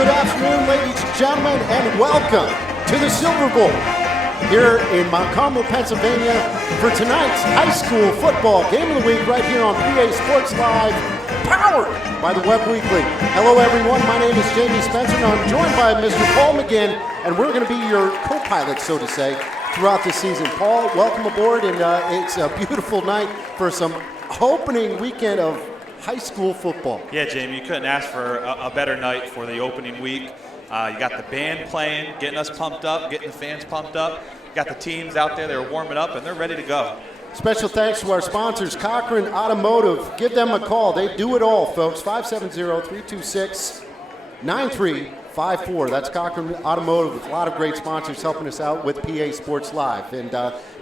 Good afternoon, ladies and gentlemen, and welcome to the Silver Bowl here in Mount Carmel, Pennsylvania for tonight's high school football game of the week right here on PA Sports Live, powered by the Web Weekly. Hello, everyone. My name is Jamie Spencer, and I'm joined by Mr. Paul McGinn, and we're going to be your co-pilot, so to say, throughout the season. Paul, welcome aboard, and it's a beautiful night for some opening weekend of high school football. Yeah, Jamie, you couldn't ask for a better night for the opening week. You got the band playing, getting us pumped up, getting the fans pumped up. You got the teams out there, they're warming up, and they're ready to go. Special thanks to our sponsors, Cochran Automotive. Give them a call. They do it all, folks. 570-326-9354. That's Cochran Automotive with a lot of great sponsors helping us out with PA Sports Live. And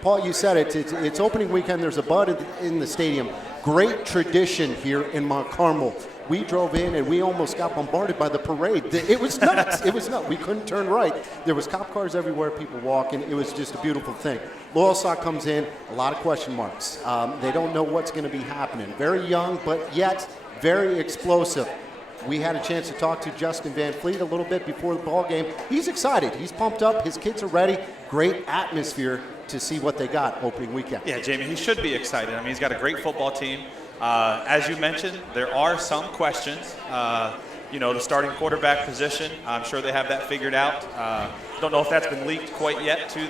Paul, you said it. It's opening weekend. There's a bud in the stadium. Great tradition here in Mount Carmel. We drove in and we almost got bombarded by the parade. It was nuts. It was nuts. We couldn't turn right. There was cop cars everywhere, people walking. It was just a beautiful thing. Loyalsock comes in, a lot of question marks. They don't know what's going to be happening. Very young, but yet very explosive. We had a chance to talk to Justin Van Fleet a little bit before the ball game. He's excited. He's pumped up. His kids are ready. Great atmosphere to see what they got opening weekend. Yeah, Jamie, he should be excited. I mean, he's got a great football team. As you mentioned, there are some questions. The starting quarterback position, I'm sure they have that figured out. Don't know if that's been leaked quite yet to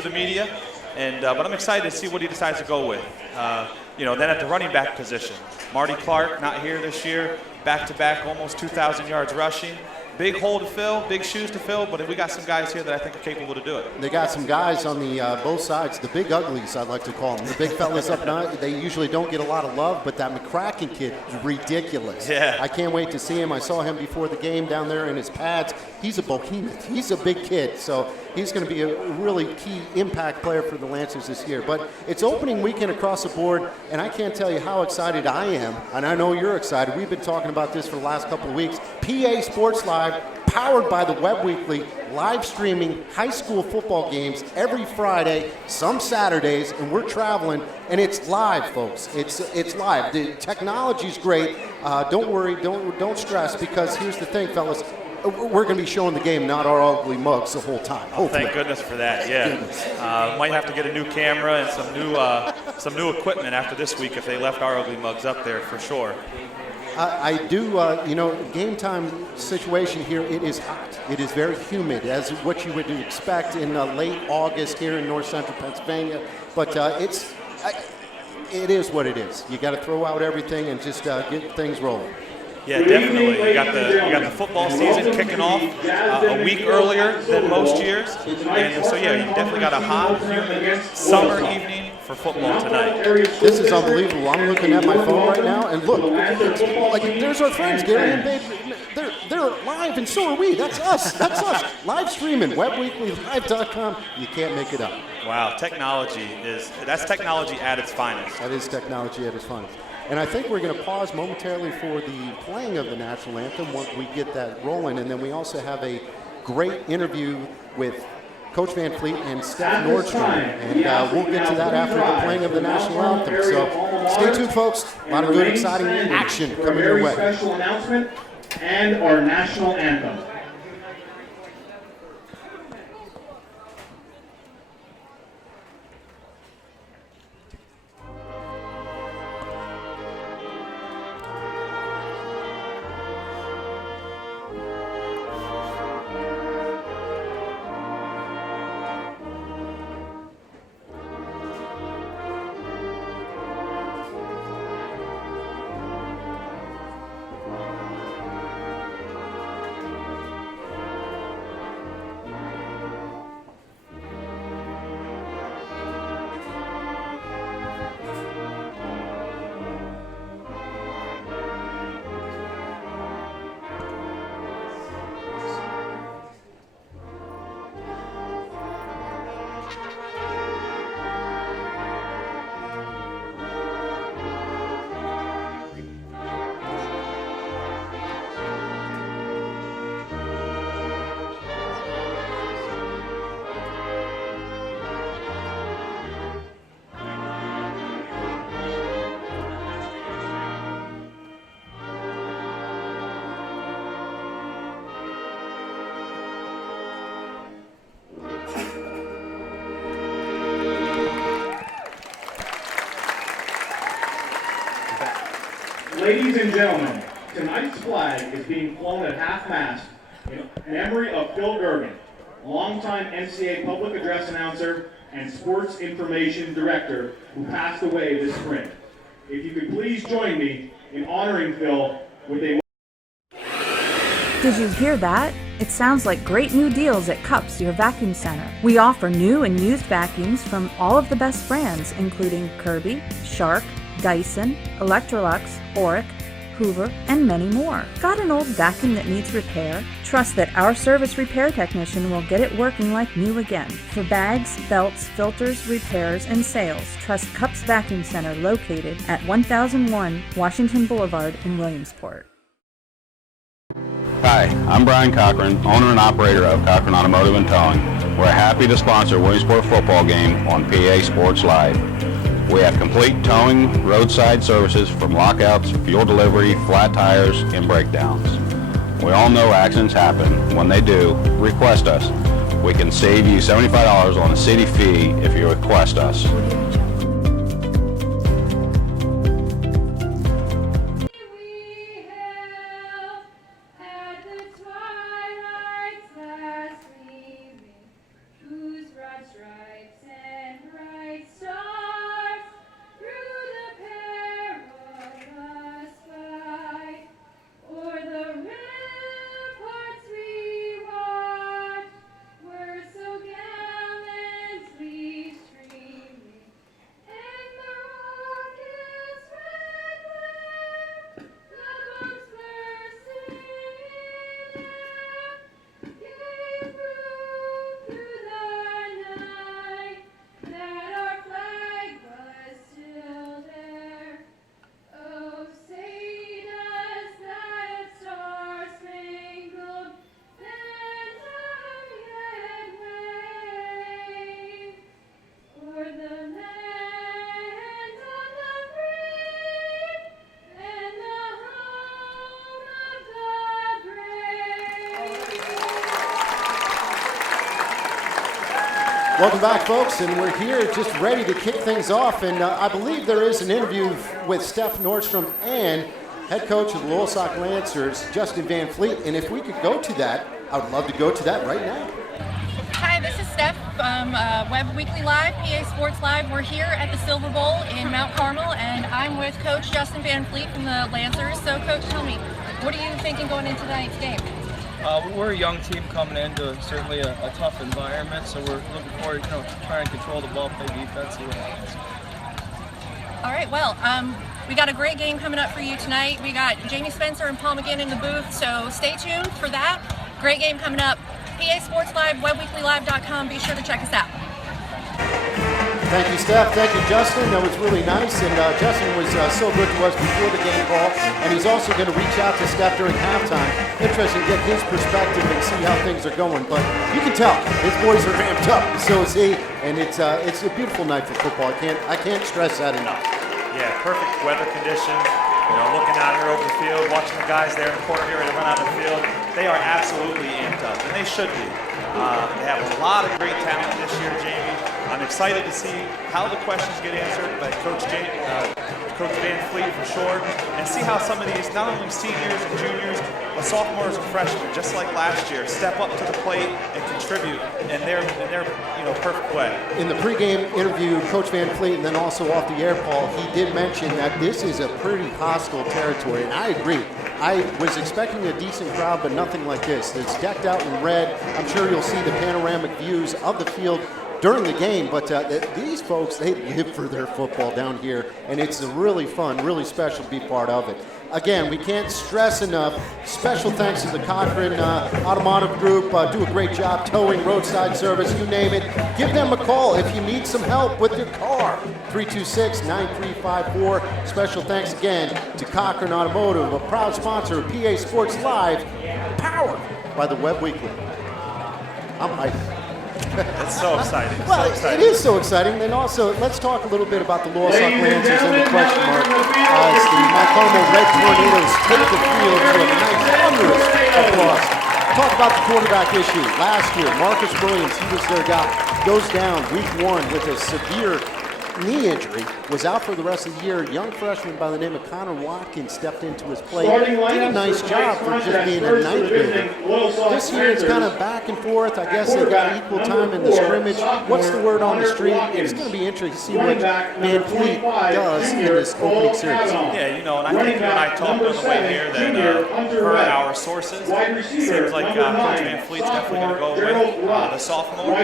the media, but I'm excited to see what he decides to go with. Then at the running back position, Marty Clark not here this year, back-to-back almost 2,000 yards rushing. Big hole to fill, big shoes to fill, but we got some guys here that I think are capable to do it. They got some guys on the both sides, the big uglies, I'd like to call them. The big fellas up now, they usually don't get a lot of love, but that McCracken kid is ridiculous. Yeah. I can't wait to see him. I saw him before the game down there in his pads. He's a behemoth. He's a big kid, so he's going to be a really key impact player for the Lancers this year. But it's opening weekend across the board, and I can't tell you how excited I am, and I know you're excited. We've been talking about this for the last couple of weeks. PA Sports Live, powered by the Web Weekly, live streaming high school football games every Friday, some Saturdays, and we're traveling, and it's live, folks. It's live. The technology's great. Don't worry, don't stress, because here's the thing, fellas. We're going to be showing the game, not our ugly mugs, the whole time. Oh, thank goodness for that. Yeah, might have to get a new camera and some new equipment after this week if they left our ugly mugs up there for sure. I do, game time situation here, it is hot. It is very humid, as what you would expect in late August here in north central Pennsylvania. But it is what it is. You got to throw out everything and just get things rolling. Yeah, definitely. You got the football season kicking off a week earlier than most years, and so yeah, you definitely got a hot, humid summer evening for football tonight. This is unbelievable. I'm looking at my phone right now, and look, there's our friends, Gary and Babe. They're live, and so are we. That's us. That's us. Live streaming, webweeklylive.com. You can't make it up. Wow, that's technology at its finest. That is technology at its finest. And I think we're going to pause momentarily for the playing of the national anthem once we get that rolling. And then we also have a great interview with Coach Van Fleet and Steph Nordstrom. And we'll get to that after the playing of the national anthem. So stay tuned, folks. A lot of good, exciting action coming your way. Special announcement and our national anthem. Ladies and gentlemen, tonight's flag is being flown at half-mast in memory of Phil Gergen, longtime NCAA public address announcer and sports information director who passed away this spring. If you could please join me in honoring Phil with a... Did you hear that? It sounds like great new deals at Cups, your vacuum center. We offer new and used vacuums from all of the best brands, including Kirby, Shark, Dyson, Electrolux, Auric, Hoover, and many more. Got an old vacuum that needs repair? Trust that our service repair technician will get it working like new again. For bags, belts, filters, repairs, and sales, trust Cups Vacuum Center located at 1001 Washington Boulevard in Williamsport. Hi, I'm Brian Cochran, owner and operator of Cochran Automotive and Towing. We're happy to sponsor Williamsport football game on PA Sports Live. We have complete towing, roadside services from lockouts, fuel delivery, flat tires, and breakdowns. We all know accidents happen. When they do, request us. We can save you $75 on a city fee if you request us. Welcome back, folks, and we're here just ready to kick things off. And I believe there is an interview with Steph Nordstrom and head coach of the Loyalsock Lancers, Justin Van Fleet. And if we could go to that, I would love to go to that right now. Hi, this is Steph from Web Weekly Live, PA Sports Live. We're here at the Silver Bowl in Mount Carmel, and I'm with Coach Justin Van Fleet from the Lancers. So, Coach, tell me, what are you thinking going into tonight's game? We're a young team coming into certainly a tough environment, so we're looking forward to try and control the ball, play defense, see what happens. All right, well, we got a great game coming up for you tonight. We got Jamie Spencer and Paul McGinn in the booth, so stay tuned for that. Great game coming up. PA Sports Live, webweeklylive.com. Be sure to check us out. Thank you, Steph. Thank you, Justin. That was really nice. And Justin was so good to us before the game, Paul. And he's also going to reach out to Steph during halftime. Interesting to get his perspective and see how things are going. But you can tell his boys are ramped up. So is he. And it's a beautiful night for football. I can't stress that enough. Yeah, perfect weather conditions. Looking out here over the field, watching the guys there in the corner here to run out of the field. They are absolutely amped up, and they should be. They have a lot of great talent this year, Jamie. I'm excited to see how the questions get answered by Coach Van Fleet for sure, and see how some of these, not only seniors and juniors, but sophomores and freshmen, just like last year, step up to the plate and contribute in their perfect way. In the pregame interview, Coach Van Fleet, and then also off the air, Paul, he did mention that this is a pretty hostile territory, and I agree. I was expecting a decent crowd, but nothing like this. It's decked out in red. I'm sure you'll see the panoramic views of the field during the game, but these folks, they live for their football down here, and it's really fun, really special to be part of it. Again, we can't stress enough, special thanks to the Cochran Automotive Group. Do a great job towing, roadside service, you name it. Give them a call if you need some help with your car. 326-9354. Special thanks again to Cochran Automotive, a proud sponsor of PA Sports Live, powered by the Web Weekly. I'm hyped. It's so exciting. Well, so exciting. It is so exciting. And also, let's talk a little bit about the Loyalsock Lancers and the question mark. As the Mount Carmel Red Tornadoes take the field for a nice, thunderous applause. Talk about the quarterback issue. Last year, Marcus Williams, he was their guy, goes down week one with a severe knee injury, was out for the rest of the year. Young freshman by the name of Connor Watkins stepped into his place. Did a nice job for just being a ninth grader. This year it's kind of back and forth. I guess they got equal time in the scrimmage. What's the word on the street? It's going to be interesting to see what Van Fleet does in this opening series. Yeah, you know, and I think when I talked on the way here that per our sources, seems like Coach Van Fleet's definitely going to go with the sophomore,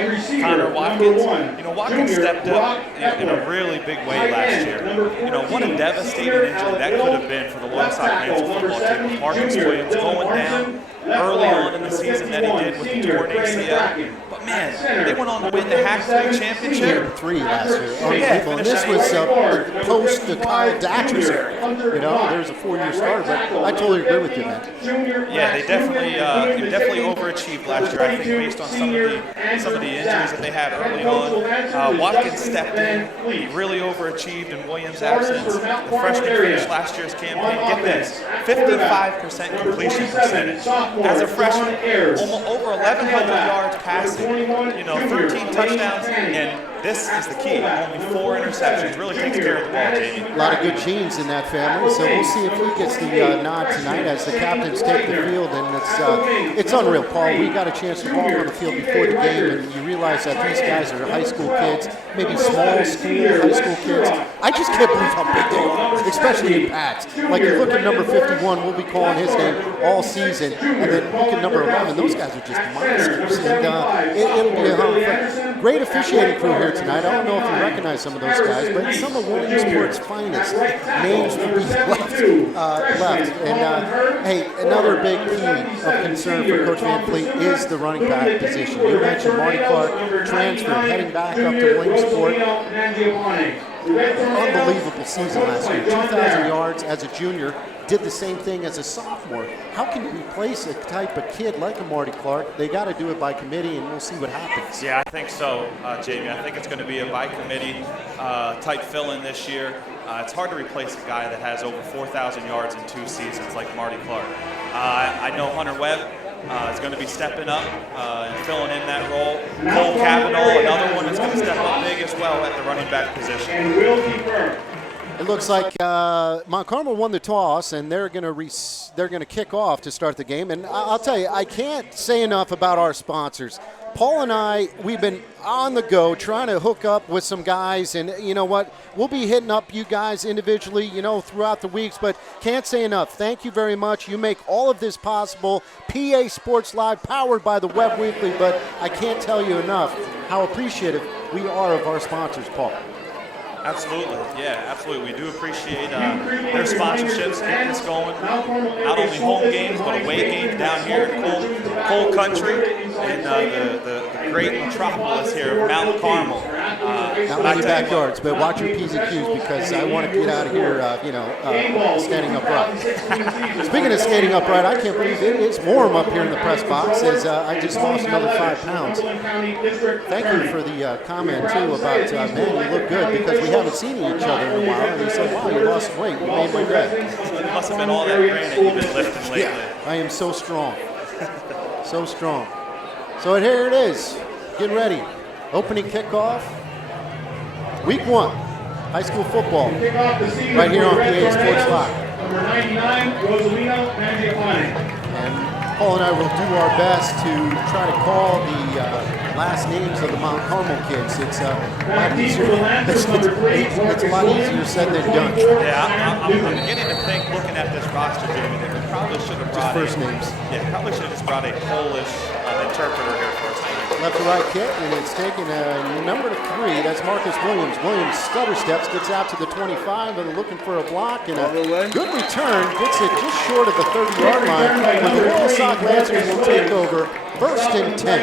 Connor Watkins. You know, Watkins stepped up in a really big way last year. You know, what a devastating injury that could have been for the Loyalsock men's football team. Marcus Williams going down early on in the season that he did with the torn ACL. But man, they went on to win the Hack 3 championship. 3 last year. Unbelievable. And this was post the Kyle Datchers area. You know, there's a 4-year starter, but I totally agree with you, man. Yeah, they definitely overachieved last year. I think based on some of the injuries that they had early on. Watkins stepped in. He really overachieved in Williams' absence. The freshman finished last year's campaign. Get this, 55% completion percentage. As a freshman, over 1,100 yards passing, you know, 13 touchdowns, and this is the key. Only 4 interceptions. Really takes care of the ball, Jamie. A lot of good genes in that family, so we'll see if he gets the nod tonight as the captains take the field. And it's unreal, Paul. We got a chance to walk on the field before the game, and you realize that these guys are high school kids, maybe small school high school kids. I just can't believe how big they are, especially in pads. Like you look at number 51, we'll be calling his name all season, and then look at number 11. Those guys are just monsters, and it'll be a great officiating crew here tonight. I don't know if you recognize some of those guys, but some of Williamsport's finest names will be left. And hey, another big key of concern for Coach Van Fleet is the running back position. You mentioned Marty Clark transferred, heading back up to Williamsport. Unbelievable season last year. 2,000 yards as a junior. Did the same thing as a sophomore. How can you replace a type of kid like a Marty Clark? They got to do it by committee, and we'll see what happens. Yeah, I think so, Jamie. I think it's going to be a by committee type fill-in this year. It's hard to replace a guy that has over 4,000 yards in 2 seasons like Marty Clark. I know Hunter Webb is going to be stepping up and filling in that role. Cole Cavanaugh, another one that's going to step up big as well at the running back position. And will confirm. It looks like Mount Carmel won the toss, and they're going to kick off to start the game. And I'll tell you, I can't say enough about our sponsors. Paul and I, we've been on the go trying to hook up with some guys, and you know what? We'll be hitting up you guys individually, you know, throughout the weeks, but can't say enough. Thank you very much. You make all of this possible. PA Sports Live, powered by the Web Weekly, but I can't tell you enough how appreciative we are of our sponsors, Paul. Absolutely, yeah, absolutely. We do appreciate their sponsorships, getting us going. Not only home games, but away games down here in cold country and the great metropolis here of Mount Carmel. Not many backyards, but watch your P's and Q's because I want to get out of here, standing upright. Speaking of standing upright, I can't believe it is warm up here in the press box as I just lost another 5 pounds. Thank you for the comment, too, about, man, you look good because we haven't seen each other in a while. And he said, wow, you lost some weight. You made my day. It must have been all that granite you've been lifting lately. Yeah, I am so strong. So strong. So here it is. Getting ready. Opening kickoff. Week 1. High school football. Right here on PA Sports Live. Number 99, Rosalino Mangiapane. And Paul and I will do our best to try to call the last names of the Mount Carmel kids. It's a lot easier. It's a lot easier said than done. Yeah, I'm beginning to think, looking at this roster, Jamie, that we probably should have brought first names. Yeah, probably should have just brought a Polish interpreter here first. Left to right kick, and it's taken a number to 3. That's Marcus Williams. Williams stutter steps, gets out to the 25, and looking for a block, and a good return. Gets it just short of the 30-yard line. But the Loyalsock Lancers will take over. First and 10.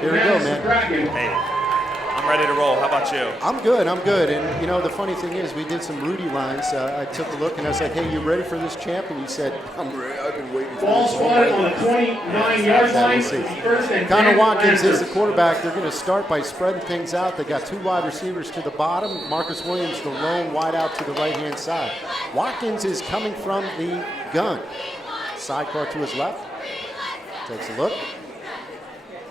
Here we go, man. Hey, I'm ready to roll. How about you? I'm good. And, you know, the funny thing is we did some Rudy lines. I took a look, and I was like, hey, you ready for this, champ? And you said, I'm ready. I've been waiting for Ball this. spotted on the 29-yard line. Connor Watkins is the quarterback. They're going to start by spreading things out. They got 2 wide receivers to the bottom. Marcus Williams, the lone wide out to the right-hand side. Watkins is coming from the gun. Sidecar to his left. Takes a look.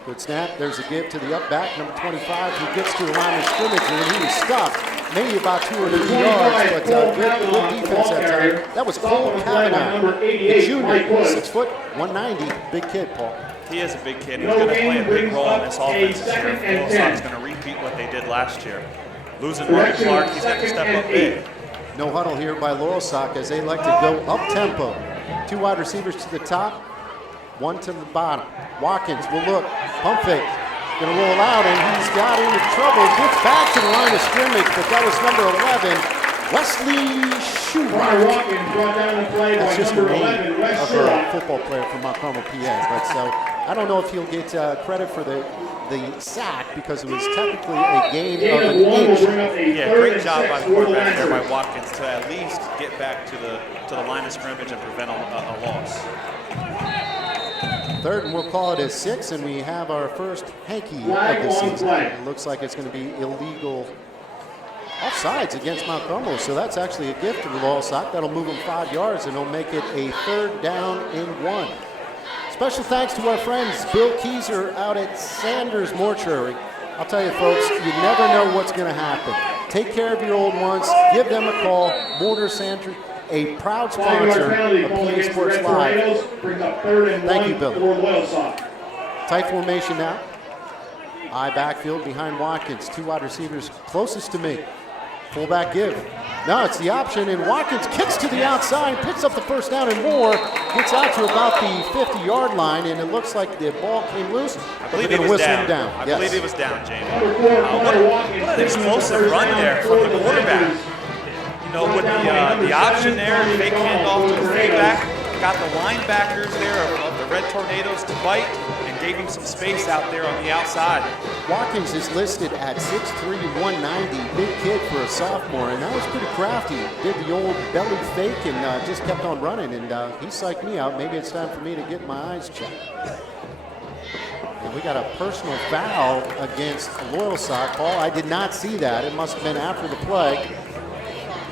Good snap. There's a give to the up back, number 25, who gets to the line of scrimmage, and he was stuffed, maybe about 2 or 3 yards, but good defense that time. That was Cole Kavanaugh, the junior, 6 foot, 190, big kid, Paul. He is a big kid. He's going to play a big role in this offense this year. Loyalsock's going to repeat what they did last year. Losing Mark Clark, he's got to step up big. No huddle here by Loyalsock as they like to go up-tempo. 2 wide receivers to the top, 1 to the bottom. Watkins will look, pump fake, gonna roll out, and he's got into trouble. Gets back to the line of scrimmage, but that was number 11, Wesley Schurock. That's just the name of a football player from Mount Carmel, PA. But so I don't know if he'll get credit for the sack because it was technically a gain of an inch. Yeah, great job by the quarterback there by Watkins to at least get back to the line of scrimmage and prevent a loss. 3rd, and we'll call it a 6, and we have our first hanky of the season. It looks like it's going to be illegal offsides against Mount Carmel, so that's actually a gift to the Loyalsock. That'll move them 5 yards, and it'll make it a 3rd down and 1. Special thanks to our friends Bill Keyser out at Sanders Mortuary. I'll tell you, folks, you never know what's going to happen. Take care of your old ones. Give them a call. Mortar Sanders, a proud sponsor of PA Sports Live. Thank you, Bill. Tight formation now. I backfield behind Watkins. 2 wide receivers closest to me. Fullback give. No, it's the option, and Watkins kicks to the outside, picks up the 1st down and more, gets out to about the 50-yard line, and it looks like the ball came loose. I believe he was down. I believe he was down, Jamie. What an explosive run there from the quarterback. You know, with the option there, fake handoff to the fullback, got the linebackers there of the Red Tornadoes to bite, and gave him some space out there on the outside. Watkins is listed at 6'3", 190, big kid for a sophomore, and that was pretty crafty. Did the old belly fake and just kept on running, and he psyched me out. Maybe it's time for me to get my eyes checked. And we got a personal foul against Loyalsock. Paul, I did not see that. It must have been after the play.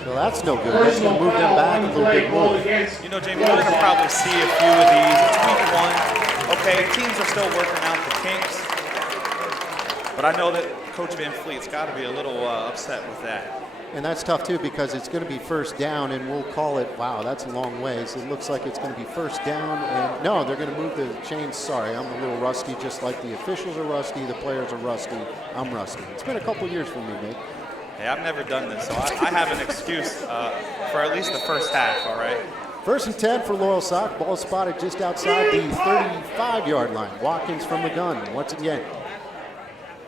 So that's no good. That's going to move them back a little bit more. You know, Jamie, we're going to probably see a few of these. It's week 1. Okay, teams are still working out the kinks. But I know that Coach Van Fleet's got to be a little upset with that. And that's tough, too, because it's going to be 1st down, and we'll call it, wow, that's a long ways. It looks like it's going to be 1st down. And no, they're going to move the chains. Sorry, I'm a little rusty, just like the officials are rusty, the players are rusty. I'm rusty. It's been a couple years for me, mate. Hey, I've never done this, so I have an excuse for at least the 1st half, all right? 1st and 10 for Loyalsock. Ball spotted just outside the 35-yard line. Watkins from the gun once again.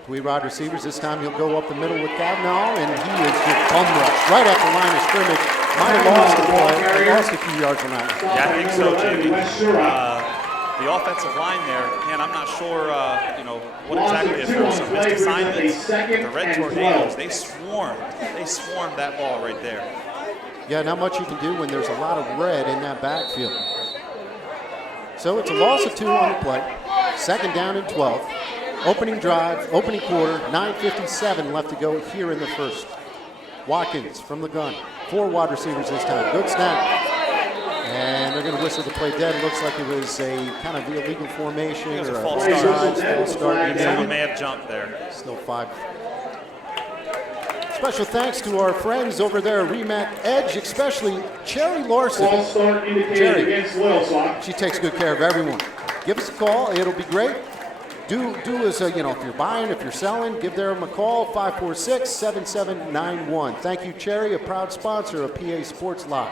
3 wide receivers. This time he'll go up the middle with Kavanaugh, and he is just bum rush right at the line of scrimmage. Might have lost the play. Lost a few yards on that one. Yeah, I think so, Jamie. The offensive line there, man, I'm not sure, you know, what exactly if there was some missed assignments. The Red Tornadoes, they swarmed that ball right there. Yeah, not much you can do when there's a lot of red in that backfield. So it's a loss of 2 on the play. 2nd down and 12. Opening drive, opening quarter, 9:57 left to go here in the 1st. Watkins from the gun. 4 wide receivers this time. Good snap. And they're going to whistle the play dead. Looks like it was a kind of illegal formation. It was or a false start. Someone may have jumped there. Still 5. Special thanks to our friends over there at Remac Edge, especially Cherry Larson. Cherry, she takes good care of everyone. Give us a call. It'll be great. Do as, you know, if you're buying, if you're selling, give them a call, 546-7791. Thank you, Cherry, a proud sponsor of PA Sports Live.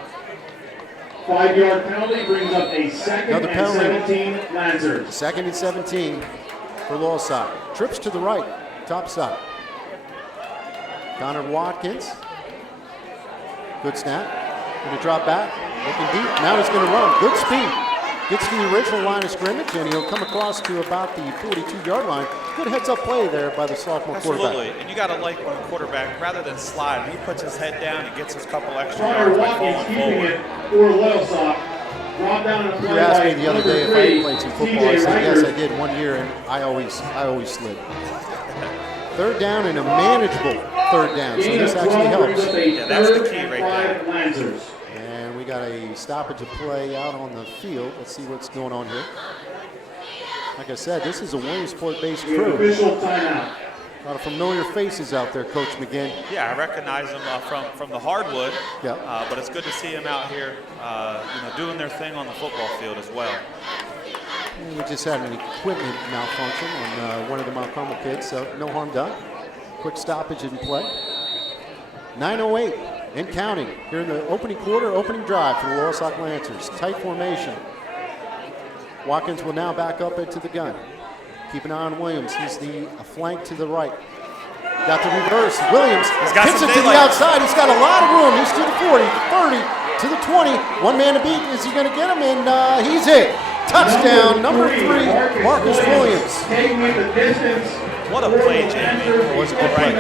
5-yard penalty brings up a 2nd and 17 Lancers. 2nd and 17 for Loyalsock. Trips to the right, top side. Connor Watkins. Good snap. Going to drop back. Looking deep. Now he's going to run. Good speed. Gets to the original line of scrimmage, and he'll come across to about the 42-yard line. Good heads-up play there by the sophomore quarterback. Absolutely, and you got to like when the quarterback, rather than slide, he puts his head down and gets his couple extra yards by falling forward. For Loyalsock. You asked me the other day if I had played some football. I said, yes, I did 1 year, and I always slid. 3rd down and a manageable 3rd down, so this actually helps. Yeah, that's the key right there. And we got a stoppage of play out on the field. Let's see what's going on here. Like I said, this is a Williamsport-based We have crew. official timeout. A lot of familiar faces out there, Coach McGinn. Yeah, I recognize them from the hardwood. Yeah. But it's good to see them out here, doing their thing on the football field as well. And we just had an equipment malfunction on one of the Mount Carmel kids, so no harm done. Quick stoppage in play. 9:08 and counting here in the opening quarter, opening drive for the Loyalsock Lancers. Tight formation. Watkins will now back up into the gun. Keep an eye on Williams. He's the flank to the right. Got the reverse. Williams hits it to the outside. He's got a lot of room. He's to the 40, 30, to the 20. One man to beat. Is he going to get him? And he's it. Touchdown, number 3, Marcus Williams. What a play, Jamie. That was a good play.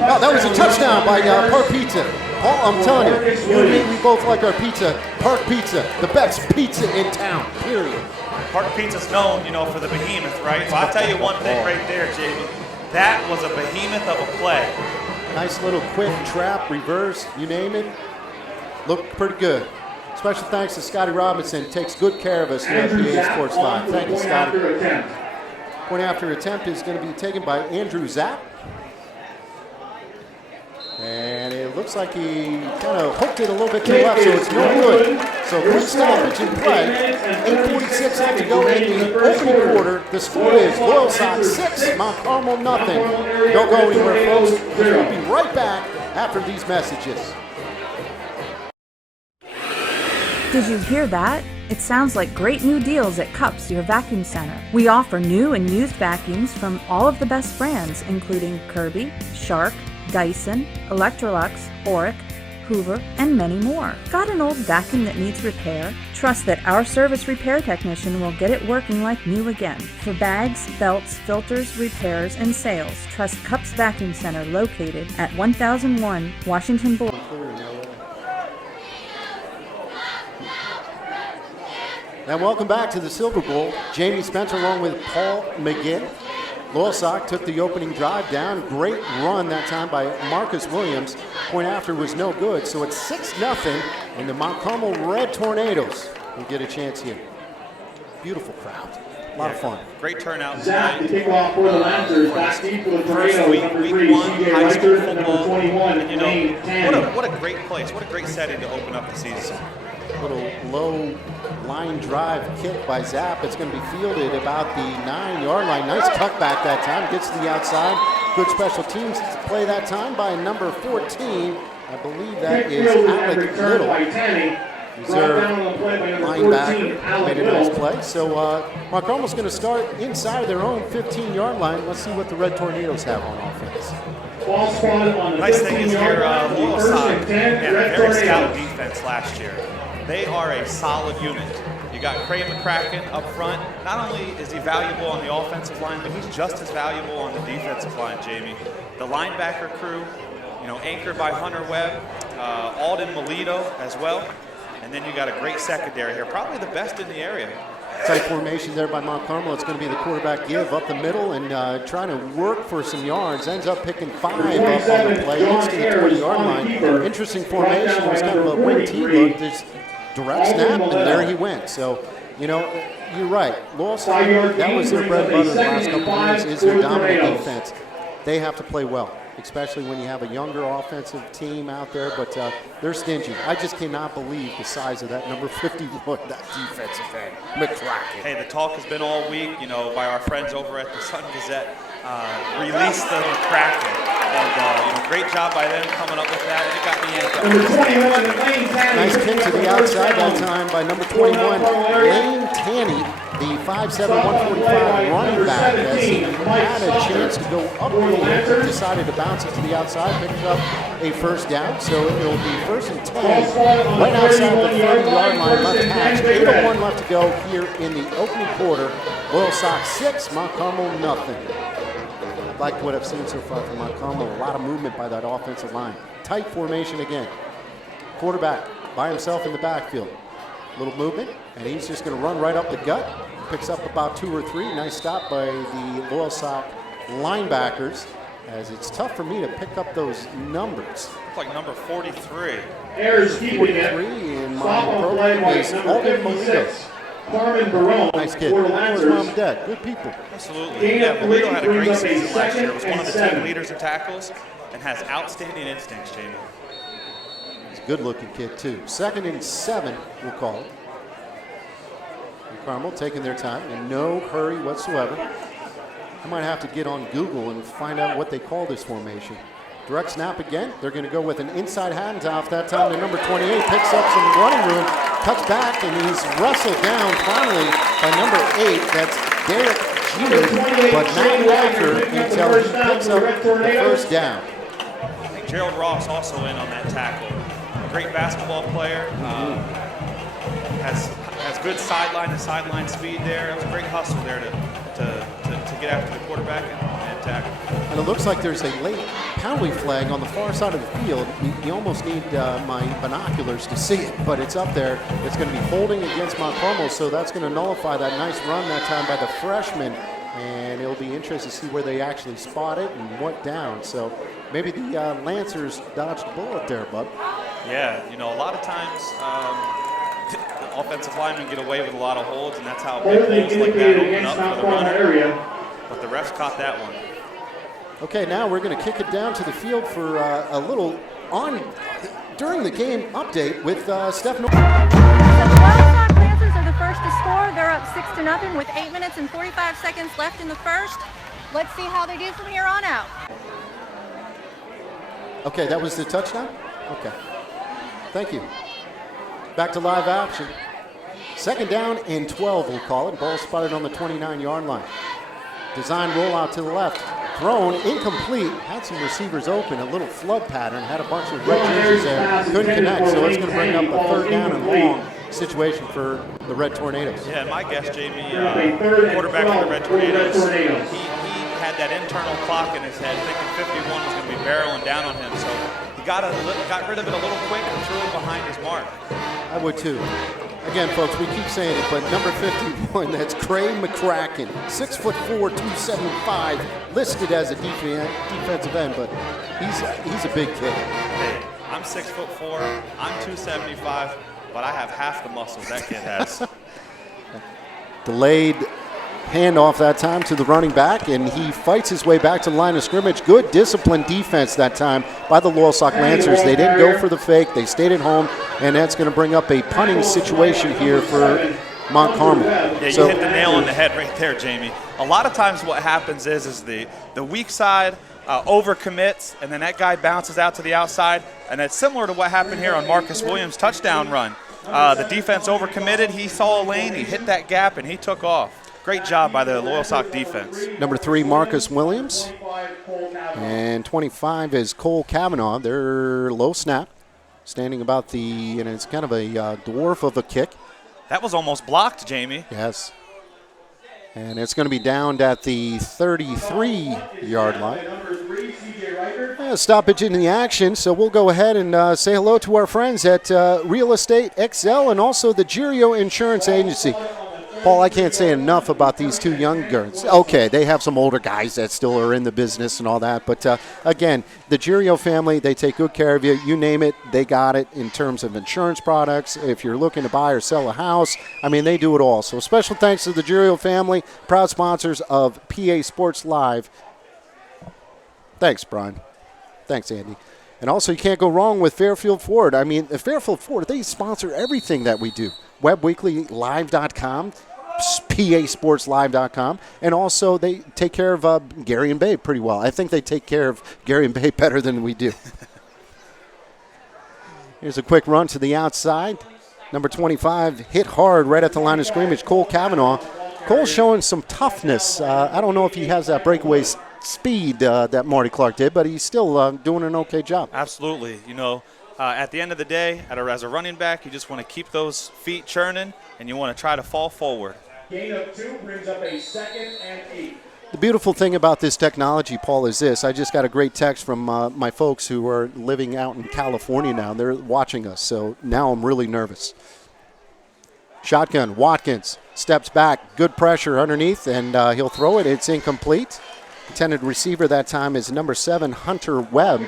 Oh, that was a touchdown by Park Pizza. Paul, I'm telling you, you and me, we both like our pizza. Park Pizza, the best pizza in town, period. Park Pizza's known, for the behemoth, right? So I'll tell you one thing right there, Jamie. That was a behemoth of a play. Nice little quick trap, reverse, you name it. Looked pretty good. Special thanks to Scotty Robinson. Takes good care of us here at PA Sports Live. Thank you, Scotty. Point after attempt is going to be taken by Andrew Zapp. And it looks like he kind of hooked it a little bit to the left, so it's no good. So quick stoppage in play. 8:46 left to go in the opening quarter. The score is Loyalsock 6, Mount Carmel nothing. Don't go anywhere, folks. We'll be right back after these messages. Did you hear that? It sounds like great new deals at Cups, your vacuum center. We offer new and used vacuums from all of the best brands, including Kirby, Shark, Dyson, Electrolux, Auric, Hoover, and many more. Got an old vacuum that needs repair? Trust that our service repair technician will get it working like new again. For bags, belts, filters, repairs, and sales, trust Cups Vacuum Center located at 1001 Washington Boulevard. And welcome back to the Silver Bowl. Jamie Spencer along with Paul McGinn. Loyalsock took the opening drive down. Great run that time by Marcus Williams. Point after was no good, so it's 6-0, and the Mount Carmel Red Tornadoes will get a chance here. Beautiful crowd. A lot of fun. Great turnout. Zach, the kickoff for the Lancers. Back deep for the First Tornadoes. week, Number week 3, one, CJ high school Reichert, and football. number 21, And, Lane Tanny. what a great place. What a great setting to open up the season. Little low line drive kick by Zapp. It's going to be fielded about the 9-yard line. Nice cutback that time. Gets to the outside. Good special teams play that time by number 14. I believe that is Alec Little. Reserve linebacker. Made a nice play. So Mount Carmel's going to start inside their own 15-yard line. Let's see what the Red Tornadoes have on offense. Nice thing is here, Loyalsock had a very stout defense last year. They are a solid unit. You got Craig McCracken up front. Not only is he valuable on the offensive line, but he's just as valuable on the defensive line, Jamie. The linebacker crew, anchored by Hunter Webb, Alden Melito as well. And then you got a great secondary here, probably the best in the area. Tight formation there by Mount Carmel. It's going to be the quarterback give up the middle and trying to work for some yards. Ends up picking 5 up on the play. Gets to the 20-yard line. Interesting formation. It was kind of a wing T look. There's direct snap, and there he went. So, you're right. Loyalsock, that was their bread and butter the last couple of years, is their dominant defense. They have to play well, especially when you have a younger offensive team out there, but they're stingy. I just cannot believe the size of that number 51, that defensive end, McCracken. Hey, the talk has been all week, by our friends over at the Sun Gazette. Release the McCracken. And, great job by them coming up with that. And it got me in. Nice kick to the outside that time by number 21, Lane Tanny, the 5'7", 145 running back. As he had a chance to go upfield, decided to bounce it to the outside, picked up a first down. So it will be 1st and 10, right outside the 30-yard line, left hash. 8:01 left to go here in the opening quarter. Loyalsock 6, Mount Carmel nothing. Like what I've seen so far from Mount Carmel, a lot of movement by that offensive line. Tight formation again. Quarterback by himself in the backfield. Little movement, and he's just going to run right up the gut. Picks up about 2 or 3. Nice stop by the Loyalsock linebackers, as it's tough for me to pick up those numbers. Looks like number 43. Errors keeping 43 in my program is Alden Melito. Carmen Barone Nice kid. for the His Lancers. mom and dad, good people. Absolutely. Gain Yeah, of Polito 3 had a great brings up a season last year. Was one of the 2nd team and leaders in tackles and has outstanding instincts, Jamie. He's a good-looking kid, too. 2nd and 7, we'll call it. And Carmel taking their time and no hurry whatsoever. I might have to get on Google and find out what they call this formation. Direct snap again. They're going to go with an inside handoff. That time the number 28 picks up some running room, cuts back, and he's wrestled down finally by number 8. That's Derek G. But not after until he picks up the first down. I think Gerald Ross also in on that tackle. A great basketball player. Has good sideline to sideline speed there. It was a great hustle there to get after the quarterback and tackle. And it looks like there's a late penalty flag on the far side of the field. You almost need my binoculars to see it, but it's up there. It's going to be holding against Mount Carmel, so that's going to nullify that nice run that time by the freshman. And it'll be interesting to see where they actually spot it and what down. So maybe the Lancers dodged a bullet there, bud. Yeah, you know, a lot of times the offensive linemen get away with a lot of holds, and that's how big Holding holds like that indicated open against up Mount for the Carmel runner. area. But the refs caught that one. Okay, now we're going to kick it down to the field for a little during the game update with Steph Norton. So the Loyalsock Lancers are the first to score. They're up 6-0 with 8 minutes and 45 seconds left in the first. Let's see how they do from here on out. Okay, that was the touchdown? Okay. Thank you. Back to live action. 2nd down and 12, we'll call it. Ball spotted on the 29-yard line. Design rollout to the left. Thrown, incomplete. Had some receivers open, a little flood pattern. Had a bunch of red jerseys there. Couldn't connect, so it's going to bring up a 3rd down and long situation for the Red Tornadoes. Yeah, my guess, Jamie, quarterback for the Red Tornadoes, he had that internal clock in his head, thinking 51 was going to be barreling down on him. So he got rid of it a little quick and threw it behind his mark. I would too. Again, folks, we keep saying it, but number 51, that's Craig McCracken, 6'4", 275, listed as a defensive end, but he's a big kid. Hey, I'm 6'4", I'm 275, but I have half the muscles that kid has. Delayed handoff that time to the running back, and he fights his way back to the line of scrimmage. Good disciplined defense that time by the Loyalsock Lancers. They didn't go for the fake. They stayed at home, and that's going to bring up a punting situation here for Mount Carmel. Yeah, you hit the nail on the head right there, Jamie. A lot of times what happens is the weak side overcommits, and then that guy bounces out to the outside, and it's similar to what happened here on Marcus Williams' touchdown run. The defense overcommitted. He saw a lane. He hit that gap, and he took off. Great job by the Loyalsock defense. Number 3, Marcus Williams. And 25 is Cole Kavanaugh. They're low snap, standing about and it's kind of a dwarf of a kick. That was almost blocked, Jamie. Yes. And it's going to be downed at the 33-yard line. Stoppage in the action, so we'll go ahead and say hello to our friends at Real Estate XL and also the Girio Insurance Agency. Paul, I can't say enough about these two young girls. Okay, they have some older guys that still are in the business and all that. But, again, the Girio family, they take good care of you. You name it, they got it in terms of insurance products. If you're looking to buy or sell a house, I mean, they do it all. So special thanks to the Girio family, proud sponsors of PA Sports Live. Thanks, Brian. Thanks, Andy. And also, you can't go wrong with Fairfield Ford. I mean, Fairfield Ford, they sponsor everything that we do. WebWeeklyLive.com, PASportsLive.com, and also they take care of Gary and Babe pretty well. I think they take care of Gary and Babe better than we do. Here's a quick run to the outside. Number 25 hit hard right at the line of scrimmage, Cole Kavanaugh. Cole's showing some toughness. I don't know if he has that breakaway speed that Marty Clark did, but he's still doing an okay job. Absolutely. You know, at the end of the day, as a running back, you just want to keep those feet churning, and you want to try to fall forward. Gain of 2 brings up a 2nd and 8. The beautiful thing about this technology, Paul, is this. I just got a great text from my folks who are living out in California now. They're watching us, so now I'm really nervous. Shotgun, Watkins steps back, good pressure underneath, and he'll throw it. It's incomplete. Intended receiver that time is number 7, Hunter Webb,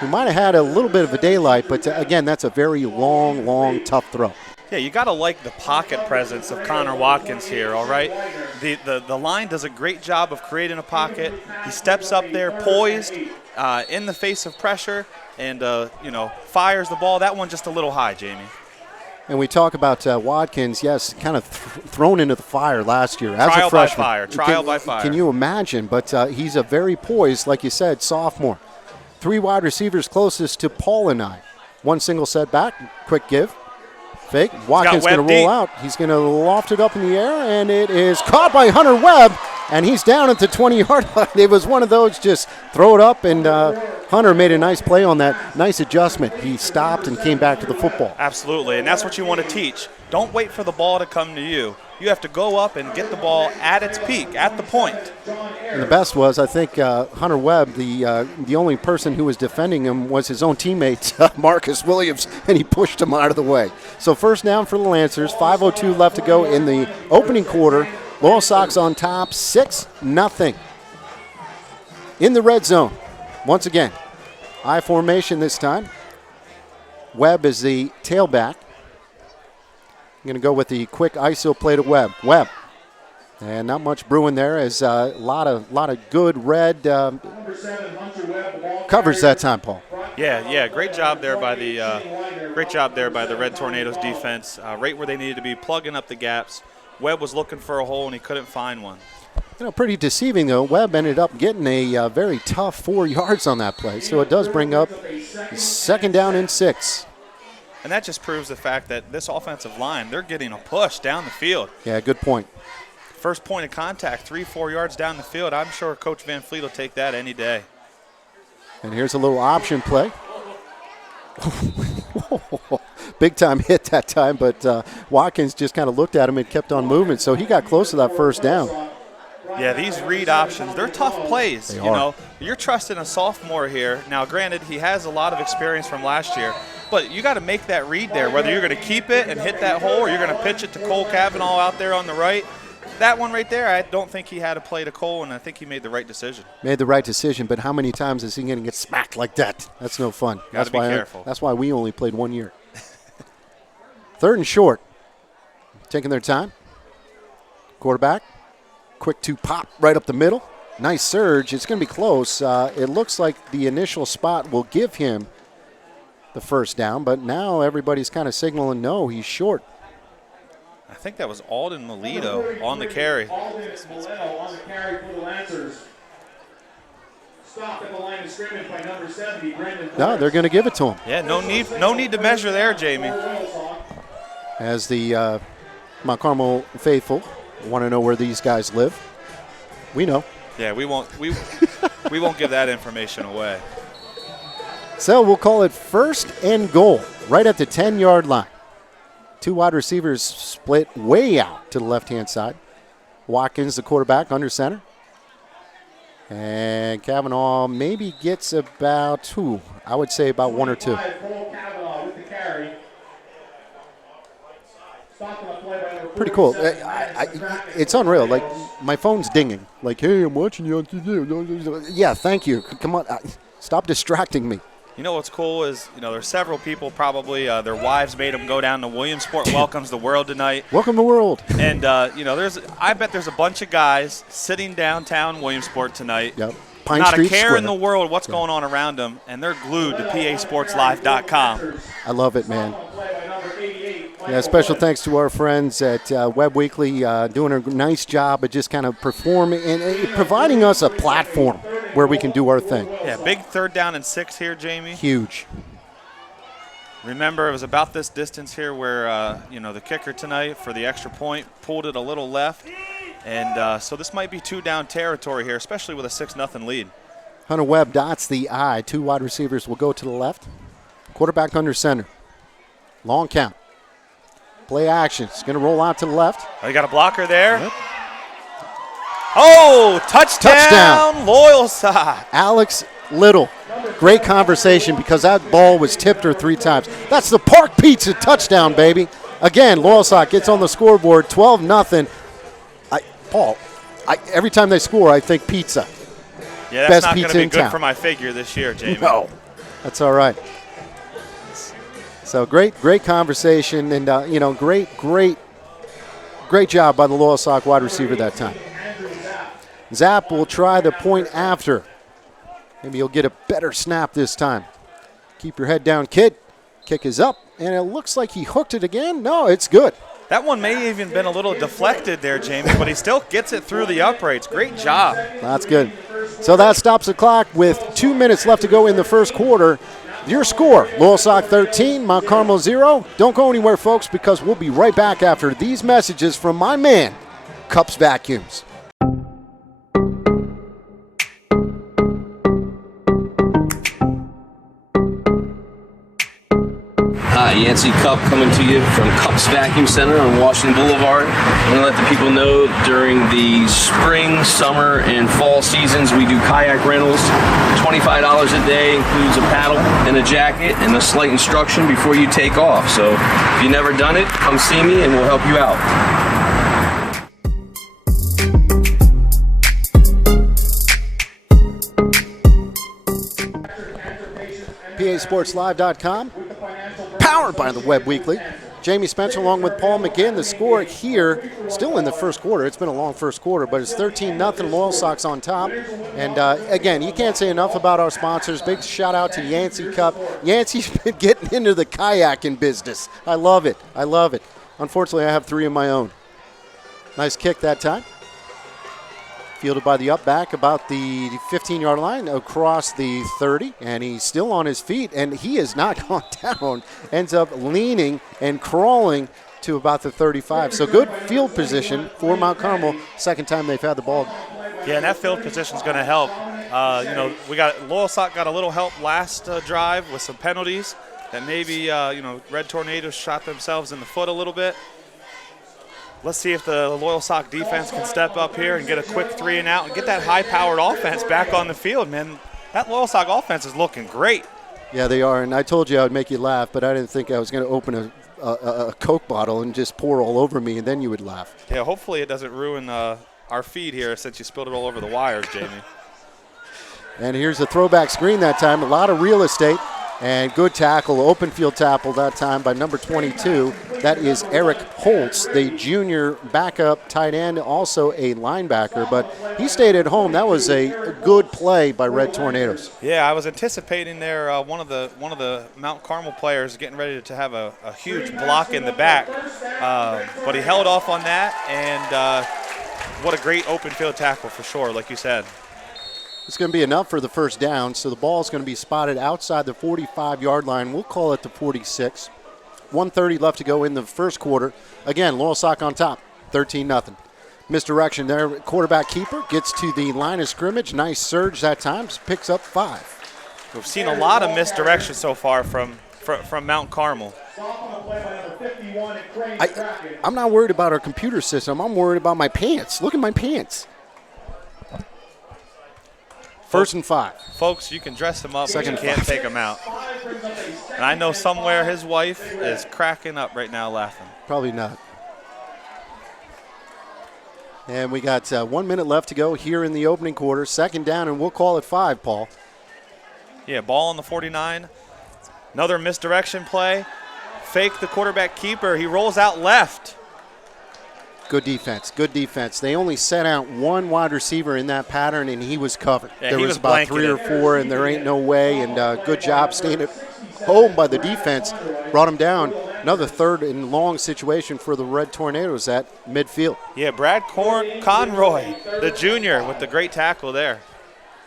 who might have had a little bit of a daylight, but again, that's a very long, tough throw. Yeah, you got to like the pocket presence of Connor Watkins here, all right? The line does a great job of creating a pocket. He steps up there poised in the face of pressure and, fires the ball. That one just a little high, Jamie. And we talk about Watkins, yes, kind of thrown into the fire last year as Trial a freshman. by fire, trial by fire. Can you imagine? But he's a very poised, like you said, sophomore. 3 wide receivers closest to Paul and I. One single set back, quick give. Fake. Watkins going to roll out. He's going to loft it up in the air, and it is caught by Hunter Webb, and he's down at the 20-yard line. It was one of those just throw it up, and Hunter made a nice play on that. Nice adjustment. He stopped and came back to the football. Absolutely, and that's what you want to teach. Don't wait for the ball to come to you. You have to go up and get the ball at its peak, at the point. And the best was, I think, Hunter Webb, the only person who was defending him was his own teammate, Marcus Williams, and he pushed him out of the way. So first down for the Lancers, 5:02 left to go in the opening quarter. Loyalsock on top, 6-0. In the red zone, once again, I formation this time. Webb is the tailback. I'm going to go with the quick ISO play to Webb. Webb. And not much brewing there as a lot of good red coverage that time, Paul. Yeah, great job there by the Red Tornadoes defense. Right where they needed to be, plugging up the gaps. Webb was looking for a hole and he couldn't find one. Pretty deceiving though. Webb ended up getting a very tough 4 yards on that play, so it does bring up 2nd down and 6. And that just proves the fact that this offensive line, they're getting a push down the field. Yeah, good point. First point of contact, 3-4 yards down the field. I'm sure Coach Van Fleet will take that any day. And here's a little option play. Big time hit that time, but Watkins just kind of looked at him and kept on moving, so he got close to that first down. Yeah, these read options, they're tough plays. They you are. know, you're trusting a sophomore here. Now, granted, he has a lot of experience from last year, but you got to make that read there, whether you're going to keep it and hit that hole or you're going to pitch it to Cole Cavanaugh out there on the right. That one right there, I don't think he had a play to Cole, and I think he made the right decision. Made the right decision, but how many times is he going to get smacked like that? That's no fun. Got to be careful. That's why we only played 1 year. 3rd and short. Taking their time. Quarterback. Quick 2 pop right up the middle. Nice surge. It's going to be close. It looks like the initial spot will give him the first down, but now everybody's kind of signaling no, he's short. I think that was Alden Melito on the carry. Alden Melito on the carry for the Lancers. Stopped at the line of scrimmage by number 70, Brendan. No, they're going to give it to him. Yeah, no need to measure there, Jamie. As the Mount Carmel faithful want to know where these guys live. We know. Yeah, we won't give that information away. So we'll call it 1st and goal right at the 10-yard line. 2 wide receivers split way out to the left-hand side. Watkins, the quarterback, under center. And Cavanaugh maybe gets about 2. I would say about 1 or 2. Pretty cool. It's unreal. Like, my phone's dinging. Like, hey, I'm watching you on TV. Yeah, thank you. Come on. Stop distracting me. You know what's cool is, there's several people probably, their wives made them go down to Williamsport Welcomes the World tonight. Welcome the world. And, I bet there's a bunch of guys sitting downtown Williamsport tonight. Yep. Pine Not Street a care Square. in the world what's going on around them, and they're glued to PASportsLive.com. I love it, man. Yeah, special thanks to our friends at Web Weekly, doing a nice job of just kind of performing and providing us a platform where we can do our thing. Yeah, big 3rd down and 6 here, Jamie. Huge. Remember, it was about this distance here where, the kicker tonight for the extra point pulled it a little left. And so this might be 2 down territory here, especially with a 6-0 lead. Hunter Webb dots the I. 2 wide receivers will go to the left. Quarterback under center. Long count. Play action. It's going to roll out to the left. Oh, you got a blocker there? Yep. Oh, touchdown. Loyalsock. Alex Little. Great conversation because that ball was tipped her 3 times. That's the Park Pizza touchdown, baby. Again, Loyalsock gets on the scoreboard, 12-0. Paul, every time they score, I think pizza. Yeah, that's Best not going pizza to be in good town. for my figure this year, Jamie. No, that's all right. So great conversation, and great job by the Loyalsock wide receiver that time. Zapp will try the point after. Maybe he'll get a better snap this time. Keep your head down, kid. Kick is up, and it looks like he hooked it again. No, it's good. That one may have even been a little deflected there, Jamie, but he still gets it through the uprights. Great job. That's good. So that stops the clock with 2 minutes left to go in the first quarter. Your score, Loyalsock 13, Mount Carmel 0. Don't go anywhere, folks, because we'll be right back after these messages from my man, Cups Vacuums. Hi, Yancey Cup coming to you from Cups Vacuum Center on Washington Boulevard. I'm going to let the people know during the spring, summer, and fall seasons we do kayak rentals. $25 a day includes a paddle and a jacket and a slight instruction before you take off. So if you've never done it, come see me and we'll help you out. PASportsLive.com, powered by the Web Weekly. Jamie Spencer along with Paul McGinn. The score here, still in the first quarter. It's been a long first quarter, but it's 13-0. Loyalsock's on top. And again, you can't say enough about our sponsors. Big shout out to Yancey Cup. Yancey's been getting into the kayaking business. I love it. I love it. Unfortunately, I have 3 of my own. Nice kick that time. Fielded by the up back about the 15-yard line across the 30, and he's still on his feet, and he has not gone down. Ends up leaning and crawling to about the 35. So good field position for Mount Carmel. Second time they've had the ball. Yeah, and that field position is going to help. Loyalsock got a little help last drive with some penalties that maybe Red Tornadoes shot themselves in the foot a little bit. Let's see if the Loyalsock defense can step up here and get a quick 3 and out and get that high-powered offense back on the field, man. That Loyalsock offense is looking great. Yeah, they are, and I told you I would make you laugh, but I didn't think I was going to open a Coke bottle and just pour all over me, and then you would laugh. Yeah, hopefully it doesn't ruin our feed here since you spilled it all over the wires, Jamie. And here's a throwback screen that time. A lot of real estate. And good tackle, open field tackle that time by number 22. That is Eric Holtz, the junior backup tight end, also a linebacker. But he stayed at home. That was a good play by Red Tornadoes. Yeah, I was anticipating there one of the Mount Carmel players getting ready to have a huge block in the back. But he held off on that, and what a great open field tackle for sure, like you said. It's going to be enough for the first down, so the ball is going to be spotted outside the 45-yard line. We'll call it the 46. 1:30 left to go in the first quarter. Again, Loyalsock on top, 13-0. Misdirection there. Quarterback keeper gets to the line of scrimmage. Nice surge that time. Picks up 5. We've seen a lot of misdirection so far from Mount Carmel. I'm not worried about our computer system. I'm worried about my pants. Look at my pants. First and 5. Folks, you can dress him up, but you can't take him out. And I know somewhere his wife is cracking up right now laughing. Probably not. And we got 1 minute left to go here in the opening quarter. Second down, and we'll call it 5, Paul. Yeah, ball on the 49. Another misdirection play. Fake the quarterback keeper. He rolls out left. Good defense, good defense. They only sent out one wide receiver in that pattern, and he was covered. Yeah, there was about 3 or 4, and there ain't no way. And good job staying at home by the defense. Brought him down. Another third and long situation for the Red Tornadoes at midfield. Yeah, Brad Conroy, the junior, with the great tackle there.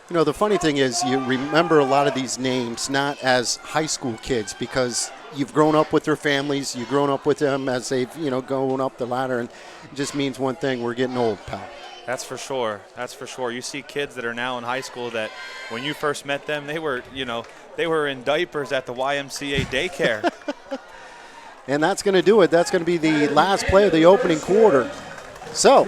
You know, the funny thing is you remember a lot of these names not as high school kids because you've grown up with their families, you've grown up with them as they've, going up the ladder, and it just means one thing, we're getting old, pal. That's for sure. That's for sure. You see kids that are now in high school that when you first met them, they were in diapers at the YMCA daycare. And that's going to do it. That's going to be the last play of the opening quarter. So,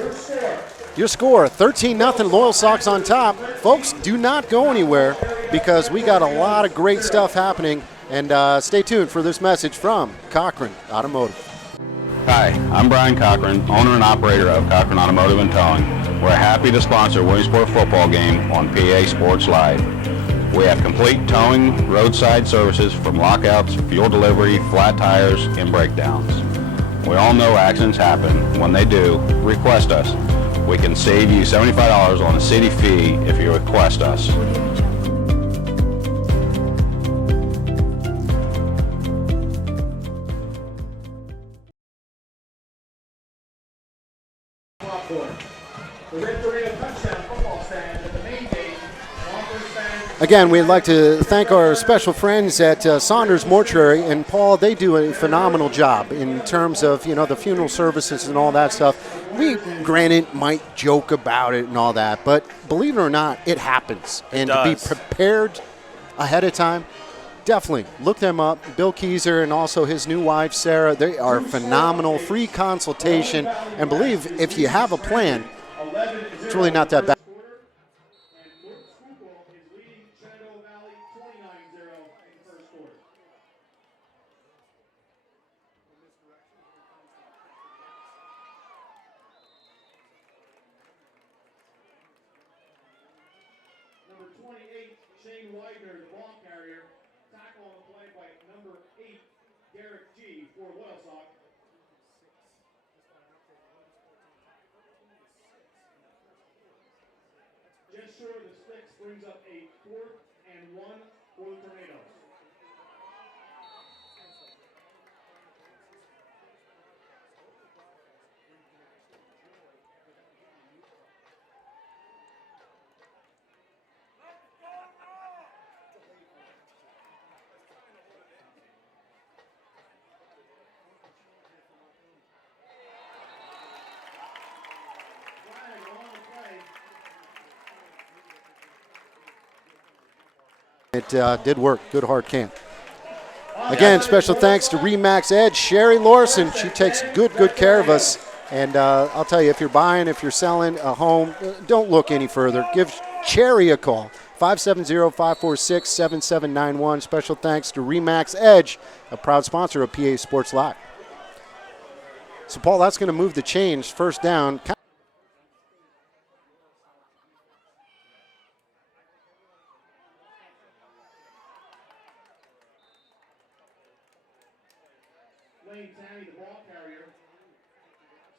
your score, 13-0, Loyalsock's on top. Folks, do not go anywhere because we got a lot of great stuff happening. And stay tuned for this message from Cochran Automotive. Hi, I'm Brian Cochran, owner and operator of Cochran Automotive and Towing. We're happy to sponsor Williamsport football game on PA Sports Live. We have complete towing, roadside services from lockouts, fuel delivery, flat tires, and breakdowns. We all know accidents happen. When they do, request us. We can save you $75 on a city fee if you request us. The Red Tornado Touchdown football stand at the main gate. Again, we'd like to thank our special friends at Saunders Mortuary, and Paul, they do a phenomenal job in terms of, you know, the funeral services and all that stuff. We, granted, might joke about it and all that, but believe it or not, it happens. And to be prepared ahead of time, definitely look them up. Bill Keyser and also his new wife, Sarah, they are phenomenal. Free consultation, and believe if you have a plan, it's really not that bad. Number 28, Shane Widener, the ball carrier. Tackle on the play by number 8, Derek G. for Loyalsock. Just short of the sticks brings up a 4th and 1 for the Tornadoes. It did work. Good hard camp. Again, special thanks to Remax Edge, Sherry Lawson. She takes good care of us. And I'll tell you, if you're buying, if you're selling a home, don't look any further. Give Cherry a call, 570-546-7791. Special thanks to Remax Edge, a proud sponsor of PA Sports Live. So, Paul, that's going to move the chains. First down. Lane Tanny, the ball carrier.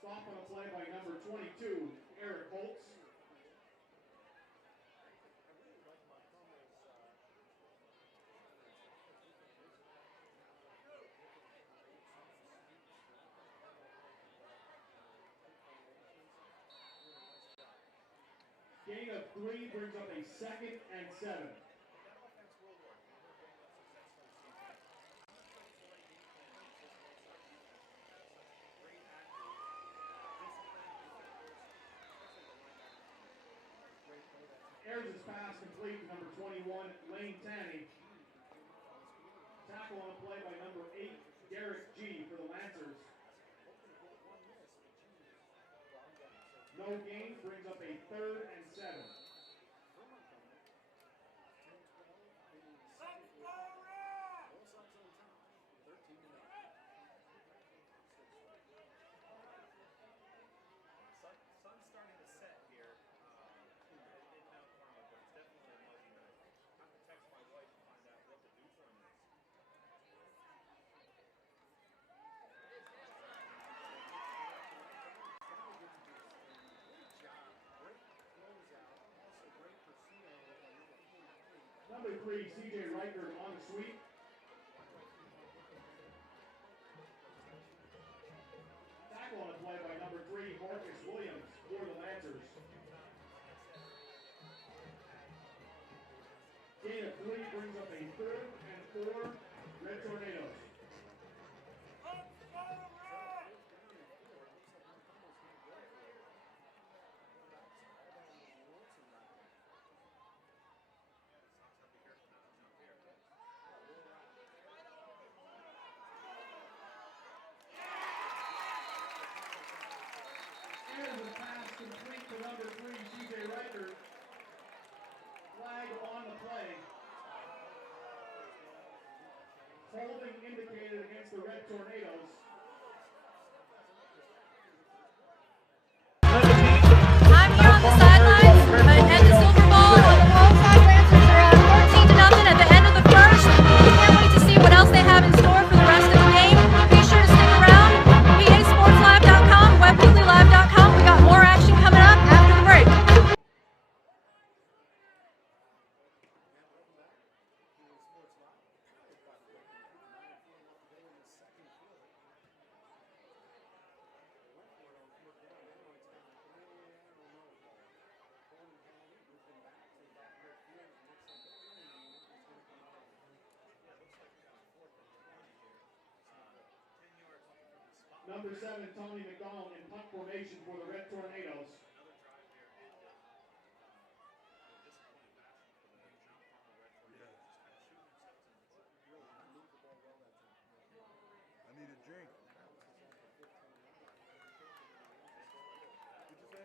Stop on a play by number 22, Eric Holtz. Gain of 3 brings up a 2nd and 7. Airs his pass complete to number 21, Lane Tanny. Tackle on a play by number 8, Derek G. for the Lancers. No gain brings up a 3rd and 7. Sun's starting to set here in Mount Carmel, but it's definitely a muggy night. I have to text my wife to find out what the dew point is. Number 3, CJ Riker on the sweep. Tackle on a play by number 3, Marcus Williams for the Lancers. Gain of 3 brings up a 3rd and 4, Red Tornadoes. Airs the pass complete to number 3, CJ Riker. Flag on the play. Holding indicated against the Red Tornadoes. I'm here on the sidelines at the Silver Bowl. The Loyalsock Vs Mt Number 7, Tommy McDonald in punt formation for the Red Tornadoes. I need a drink. What'd you say?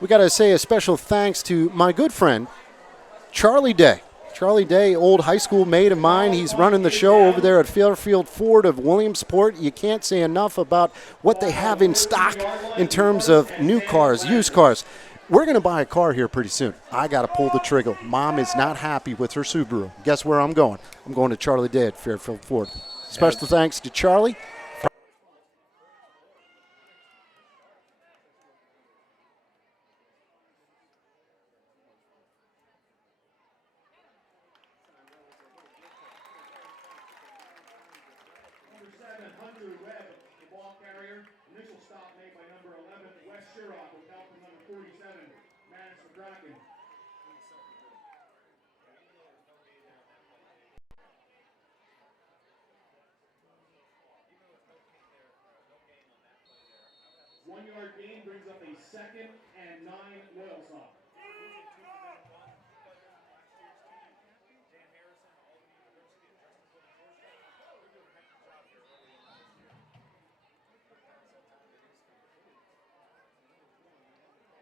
We got to say a special thanks to my good friend, Charlie Day. Charlie Day, old high school mate of mine. He's running the show over there at Fairfield Ford of Williamsport. You can't say enough about what they have in stock in terms of new cars, used cars. We're going to buy a car here pretty soon. I got to pull the trigger. Mom is not happy with her Subaru. Guess where I'm going? I'm going to Charlie Day at Fairfield Ford. Special thanks to Charlie. One-yard gain brings up a 2nd and 9 Loyalsock.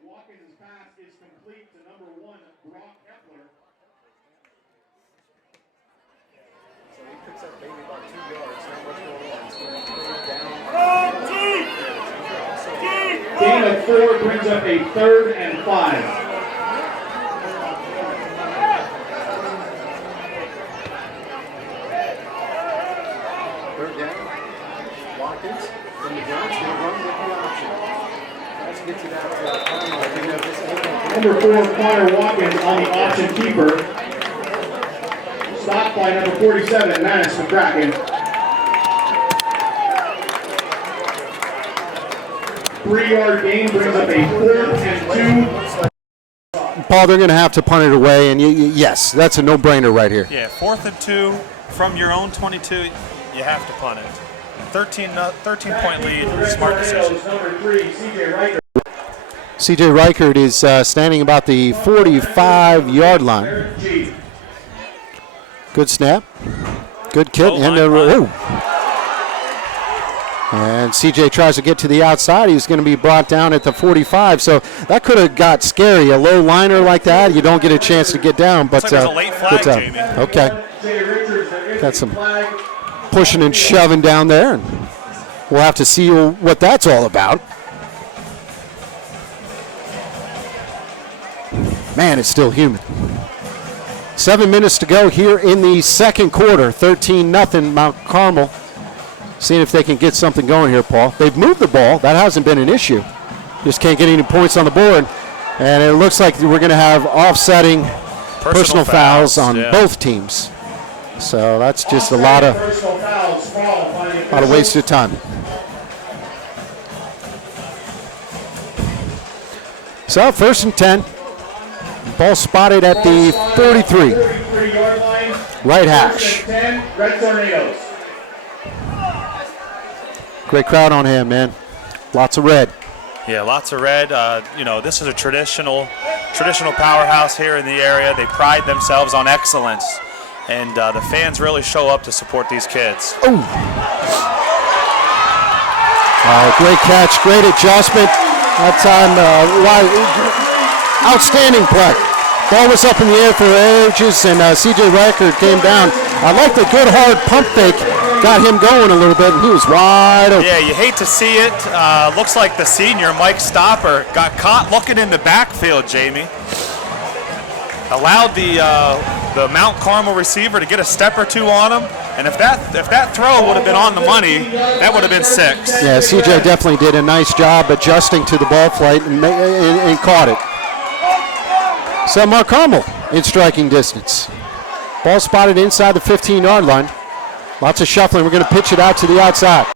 Watkins' pass is complete to number 1, Brock Epler. So he picks up maybe about 2 yards. Not much going on. So Gain of 4 brings up a 3rd and 5. Third down. Watkins from the guns. They run with the option. Let's get to that. Number 4, Connor Watkins on the option keeper. Stopped by number 47, Manus McCracken. 3-yard gain brings up a 4th and 2. Paul, they're going to have to punt it away, and yes, that's a no-brainer right here. Yeah, 4th and 2 from your own 22, you have to punt it. 13-point lead, smart decision. Number 3, CJ Riker. CJ Reichert is standing about the 45-yard line. Good snap. Good kick. And CJ tries to get to the outside. He's going to be brought down at the 45. So that could have got scary. A low liner like that, you don't get a chance to get down. But it's like a late flag, Jamie. Okay. Got some pushing and shoving down there. And we'll have to see what that's all about. Man, it's still humid. 7 minutes to go here in the second quarter. 13-0 Mount Carmel. Seeing if they can get something going here, Paul. They've moved the ball. That hasn't been an issue. Just can't get any points on the board. And it looks like we're going to have offsetting personal fouls on both teams. So that's just a lot of wasted time. So 1st and 10. Ball spotted at the 43. 43-yard line. Right hash. 10, Red Tornadoes. Great crowd on hand, man. Lots of red. Yeah, lots of red. This is a traditional powerhouse here in the area. They pride themselves on excellence, and the fans really show up to support these kids. Oh, great catch, great adjustment. That time, outstanding play. Ball was up in the air for ages, and C.J. Reichert came down. I like the good hard pump fake. Got him going a little bit, and he was wide open. Yeah, you hate to see it. Looks like the senior, Mike Stopper, got caught looking in the backfield, Jamie. Allowed the Mount Carmel receiver to get a step or two on him, and if that throw would have been on the money, that would have been 6. Yeah, C.J. definitely did a nice job adjusting to the ball flight and caught it. So Mount Carmel in striking distance. Ball spotted inside the 15-yard line. Lots of shuffling. We're going to pitch it out to the outside.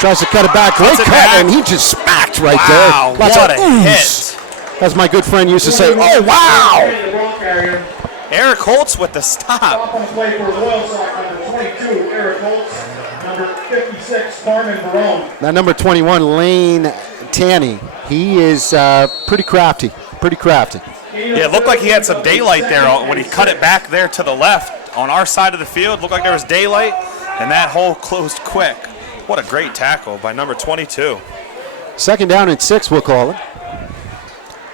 Tries to cut it back. Great cut, and he just smacked right there. Wow, what a hit. As my good friend used to say, oh, wow! The ball carrier. Eric Holtz with the stop. Stop on play for Loyalsock, number 22, Eric Holtz. Number 56, Carmen Barone. That number 21, Lane Tanny. He is pretty crafty. Pretty crafty. Yeah, it looked like he had some daylight there when he cut it back there to the left on our side of the field. Looked like there was daylight, and that hole closed quick. What a great tackle by number 22. 2nd down and 6, we'll call it.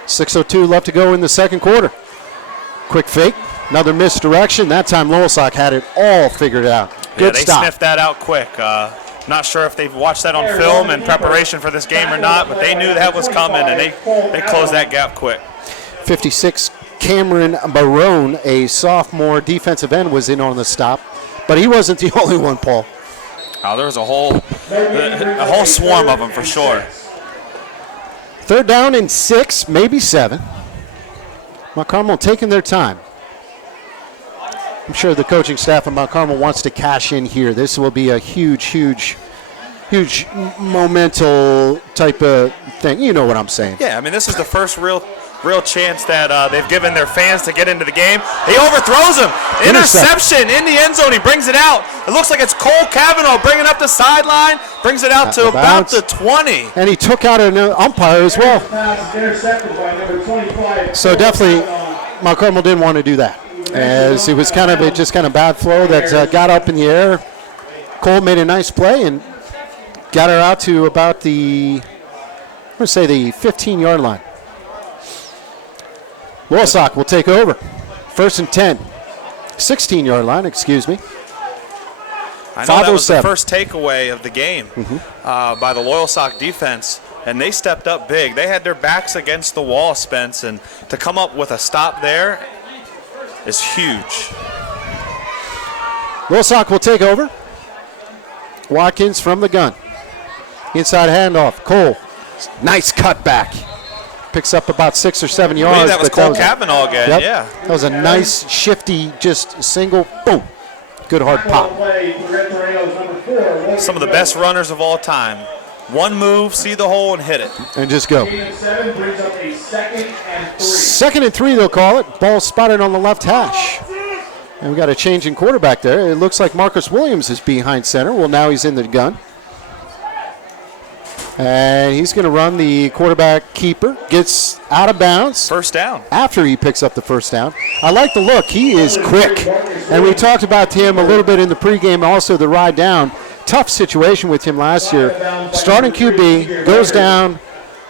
6:02 left to go in the second quarter. Quick fake, another misdirection. That time Loyalsock had it all figured out. Good they stop. sniffed that out quick. Not sure if they've watched that on film in preparation for this game or not, but they knew that was coming, and they closed that gap quick. 56, Cameron Barone, a sophomore defensive end, was in on the stop, but he wasn't the only one, Paul. Oh, there was a whole swarm of them for sure. 3rd down and 6, maybe 7. Mount Carmel taking their time. I'm sure the coaching staff of Mount Carmel wants to cash in here. This will be a huge momental type of thing. You know what I'm saying. Yeah, I mean, this is the first real chance that they've given their fans to get into the game. He overthrows him. Interception in the end zone. He brings it out. It looks like it's Cole Cavanaugh bringing up the sideline, brings it out to about the 20. And he took out an umpire as well. So definitely Mount Carmel didn't want to do that, as it was kind of bad flow that got up in the air. Cole made a nice play and got her out to about the 15-yard line. Loyalsock will take over. 1st and 10. 16-yard line, excuse me. I know that was the first takeaway of the game by the Loyalsock defense, and they stepped up big. They had their backs against the wall, Spence, and to come up with a stop there is huge. Loyalsock will take over. Watkins from the gun. Inside handoff. Cole. Nice cutback. Picks up about 6 or 7 yards. I believe that was Cole Cavanaugh again, yep, yeah. That was a nice, shifty, just single, boom. Good hard pop. Some of the best runners of all time. One move, see the hole, and hit it. And just go. 2nd and 3, they'll call it. Ball spotted on the left hash. And we got a change in quarterback there. It looks like Marcus Williams is behind center. Well, now he's in the gun. And he's going to run the quarterback keeper. Gets out of bounds. 1st down. After he picks up the 1st down. I like the look. He is quick. And we talked about him a little bit in the pregame, also the ride down. Tough situation with him last year. Starting QB, goes down,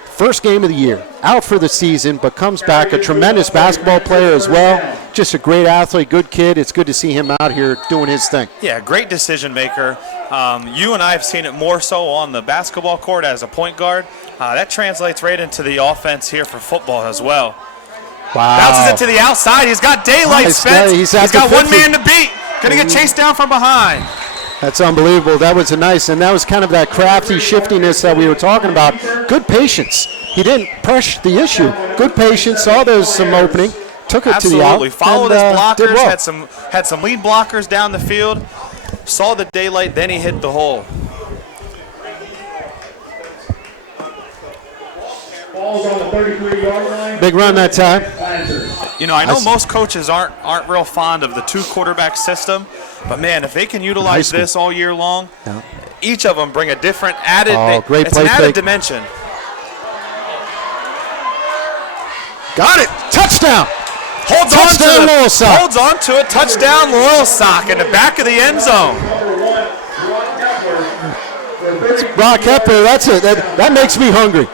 first game of the year. Out for the season, but comes back. A tremendous basketball player as well. Just a great athlete, good kid. It's good to see him out here doing his thing. Yeah, great decision maker. You and I have seen it more so on the basketball court as a point guard. That translates right into the offense here for football as well. Wow. Bounces it to the outside. He's got daylight, Spence. He's got one man to beat. Going to get chased down from behind. That's unbelievable. That was and that was kind of that crafty shiftiness that we were talking about. Good patience. He didn't press the issue. Good patience. Saw there's some opening. Took it to the out. Absolutely. Followed his blockers. Did well. Had some lead blockers down the field. Saw the daylight. Then he hit the hole. Ball's on the 33-yard line. Big run that time. You know, I know most coaches aren't real fond of the 2 quarterback system, but man, if they can utilize this all year long, each of them bring a different added. Great it's play an added fake. dimension. Got it. Touchdown. Holds on to it. Touchdown, Loyalsock in the back of the end zone. Brock Kepler. That's it. That makes me hungry.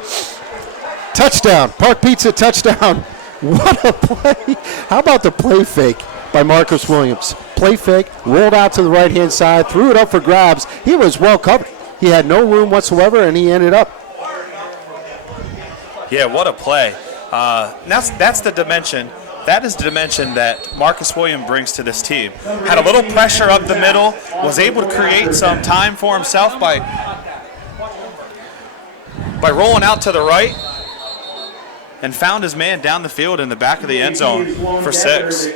Touchdown. Park Pizza touchdown. What a play. How about the play fake by Marcus Williams? Play fake, rolled out to the right-hand side, threw it up for grabs. He was well covered. He had no room whatsoever, and he ended up. Yeah, what a play. That's the dimension. That is the dimension that Marcus Williams brings to this team. Had a little pressure up the middle, was able to create some time for himself by rolling out to the right, and found his man down the field in the back of the end zone for 6.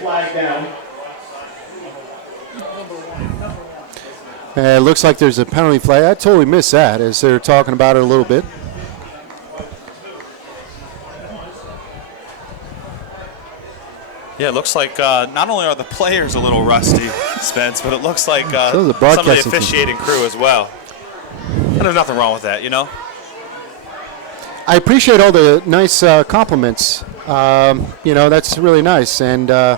It looks like there's a penalty flag. I totally missed that as they're talking about it a little bit. Yeah, it looks like not only are the players a little rusty, Spence, but it looks like So the some of the broadcasting team. officiating crew as well. And there's nothing wrong with that, you know? I appreciate all the nice compliments. That's really nice. And, yeah,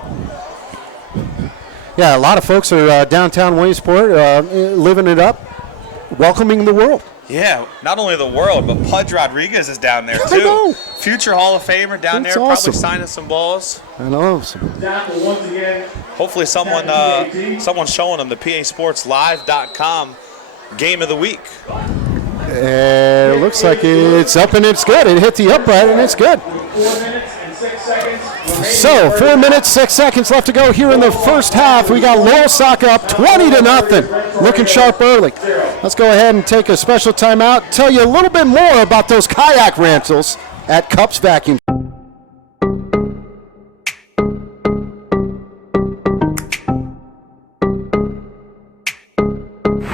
a lot of folks are downtown Williamsport living it up, welcoming the world. Yeah, not only the world, but Pudge Rodriguez is down there, too. I know. Future Hall of Famer down That's there, awesome. probably signing some balls. I know. Staff will once again Hopefully someone's showing them the PASportsLive.com game of the week. It looks like it's up and it's good. It hit the upright and it's good. 4 minutes and 6 seconds. So 4 minutes, 6 seconds left to go here in the first half. We got Loyalsock up 20-0, looking sharp early. Let's go ahead and take a special timeout. Tell you a little bit more about those kayak rentals at Cups Vacuum.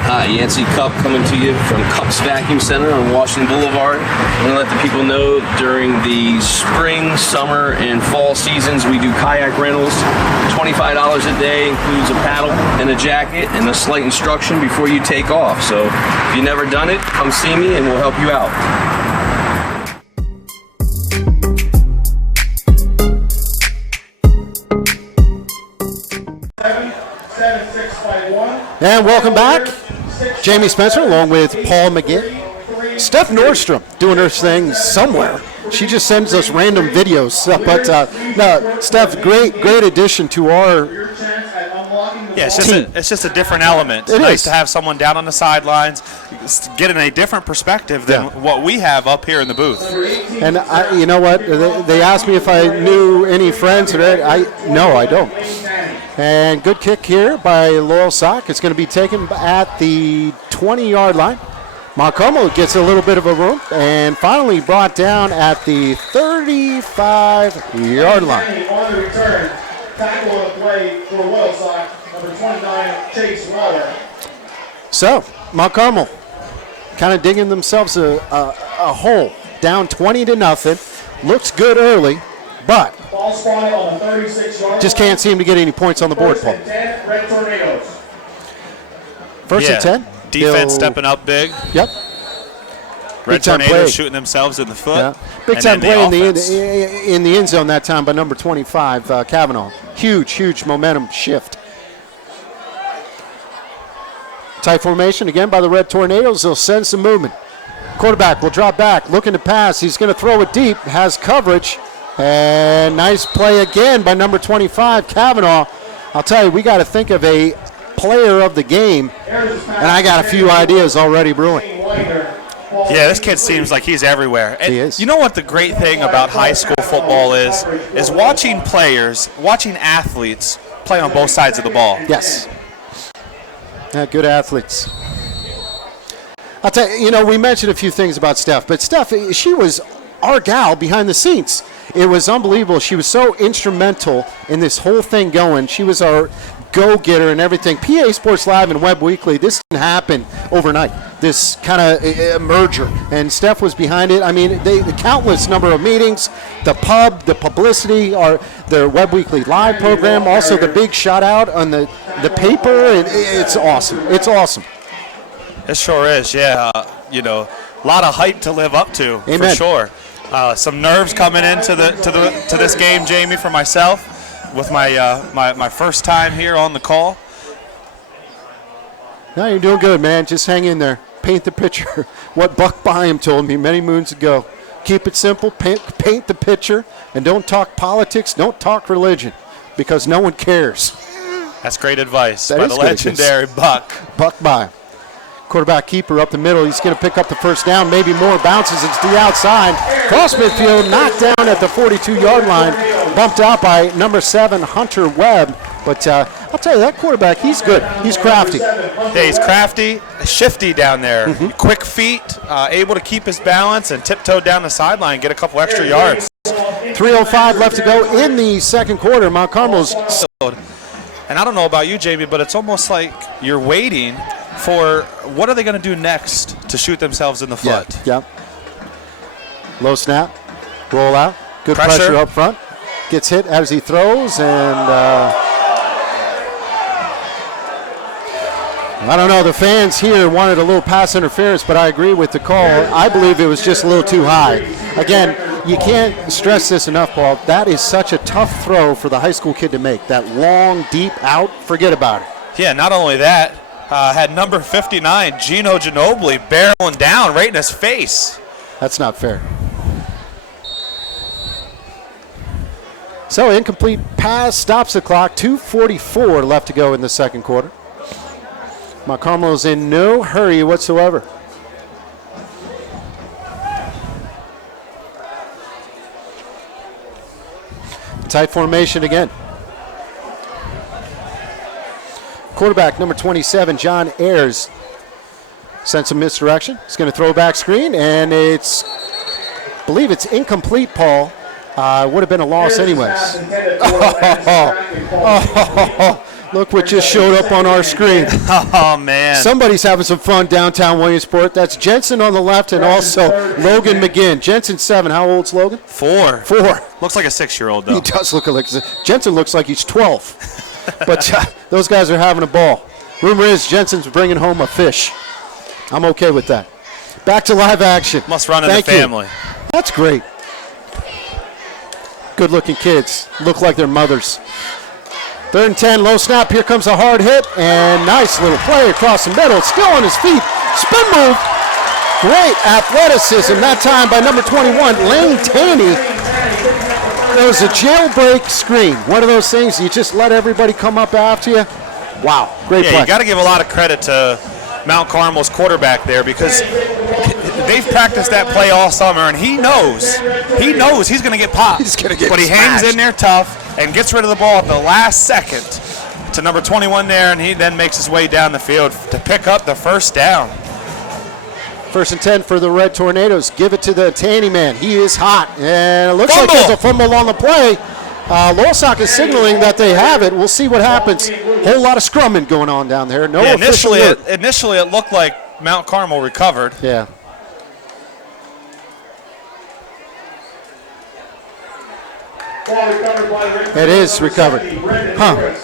Hi, Yancey Cup coming to you from Cups Vacuum Center on Washington Boulevard. I want to let the people know during the spring, summer, and fall seasons we do kayak rentals. $25 a day includes a paddle and a jacket and a slight instruction before you take off. So if you've never done it, come see me and we'll help you out. And welcome back. Jamie Spencer along with Paul McGinn. Steph Nordstrom doing her thing somewhere. She just sends us random videos. But no, Steph, great addition to our Yeah, it's just a different element. It Nice is. to have someone down on the sidelines, getting a different perspective than what we have up here in the booth. And you know what? They asked me if I knew any friends. No, I don't. And good kick here by Loyalsock. It's going to be taken at the 20-yard line. Mt Carmel gets a little bit of a room and finally brought down at the 35-yard line. On the return, tackle on the play for Loyalsock, number 29, Chase Waller. So, Mt Carmel kind of digging themselves a hole, down 20-0. Looks good early, but Ball spotted on the 36-yard just can't seem to get any points on the board, First Paul. and 10, Red Tornadoes. First and 10. Defense stepping up big. Yep. Red Big time Tornadoes play. shooting themselves in the foot. Yeah. Big And time then play offense. in the end zone that time by number 25, Kavanaugh. Huge momentum shift. Tight formation again by the Red Tornadoes. They'll send some movement. Quarterback will drop back, looking to pass. He's going to throw it deep, has coverage. And nice play again by number 25, Kavanaugh. I'll tell you, we got to think of a player of the game, and I got a few ideas already brewing. Yeah, this kid seems like he's everywhere. And He is. You know what the great thing about high school football is watching players, watching athletes play on both sides of the ball. Yes. Yeah, good athletes. I'll tell you, we mentioned a few things about Steph, but Steph, she was our gal behind the scenes. It was unbelievable. She was so instrumental in this whole thing going. She was our go-getter and everything. PA Sports Live and Web Weekly, this didn't happen overnight, this kind of merger. And Steph was behind it. I mean, the countless number of meetings, the pub, the publicity, their Web Weekly Live program, also the big shout-out on the paper. It's awesome. It's awesome. It sure is, yeah. A lot of hype to live up to, Amen. for sure. Some nerves coming into to this game, Jamie, for myself, with my first time here on the call. No, you're doing good, man. Just hang in there. Paint the picture. What Buck Byam told me many moons ago. Keep it simple. Paint the picture, and don't talk politics. Don't talk religion, because no one cares. That's great advice That by is the good legendary Buck. Buck Byam. Quarterback keeper up the middle. He's going to pick up the first down. Maybe more bounces. It's the outside. Cross midfield, knocked down at the 42-yard line. Bumped out by number 7, Hunter Webb. But I'll tell you, that quarterback, he's good. He's crafty. Yeah, he's crafty, shifty down there. Quick feet, able to keep his balance and tiptoe down the sideline, get a couple extra yards. 3:05 left to go in the second quarter. Mount Carmel's. And I don't know about you, Jamie, but it's almost like you're waiting for what are they going to do next to shoot themselves in the foot. Yep. Low snap. Roll out. Good pressure up front. gets hit as he throws, and I don't know, the fans here wanted a little pass interference, but I agree with the call. I believe it was just a little too high. Again, you can't stress this enough, Paul. That is such a tough throw for the high school kid to make. That long, deep out, forget about it. Yeah, not only that, had number 59, Gino Ginobili, barreling down right in his face. That's not fair. So incomplete pass stops the clock. 2:44 left to go in the second quarter. Mount Carmel is in no hurry whatsoever. Tight formation again. Quarterback number 27, John Ayers, sent some misdirection. He's going to throw back screen, and I believe it's incomplete, Paul. Would have been a loss anyways. Look what just showed up on our screen. Oh, man. Somebody's having some fun downtown Williamsport. That's Jensen on the left and also Logan McGinn. Jensen 7. How old's Logan? 4. 4. Looks like a 6-year-old, though. He does look like Jensen looks like he's 12. But those guys are having a ball. Rumor is Jensen's bringing home a fish. I'm okay with that. Back to live action. Must run in the family. That's great. Good-looking kids. Look like their mothers. 3rd and 10, low snap. Here comes a hard hit, and nice little play across the middle. Still on his feet. Spin move. Great athleticism that time by number 21, Lane Taney. It was a jailbreak screen. One of those things you just let everybody come up after you. Wow, great play. Yeah, you got to give a lot of credit to Mount Carmel's quarterback there because they've practiced that play all summer, and he knows he's going to get popped. He's going to get But he smashed. hangs in there tough and gets rid of the ball at the last second to number 21 there, and he then makes his way down the field to pick up the first down. 1st and 10 for the Red Tornadoes. Give it to the Taney man. He is hot. And it looks like there's a fumble on the play. Loyalsock is signaling that they have it. We'll see what happens. Whole lot of scrumming going on down there. No official word. Initially, it looked like Mount Carmel recovered. Yeah. It is recovered. Huh.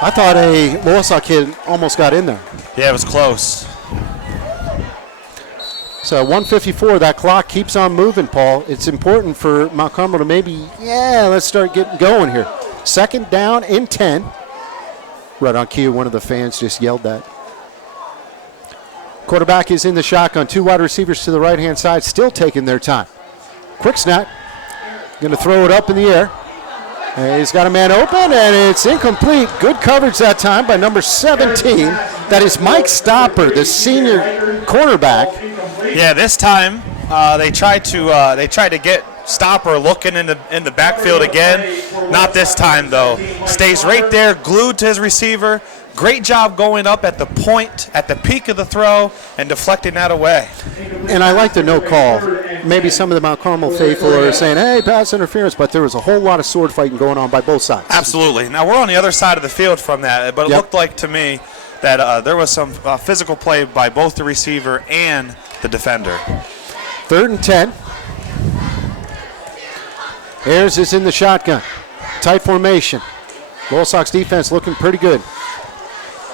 I thought a Loyalsock kid almost got in there. Yeah, it was close. So 1:54, that clock keeps on moving, Paul. It's important for Mount Carmel to maybe, let's start getting going here. 2nd down and 10. Right on cue, one of the fans just yelled that. Quarterback is in the shotgun. 2 wide receivers to the right-hand side, still taking their time. Quick snap. Going to throw it up in the air. And he's got a man open, and it's incomplete. Good coverage that time by number 17. That is Mike Stopper, the senior cornerback. Yeah, this time they tried to get Stopper looking in the backfield again. Not this time though. Stays right there, glued to his receiver. Great job going up at the point, at the peak of the throw, and deflecting that away. And I like the no call. Maybe some of the Mount Carmel faithful are saying, hey, pass interference, but there was a whole lot of sword fighting going on by both sides. Absolutely. Now, we're on the other side of the field from that, but it looked like to me that there was some physical play by both the receiver and the defender. 3rd and 10. Ayers is in the shotgun. Tight formation. Loyalsock's defense looking pretty good.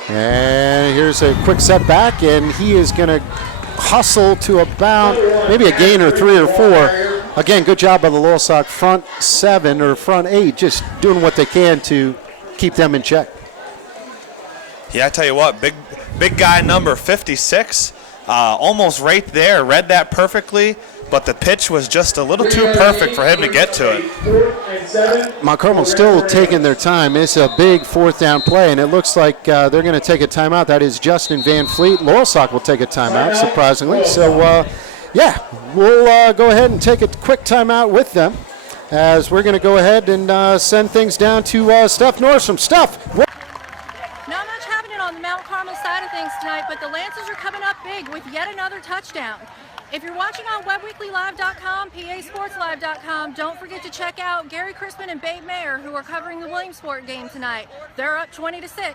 And here's a quick setback, and he is going to hustle to about maybe a gain or 3 or 4. Again, good job by the Loyalsock front 7 or front 8, just doing what they can to keep them in check. Yeah, I tell you what, big guy number 56, almost right there, read that perfectly, but the pitch was just a little too perfect for him to get to it. Mount Carmel's still taking their time. It's a big 4th down play, and it looks like they're going to take a timeout. That is Justin Van Fleet. Loyalsock will take a timeout, surprisingly. So, we'll go ahead and take a quick timeout with them as we're going to go ahead and send things down to Steph Norris from Steph. Not much happening on the Mount Carmel side of things tonight, but the Lancers are coming up big with yet another touchdown. If you're watching on webweeklylive.com, pasportslive.com, don't forget to check out Gary Crispin and Babe Mayer, who are covering the Williamsport game tonight. They're up 20-6.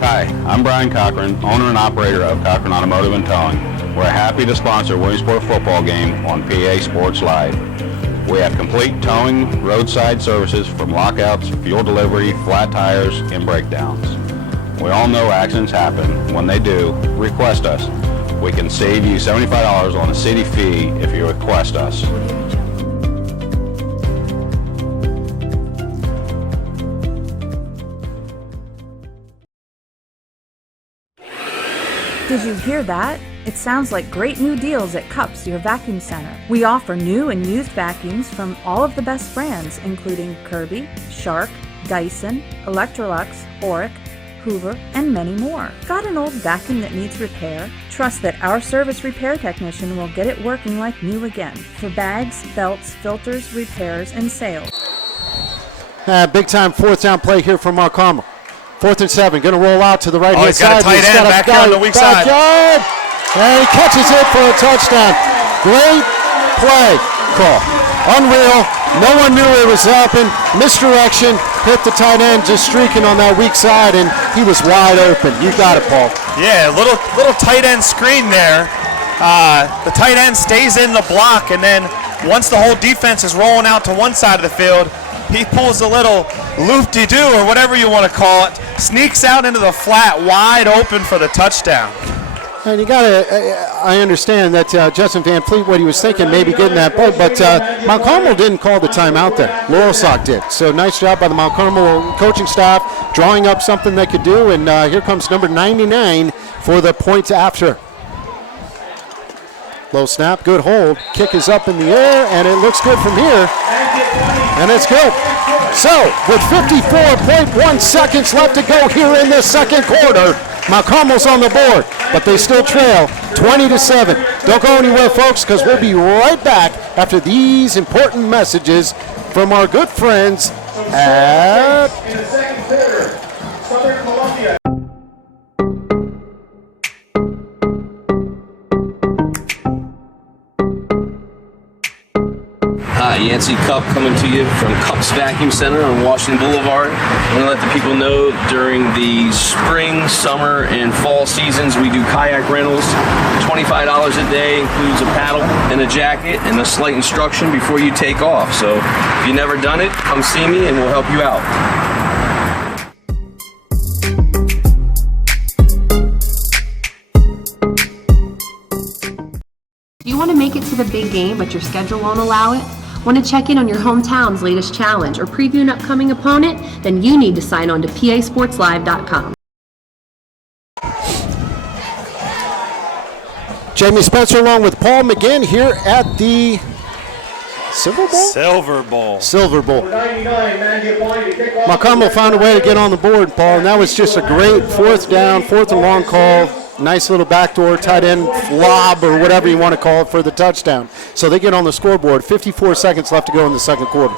Hi, I'm Brian Cochran, owner and operator of Cochran Automotive and Towing. We're happy to sponsor Williamsport football game on PA Sports Live. We have complete towing, roadside services from lockouts, fuel delivery, flat tires, and breakdowns. We all know accidents happen. When they do, request us. We can save you $75 on a city fee if you request us. Did you hear that? It sounds like great new deals at Cups, your vacuum center. We offer new and used vacuums from all of the best brands, including Kirby, Shark, Dyson, Electrolux, Auric, Hoover, and many more. Got an old vacuum that needs repair? Trust that our service repair technician will get it working like new again. For bags, belts, filters, repairs, and sales. Big time fourth down play here from Mount Carmel. 4th and 7, going to roll out to the right hand He's got side. a tight end back here on the weak side. Backyard, and he catches it for a touchdown. Great play call. Unreal. No one knew it was happening. Misdirection. Hit the tight end just streaking on that weak side, and he was wide open. You got it, Paul. Yeah, little tight end screen there. The tight end stays in the block, and then once the whole defense is rolling out to one side of the field, he pulls a little loop-de-doo or whatever you want to call it, sneaks out into the flat, wide open for the touchdown. And you got to, I understand that Justin Van Fleet, what he was thinking, maybe getting that ball, but Mount Carmel didn't call the timeout there. Loyalsock did. So nice job by the Mount Carmel coaching staff, drawing up something they could do, and here comes number 99 for the point after. Low snap, good hold. Kick is up in the air, and it looks good from here. And it's good. So, with 54.1 seconds left to go here in this second quarter, Mount Carmel's on the board, but they still trail 20-7. Don't go anywhere, folks, because we'll be right back after these important messages from our good friends at... In the second quarter, Southern Columbia. Hi, Yancey Cup coming to you from Cups Vacuum Center on Washington Boulevard. I want to let the people know during the spring, summer, and fall seasons we do kayak rentals. $25 a day includes a paddle and a jacket and a slight instruction before you take off. So if you've never done it, come see me and we'll help you out. Do you want to make it to the big game, but your schedule won't allow it? Want to check in on your hometown's latest challenge or preview an upcoming opponent? Then you need to sign on to PASportsLive.com. Jamie Spencer along with Paul McGinn here at the Silver Bowl? Silver Bowl. Mount Carmel found a way to get on the board, Paul, and that was just a great fourth down, fourth and long call. Nice little backdoor tight end lob or whatever you want to call it for the touchdown. So they get on the scoreboard. 54 seconds left to go in the second quarter.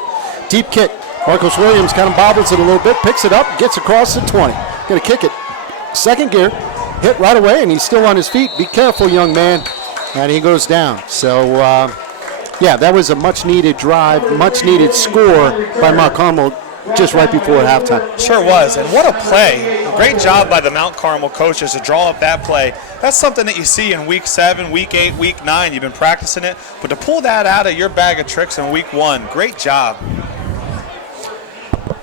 Deep kick. Marcos Williams kind of bobbles it a little bit, picks it up, gets across the 20. Going to kick it. Second gear. Hit right away, and he's still on his feet. Be careful, young man. And he goes down. So, yeah, that was a much-needed drive, much-needed score by Mount Carmel just right before halftime. Sure was, and what a play. Great job by the Mount Carmel coaches to draw up that play. That's something that you see in week 7, week 8, week 9. You've been practicing it, but to pull that out of your bag of tricks in week 1, great job.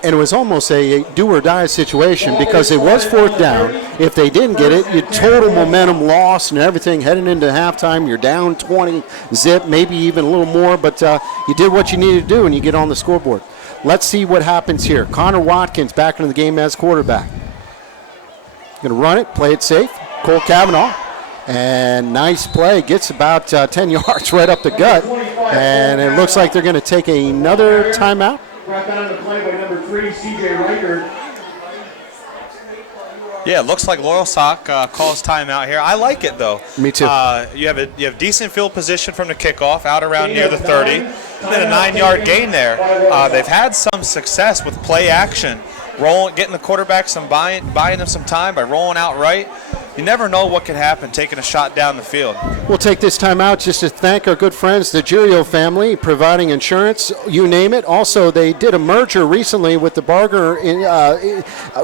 And it was almost a do-or-die situation because it was fourth down. If they didn't get it, your total momentum loss and everything heading into halftime. You're down 20 zip, maybe even a little more, but you did what you needed to do and you get on the scoreboard. Let's see what happens here. Connor Watkins back into the game as quarterback. Going to run it, play it safe. Cole Cavanaugh. And nice play. Gets about 10 yards right up the gut. And it looks like they're going to take another timeout. Brought down the play by number 3, C.J. Reichert. Yeah, it looks like Loyalsock calls timeout here. I like it, though. Me too. You have decent field position from the kickoff, out around near the 30. And then a 9-yard gain there. They've had some success with play action getting the quarterback buying them some time by rolling out right. You never know what can happen taking a shot down the field. We'll take this time out just to thank our good friends, the Girio family, providing insurance, you name it. Also, they did a merger recently with the Barger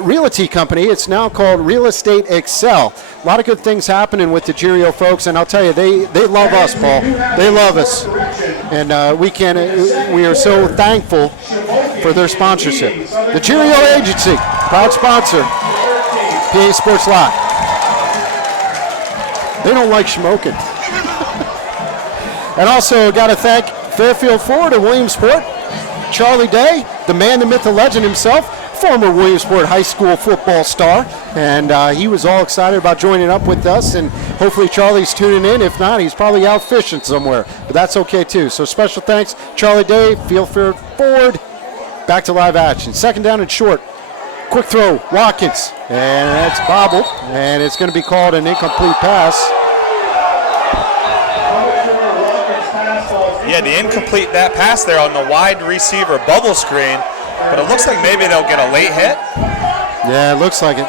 Realty Company. It's now called Real Estate Excel. A lot of good things happening with the Girio folks, and I'll tell you, they love us, Paul. They love us. And we are so thankful for their sponsorship. The Girio Agency, proud sponsor, PA Sports Live. They don't like smoking. And also got to thank Fairfield Ford of Williamsport, Charlie Day, the man, the myth, the legend himself, former Williamsport High School football star. And he was all excited about joining up with us. And hopefully Charlie's tuning in. If not, he's probably out fishing somewhere. But that's okay, too. So special thanks, Charlie Day, Fairfield Ford. Back to live action. Second down and short. Quick throw, Watkins, and that's bobbled, and it's going to be called an incomplete pass. Yeah, the incomplete that pass there on the wide receiver bubble screen, but it looks like maybe they'll get a late hit. Yeah, it looks like it.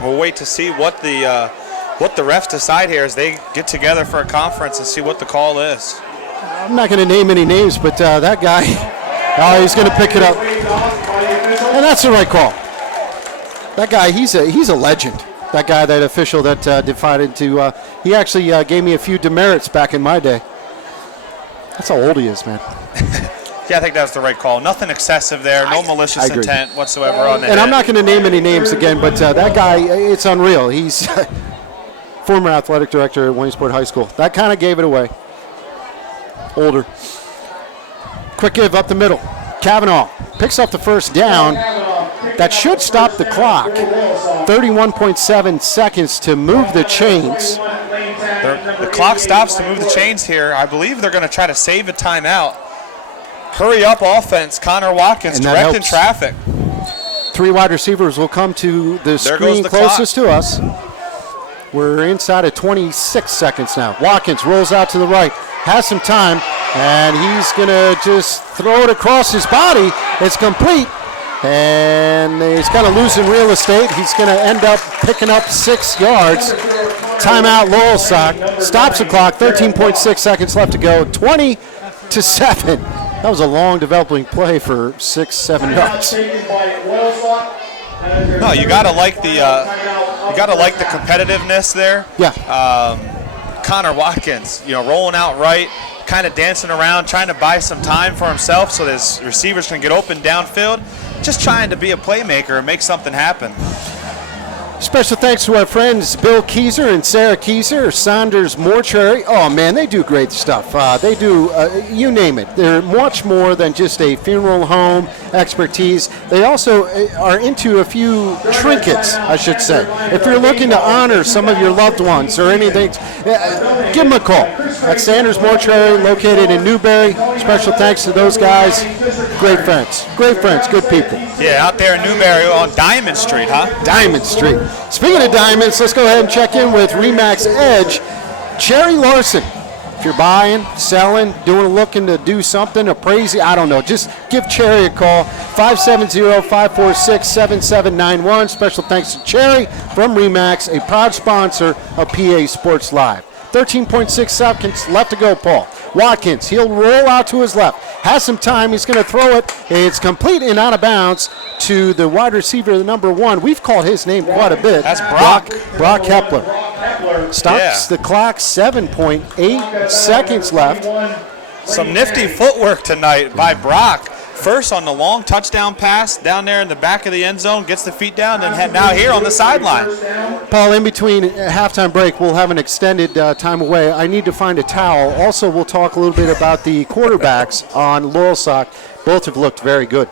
We'll wait to see what the refs decide here as they get together for a conference and see what the call is. I'm not going to name any names, but that guy, he's going to pick it up. And that's the right call. That guy, he's a legend. That guy, that official that decided to, he actually gave me a few demerits back in my day. That's how old he is, man. Yeah, I think that's the right call. Nothing excessive there, no malicious intent whatsoever on the And hit. I'm not going to name any names again, but that guy, it's unreal. He's former athletic director at Williamsport High School. That kind of gave it away. Older. Quick give up the middle. Kavanaugh picks up the first down. That should stop the clock. 31.7 seconds to move the chains. The clock stops to move the chains here. I believe they're going to try to save a timeout. Hurry up offense. Connor Watkins directing traffic. 3 wide receivers will come to the screen closest to us. We're inside of 26 seconds now. Watkins rolls out to the right. Has some time, and he's going to just throw it across his body. It's complete, and he's kind of losing real estate. He's going to end up picking up 6 yards. Timeout, Loyalsock. Stops the clock, 13.6 seconds left to go, 20-7. That was a long developing play for 6-7 yards. No, you gotta like the competitiveness there. Yeah. Connor Watkins, rolling out right, kind of dancing around, trying to buy some time for himself so his receivers can get open downfield. Just trying to be a playmaker and make something happen. Special thanks to our friends Bill Keyser and Sarah Keyser, Saunders Mortuary. Oh, man, they do great stuff. They do, you name it. They're much more than just a funeral home expertise. They also are into a few trinkets, I should say. If you're looking to honor some of your loved ones or anything, give them a call. At Sanders Mortuary, located in Newberry. Special thanks to those guys. Great friends, good people. Yeah, out there in Newberry on Diamond Street, huh? Diamond Street. Speaking of diamonds, let's go ahead and check in with RE/MAX Edge. Cherry Larson. If you're buying, selling, looking to do something, appraising, I don't know, just give Cherry a call, 570-546-7791. Special thanks to Cherry from RE/MAX, a proud sponsor of PA Sports Live. 13.6 seconds left to go, Paul. Watkins, he'll roll out to his left. Has some time. He's going to throw it. It's complete and out of bounds to the wide receiver, the number 1. We've called his name quite a bit. That's Brock. Brock Hepler. Stops the clock, 7.8 seconds left. Some nifty footwork tonight by Brock. First on the long touchdown pass down there in the back of the end zone, gets the feet down, and now here on the sideline. Paul, in between halftime break, we'll have an extended time away. I need to find a towel. Also, we'll talk a little bit about the quarterbacks on Loyalsock. Both have looked very good.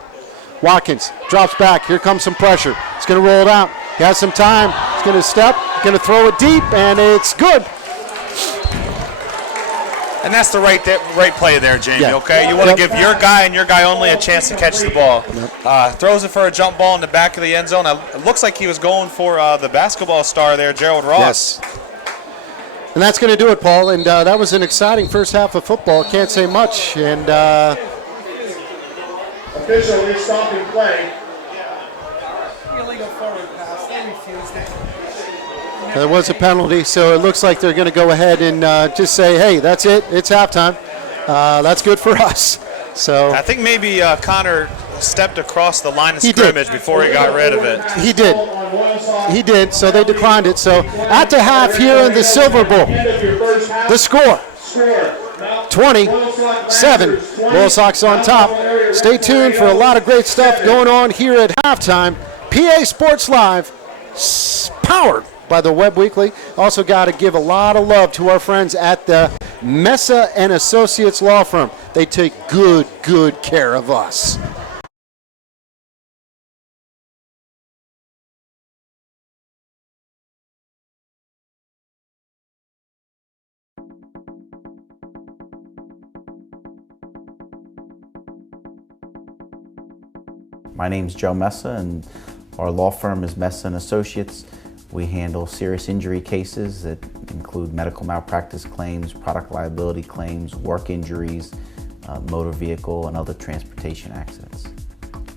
Watkins drops back. Here comes some pressure. He's going to roll it out. He has some time. He's going to step, going to throw it deep, and it's good. And that's the right play there, Jamie, Yeah. okay? You want to give your guy and your guy only a chance to catch the ball. Throws it for a jump ball in the back of the end zone. It looks like he was going for the basketball star there, Gerald Ross. Yes. And that's going to do it, Paul. And that was an exciting first half of football. Can't say much. And officially stopping play. Illegal forward pass. They refused it. there was a penalty, so it looks like they're going to go ahead and just say, hey, that's it. It's halftime. That's good for us. So I think maybe Connor stepped across the line of scrimmage before he got rid of it. He did. He did, so they declined it. So at the half here in the Silver Bowl, the score, 27, Loyalsock on top. Stay tuned for a lot of great stuff going on here at halftime. PA Sports Live, powered by the Web Weekly. Also got to give a lot of love to our friends at the Mesa and Associates Law Firm. They take good care of us. My name's Joe Mesa, and our law firm is Mesa and Associates. We handle serious injury cases that include medical malpractice claims, product liability claims, work injuries, motor vehicle, and other transportation accidents.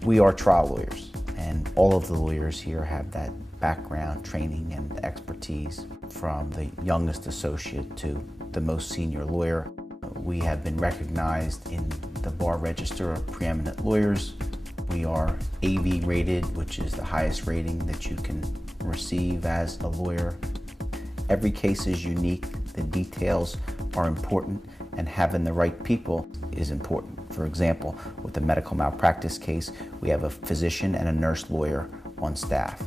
We are trial lawyers, and all of the lawyers here have that background, training, and expertise, from the youngest associate to the most senior lawyer. We have been recognized in the Bar Register of Preeminent Lawyers. We are AV rated, which is the highest rating that you can receive as a lawyer. Every case is unique, the details are important, and having the right people is important. For example, with the medical malpractice case, we have a physician and a nurse lawyer on staff.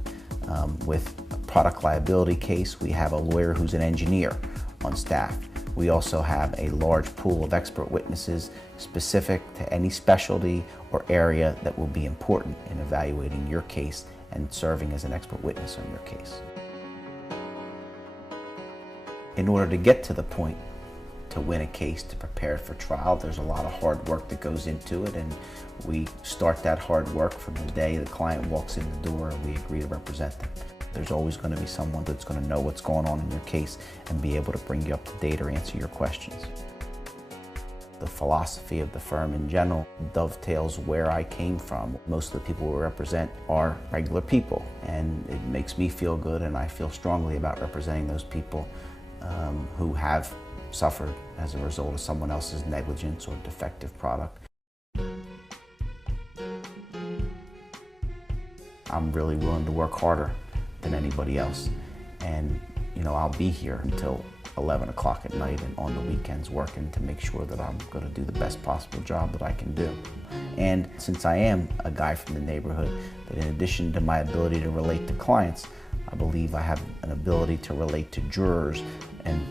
With a product liability case, we have a lawyer who's an engineer on staff. We also have a large pool of expert witnesses specific to any specialty or area that will be important in evaluating your case and serving as an expert witness on your case. In order to get to the point to win a case, to prepare for trial, there's a lot of hard work that goes into it, and we start that hard work from the day the client walks in the door and we agree to represent them. There's always going to be someone that's going to know what's going on in your case and be able to bring you up to date or answer your questions. The philosophy of the firm in general dovetails where I came from. Most of the people we represent are regular people, and it makes me feel good, and I feel strongly about representing those people who have suffered as a result of someone else's negligence or defective product. I'm really willing to work harder than anybody else, and I'll be here until 11 o'clock at night and on the weekends working to make sure that I'm going to do the best possible job that I can do. And since I am a guy from the neighborhood, that in addition to my ability to relate to clients, I believe I have an ability to relate to jurors and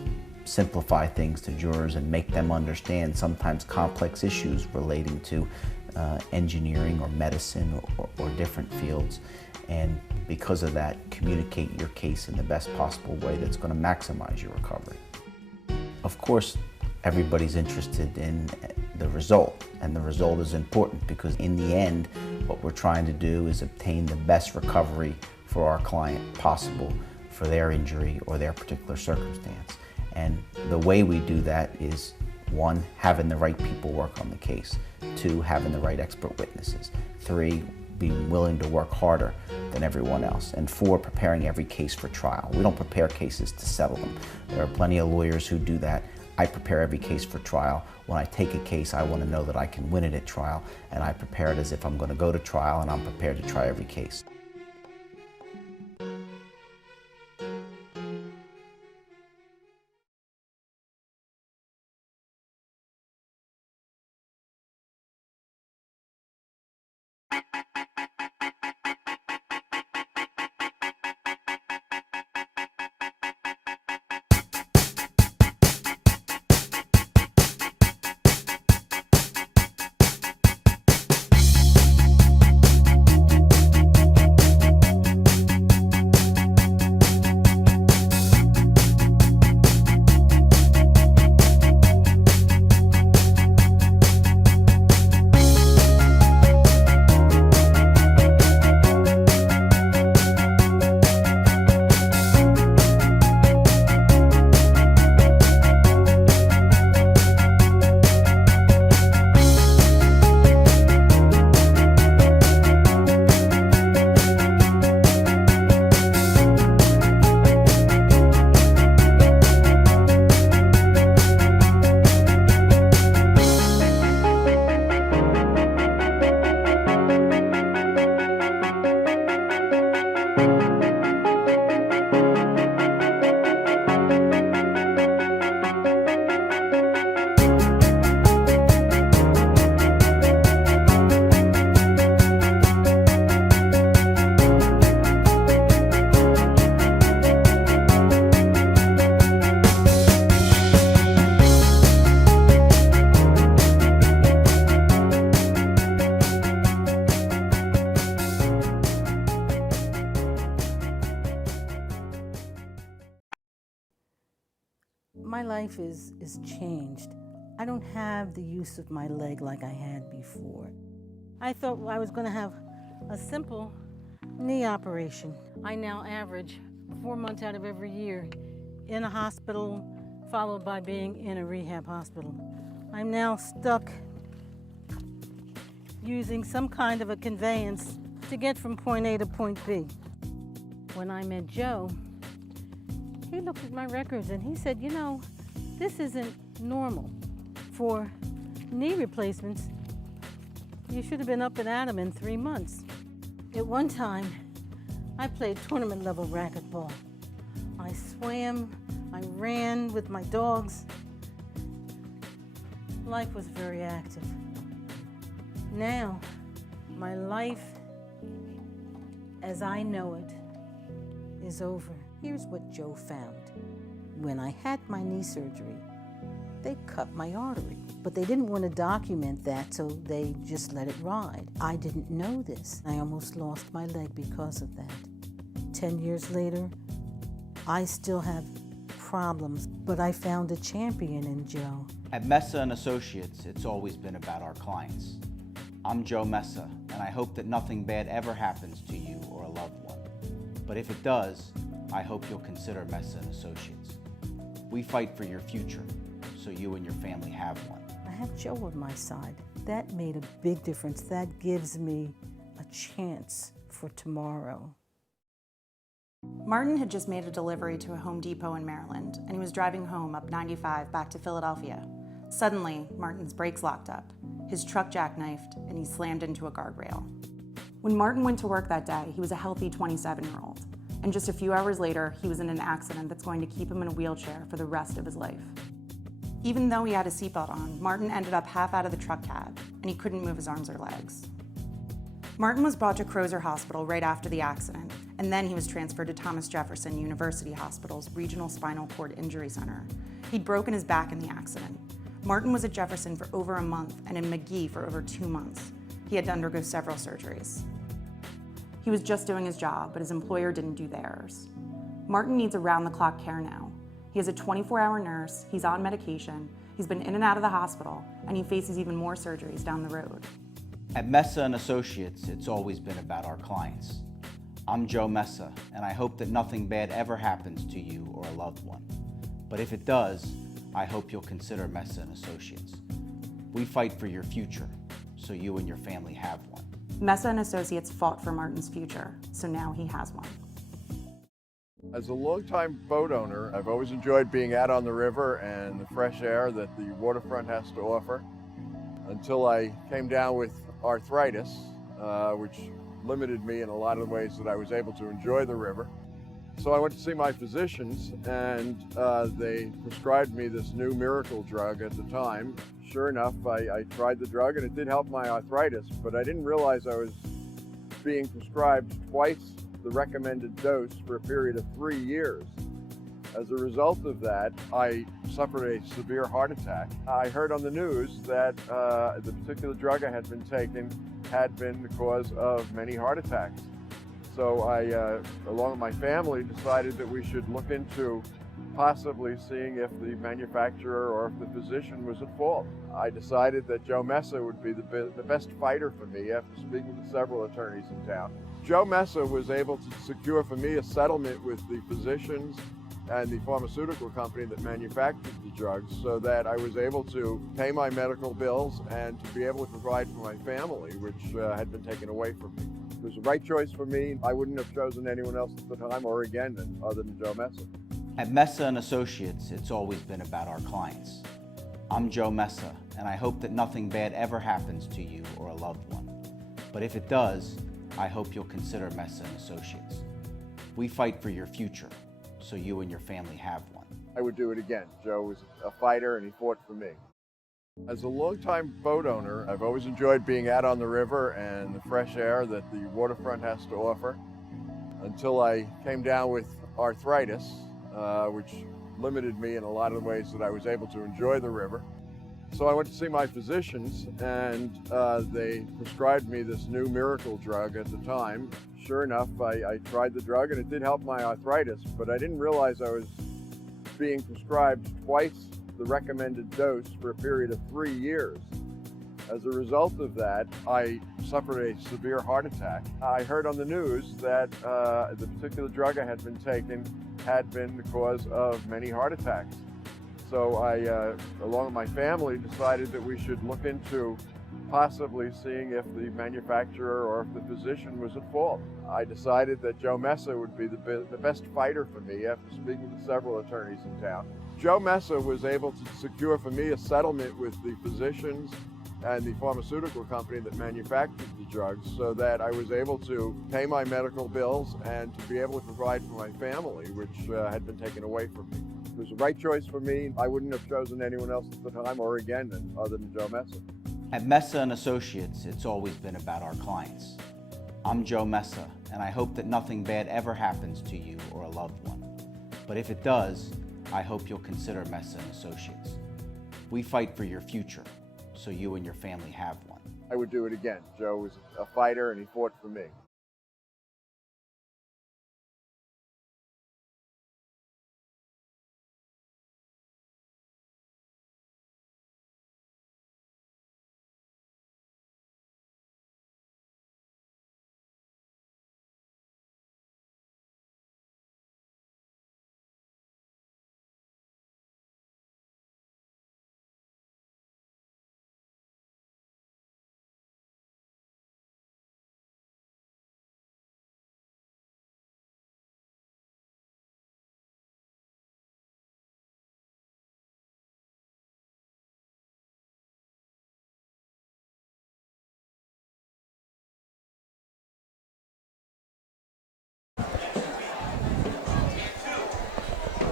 simplify things to jurors and make them understand sometimes complex issues relating to engineering or medicine or different fields. And because of that, communicate your case in the best possible way that's going to maximize your recovery. Of course, everybody's interested in the result, and the result is important because in the end, what we're trying to do is obtain the best recovery for our client possible for their injury or their particular circumstance. And the way we do that is, 1, having the right people work on the case, 2, having the right expert witnesses, 3, being willing to work harder than everyone else, and 4, preparing every case for trial. We don't prepare cases to settle them. There are plenty of lawyers who do that. I prepare every case for trial. When I take a case, I want to know that I can win it at trial, and I prepare it as if I'm going to go to trial, and I'm prepared to try every case. My life is changed. I don't have the use of my leg like I had before. I thought I was going to have a simple knee operation. I now average 4 months out of every year in a hospital, followed by being in a rehab hospital. I'm now stuck using some kind of a conveyance to get from point A to point B. When I met Joe, he looked at my records and he said, you know, this isn't normal. For knee replacements, you should have been up and at 'em in 3 months. At one time, I played tournament level racquetball. I swam, I ran with my dogs. Life was very active. Now, my life as I know it is over. Here's what Joe found. When I had my knee surgery, they cut my artery, but they didn't want to document that, so they just let it ride. I didn't know this. I almost lost my leg because of that. 10 years later, I still have problems, but I found a champion in Joe. At Mesa & Associates, it's always been about our clients. I'm Joe Mesa, and I hope that nothing bad ever happens to you or a loved one. But if it does, I hope you'll consider Mesa & Associates. We fight for your future, so you and your family have one. I have Joe on my side. That made a big difference. That gives me a chance for tomorrow. Martin had just made a delivery to a Home Depot in Maryland, and he was driving home up 95 back to Philadelphia. Suddenly, Martin's brakes locked up, his truck jackknifed, and he slammed into a guardrail. When Martin went to work that day, he was a healthy 27-year-old, and just a few hours later, he was in an accident that's going to keep him in a wheelchair for the rest of his life. Even though he had a seatbelt on, Martin ended up half out of the truck cab, and he couldn't move his arms or legs. Martin was brought to Crozer Hospital right after the accident, and then he was transferred to Thomas Jefferson University Hospital's Regional Spinal Cord Injury Center. He'd broken his back in the accident. Martin was at Jefferson for over a month and in McGee for over 2 months. He had to undergo several surgeries. He was just doing his job, but his employer didn't do theirs. Martin needs around-the-clock care now. He has a 24-hour nurse, he's on medication, he's been in and out of the hospital, and he faces even more surgeries down the road. At Mesa & Associates, it's always been about our clients. I'm Joe Mesa, and I hope that nothing bad ever happens to you or a loved one. But if it does, I hope you'll consider Mesa & Associates. We fight for your future, so you and your family have one. Mesa & Associates fought for Martin's future, so now he has one. As a longtime boat owner, I've always enjoyed being out on the river and the fresh air that the waterfront has to offer, until I came down with arthritis, which limited me in a lot of the ways that I was able to enjoy the river. So I went to see my physicians, and they prescribed me this new miracle drug at the time. Sure enough, I tried the drug and it did help my arthritis, but I didn't realize I was being prescribed twice the recommended dose for a period of 3 years. As a result of that, I suffered a severe heart attack. I heard on the news that the particular drug I had been taking had been the cause of many heart attacks. So I, along with my family, decided that we should look into possibly seeing if the manufacturer or if the physician was at fault. I decided that Joe Mesa would be the best fighter for me after speaking to several attorneys in town. Joe Mesa was able to secure for me a settlement with the physicians and the pharmaceutical company that manufactured the drugs, so that I was able to pay my medical bills and to be able to provide for my family, which had been taken away from me. It was the right choice for me. I wouldn't have chosen anyone else at the time or again other than Joe Mesa. At Mesa & Associates, it's always been about our clients. I'm Joe Mesa, and I hope that nothing bad ever happens to you or a loved one. But if it does, I hope you'll consider Mesa & Associates. We fight for your future, so you and your family have one. I would do it again. Joe was a fighter and he fought for me. As a longtime boat owner, I've always enjoyed being out on the river and the fresh air that the waterfront has to offer, until I came down with arthritis, which limited me in a lot of the ways that I was able to enjoy the river. So I went to see my physicians, and they prescribed me this new miracle drug at the time. Sure enough, I tried the drug and it did help my arthritis, but I didn't realize I was being prescribed twice the recommended dose for a period of 3 years. As a result of that, I suffered a severe heart attack. I heard on the news that the particular drug I had been taking had been the cause of many heart attacks. So I, along with my family, decided that we should look into possibly seeing if the manufacturer or if the physician was at fault. I decided that Joe Messa would be the best fighter for me after speaking to several attorneys in town. Joe Messa was able to secure for me a settlement with the physicians and the pharmaceutical company that manufactured the drugs so that I was able to pay my medical bills and to be able to provide for my family, which had been taken away from me. It was the right choice for me. I wouldn't have chosen anyone else at the time or again other than Joe Messa. At Messa & Associates, it's always been about our clients. I'm Joe Messa, and I hope that nothing bad ever happens to you or a loved one. But if it does, I hope you'll consider Messa & Associates. We fight for your future, so you and your family have one. I would do it again. Joe was a fighter and he fought for me.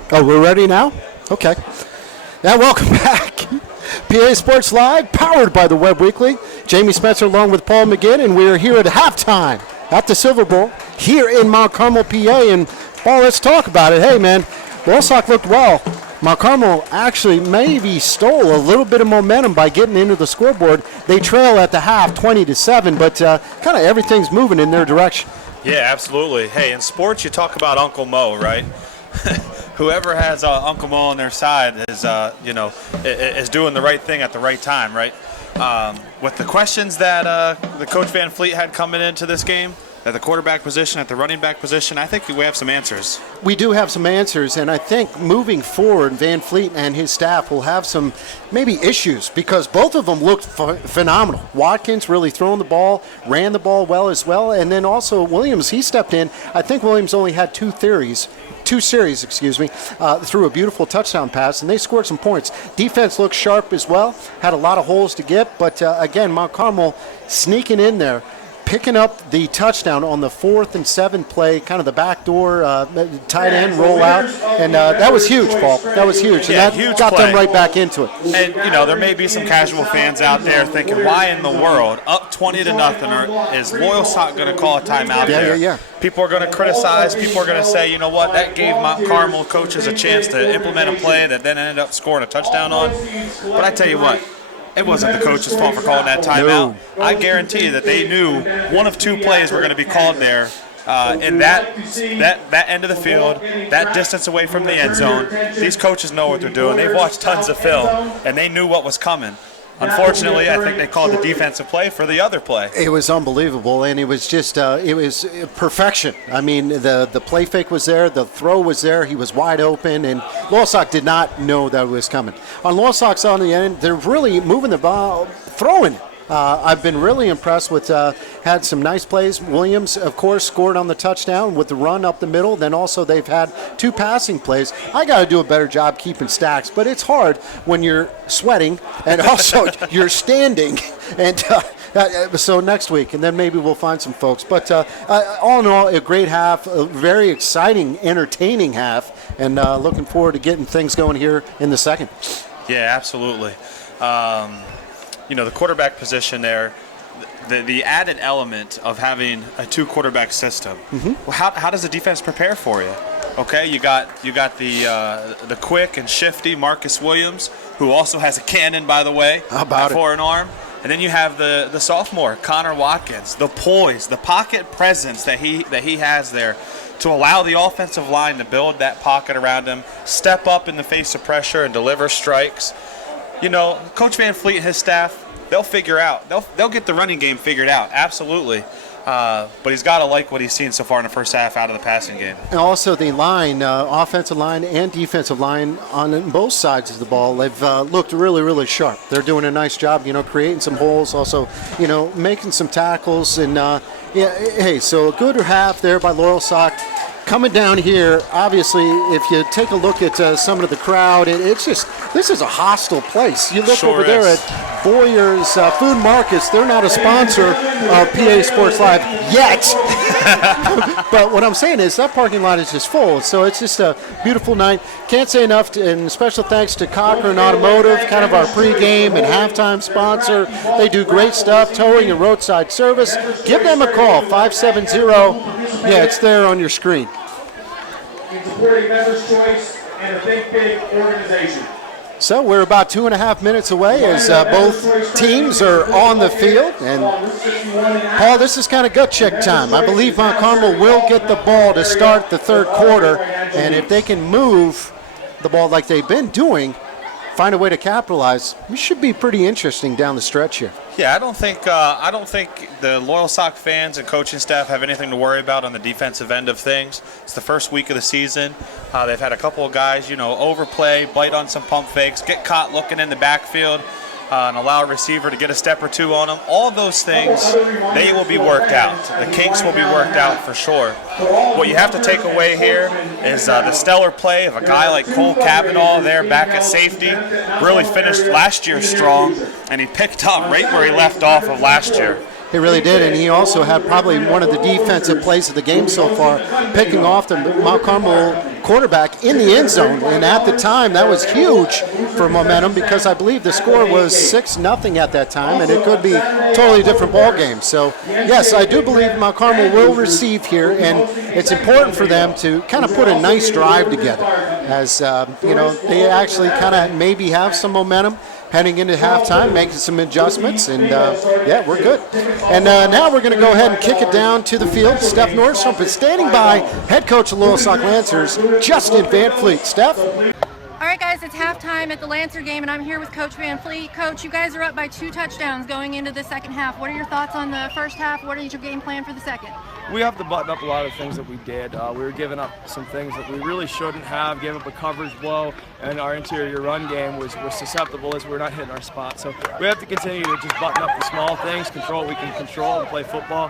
Oh, we're ready now? Okay. Now, welcome back. PA Sports Live, powered by the Web Weekly. Jamie Spencer along with Paul McGinn, and we are here at halftime at the Silver Bowl here in Mount Carmel, PA. And, Paul, let's talk about it. Hey, man, Loyalsock looked well. Mount Carmel actually maybe stole a little bit of momentum by getting into the scoreboard. They trail at the half 20-7, but kind of everything's moving in their direction. Yeah, absolutely. Hey, in sports, you talk about Uncle Mo, right? Whoever has Uncle Mo on their side is doing the right thing at the right time, right? With the questions that the Coach Van Fleet had coming into this game, at the quarterback position, at the running back position, I think we have some answers. We do have some answers, and I think moving forward, Van Fleet and his staff will have some maybe issues because both of them looked phenomenal. Watkins really throwing the ball, ran the ball well as well, and then also Williams, he stepped in. I think Williams only had two series, threw a beautiful touchdown pass, and they scored some points. Defense looked sharp as well, had a lot of holes to get, but again, Mount Carmel sneaking in there, picking up the touchdown on the 4th and 7 play, kind of the backdoor tight end rollout, and that was huge, Paul. That was huge, Yeah, and that huge got play. them right back into it. And, there may be some casual fans out there thinking, why in the world, up 20-0, is Loyalsock going to call a timeout there? Yeah. People are going to criticize. People are going to say, you know what, that gave Mount Carmel coaches a chance to implement a play that then ended up scoring a touchdown on. But I tell you what, it wasn't the coach's fault for calling that timeout. No. I guarantee you that they knew one of two plays were going to be called there. In that end of the field, that distance away from the end zone, these coaches know what they're doing. They've watched tons of film, and they knew what was coming. Unfortunately, I think they called the defensive play for the other play. It was unbelievable, and it was just it was perfection. I mean, the play fake was there, the throw was there, he was wide open, and Loyalsock did not know that it was coming. On Loyalsock's on the end, they're really moving the ball, throwing it. I've been really impressed with, had some nice plays. Williams, of course, scored on the touchdown with the run up the middle. Then also they've had 2 passing plays. I got to do a better job keeping stacks, but it's hard when you're sweating and also you're standing. And so next week, and then maybe we'll find some folks. But all in all, a great half, a very exciting, entertaining half, and looking forward to getting things going here in the second. Yeah, absolutely. The quarterback position there, the added element of having a 2-quarterback system. Mm-hmm. Well, how does the defense prepare for you? Okay, you got the quick and shifty Marcus Williams, who also has a cannon, by the way, for an arm. And then you have the sophomore Connor Watkins, the poise, the pocket presence that he has there. to allow the offensive line to build that pocket around him, step up in the face of pressure and deliver strikes. You know, Coach Van Fleet and his staff, they'll figure out. They'll get the running game figured out, absolutely. But he's got to like what he's seen so far in the first half out of the passing game. And also the line, offensive line and defensive line on both sides of the ball, they've looked really, really sharp. They're doing a nice job, you know, creating some holes, also, you know, making some tackles. And, hey, so a good half there by Loyalsock. Coming down here, obviously, if you take a look at some of the crowd, it's just, this is a hostile place. You look over there at Boyer's Food Markets. They're not a sponsor of PA Sports Live yet. But what I'm saying is that parking lot is just full. So it's just a beautiful night. Can't say enough, and special thanks to Cochran Automotive, kind of our pregame and halftime sponsor. They do great stuff, towing and roadside service. Give them a call, 570. Yeah, it's there on your screen. In supporting Members' Choice and the Think Big organization. So we're about 2.5 minutes away as both teams are on the field. And Paul, this is kind of gut check time. I believe Mount Carmel will get the ball to start the third quarter. And if they can move the ball like they've been doing, find a way to capitalize, it should be pretty interesting down the stretch here. Yeah, I don't think the Loyalsock fans and coaching staff have anything to worry about on the defensive end of things. It's the first week of the season. They've had a couple of guys, you know, overplay, bite on some pump fakes, get caught looking in the backfield, and allow a receiver to get a step or two on them. All of those things, they will be worked out. The kinks will be worked out for sure. What you have to take away here is the stellar play of a guy like Cole Cavanaugh there back at safety. Really finished last year strong, and he picked up right where he left off of last year. He really did, and he also had probably one of the defensive plays of the game so far, picking off the Mount Carmel quarterback in the end zone. And at the time, that was huge for momentum because I believe the score was 6-0 at that time, and it could be a totally different ball game. So, yes, I do believe Mount Carmel will receive here, and it's important for them to kind of put a nice drive together as, you know, they actually kind of maybe have some momentum heading into halftime, making some adjustments, and yeah, we're good. And now we're going to go ahead and kick it down to the field. Steph Nordstrom is standing by, head coach of Loyalsock Lancers, Justin Van Fleet. Steph? All right, guys, it's halftime at the Lancer game, and I'm here with Coach Van Fleet. Coach, you guys are up by 2 touchdowns going into the second half. What are your thoughts on the first half? What is your game plan for the second? We have to button up a lot of things that we did. We were giving up some things that we really shouldn't have, gave up a coverage blow, and our interior run game was susceptible as we're not hitting our spot. So we have to continue to just button up the small things, control what we can control, and play football.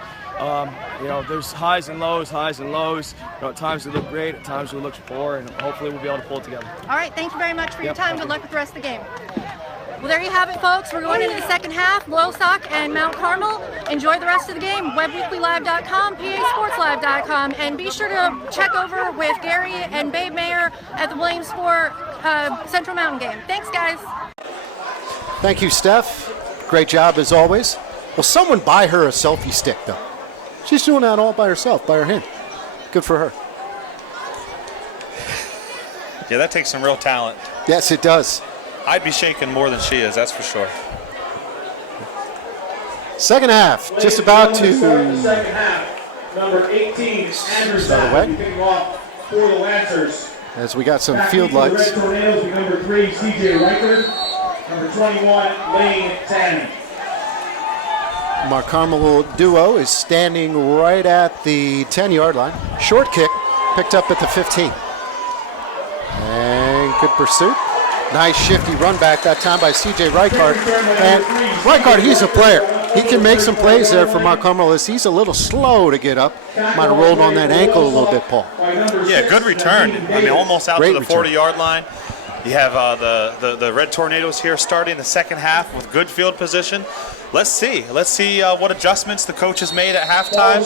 You know, there's highs and lows. You know, at times we look great, at times we look poor, and hopefully we'll be able to pull it together. All right, thank you very much for your time. Good luck with the rest of the game. Well, there you have it, folks. We're going into the second half. Loyalsock and Mount Carmel. Enjoy the rest of the game. WebWeeklyLive.com, PASportsLive.com, and be sure to check over with Gary and Babe Mayer at the Williamsport Central Mountain game. Thanks, guys. Thank you, Steph. Great job as always. Will someone buy her a selfie stick, though? She's doing that all by herself, by her hand. Good for her. Yeah, that takes some real talent. Yes, it does. I'd be shaking more than she is, that's for sure. Second half, just about to second half. Number 18, Andrew Sapp, kicking off for the Lancers. as we got some field lights. Red Tornadoes, number 3, CJ Reichert. Number 21, Lane Tanny. Mount Carmel duo is standing right at the 10-yard line. Short kick, picked up at the 15. And good pursuit. Nice shifty run back that time by C.J. Reichert. And Reichert, he's a player. He can make some plays there for Mount Carmel. He's a little slow to get up. Might have rolled on that ankle a little bit, Paul. Yeah, good return. I mean, almost out to the 40-yard line. You have the Red Tornadoes here starting the second half with good field position. Let's see what adjustments the coach has made at halftime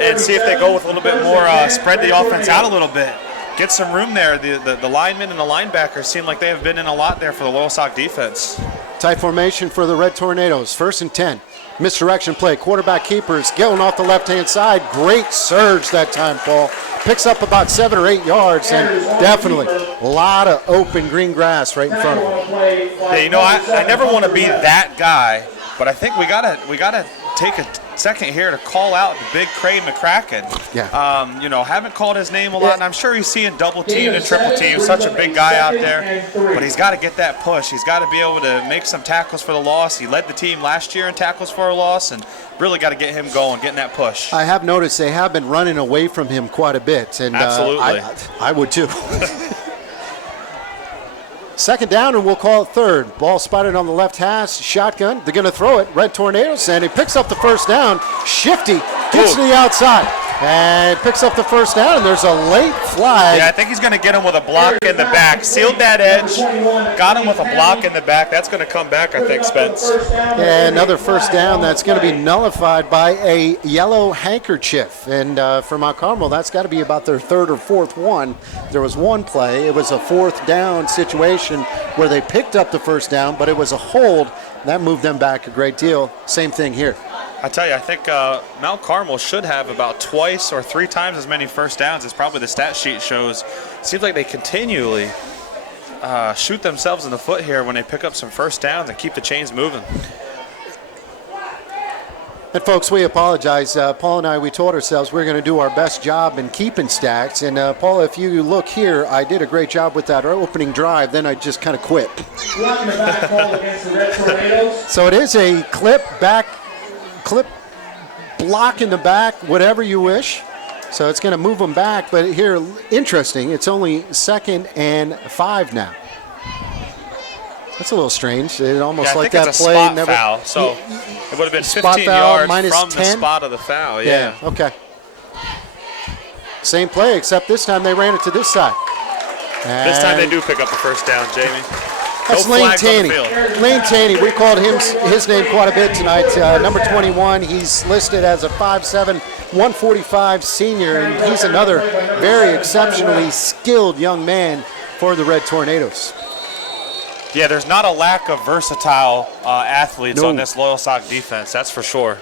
and see if they go with a little bit more, spread the offense out a little bit. Get some room there. The linemen and the linebackers seem like they have been in a lot there for the Loyalsock defense. Tight formation for the Red Tornadoes. 1st and 10. Misdirection play. Quarterback keepers going off the left-hand side. Great surge that time, Paul. Picks up about 7 or 8 yards, and definitely a lot of open green grass right in front of him. Yeah, you know, I never want to be that guy, but I think we gotta take second here to call out the big Craig McCracken. Yeah. You know, haven't called his name a lot, and I'm sure he's seeing double team and triple team. Such a big guy out there, but he's got to get that push. He's got to be able to make some tackles for the loss. He led the team last year in tackles for a loss, and really got to get him going, getting that push. I have noticed they have been running away from him quite a bit, and absolutely, I would too. Second down, and we'll call it third. Ball spotted on the left hash, shotgun. They're going to throw it. Red Tornadoes, and he picks up the first down. Shifty gets to the outside and picks up the first down, and there's a late flag. Yeah, I think he's going to get him with a block in the back. Sealed that edge, got him with a block in the back. That's going to come back, I think, Spence. Yeah, another first down that's going to be nullified by a yellow handkerchief. And for Mount Carmel, that's got to be about their third or fourth one. There was one play. It was a fourth down situation where they picked up the first down, but it was a hold. That moved them back a great deal. Same thing here. I tell you, I think Mount Carmel should have about twice or three times as many first downs as probably the stat sheet shows. It seems like they continually shoot themselves in the foot here when they pick up some first downs and keep the chains moving. And folks, we apologize. Paul and I, we told ourselves we were going to do our best job in keeping stats. And Paul, if you look here, I did a great job with that opening drive. Then I just kind of quit. So it is a clip block in the back, whatever you wish. So it's going to move them back. But here, interesting, it's only 2nd and 5 now. That's a little strange. It almost like that it's a play spot never. Foul, so it would have been 15 foul, yards from -10. the spot of the foul. Yeah. Okay. Same play, except this time they ran it to this side. This time they do pick up the first down, Jamie. That's No Lane flags on the Taney. field. Lane Taney, we called his name quite a bit tonight. Number 21, he's listed as a 5'7", 145 senior, and he's another very exceptionally skilled young man for the Red Tornadoes. Yeah, there's not a lack of versatile athletes on this Loyalsock defense, that's for sure.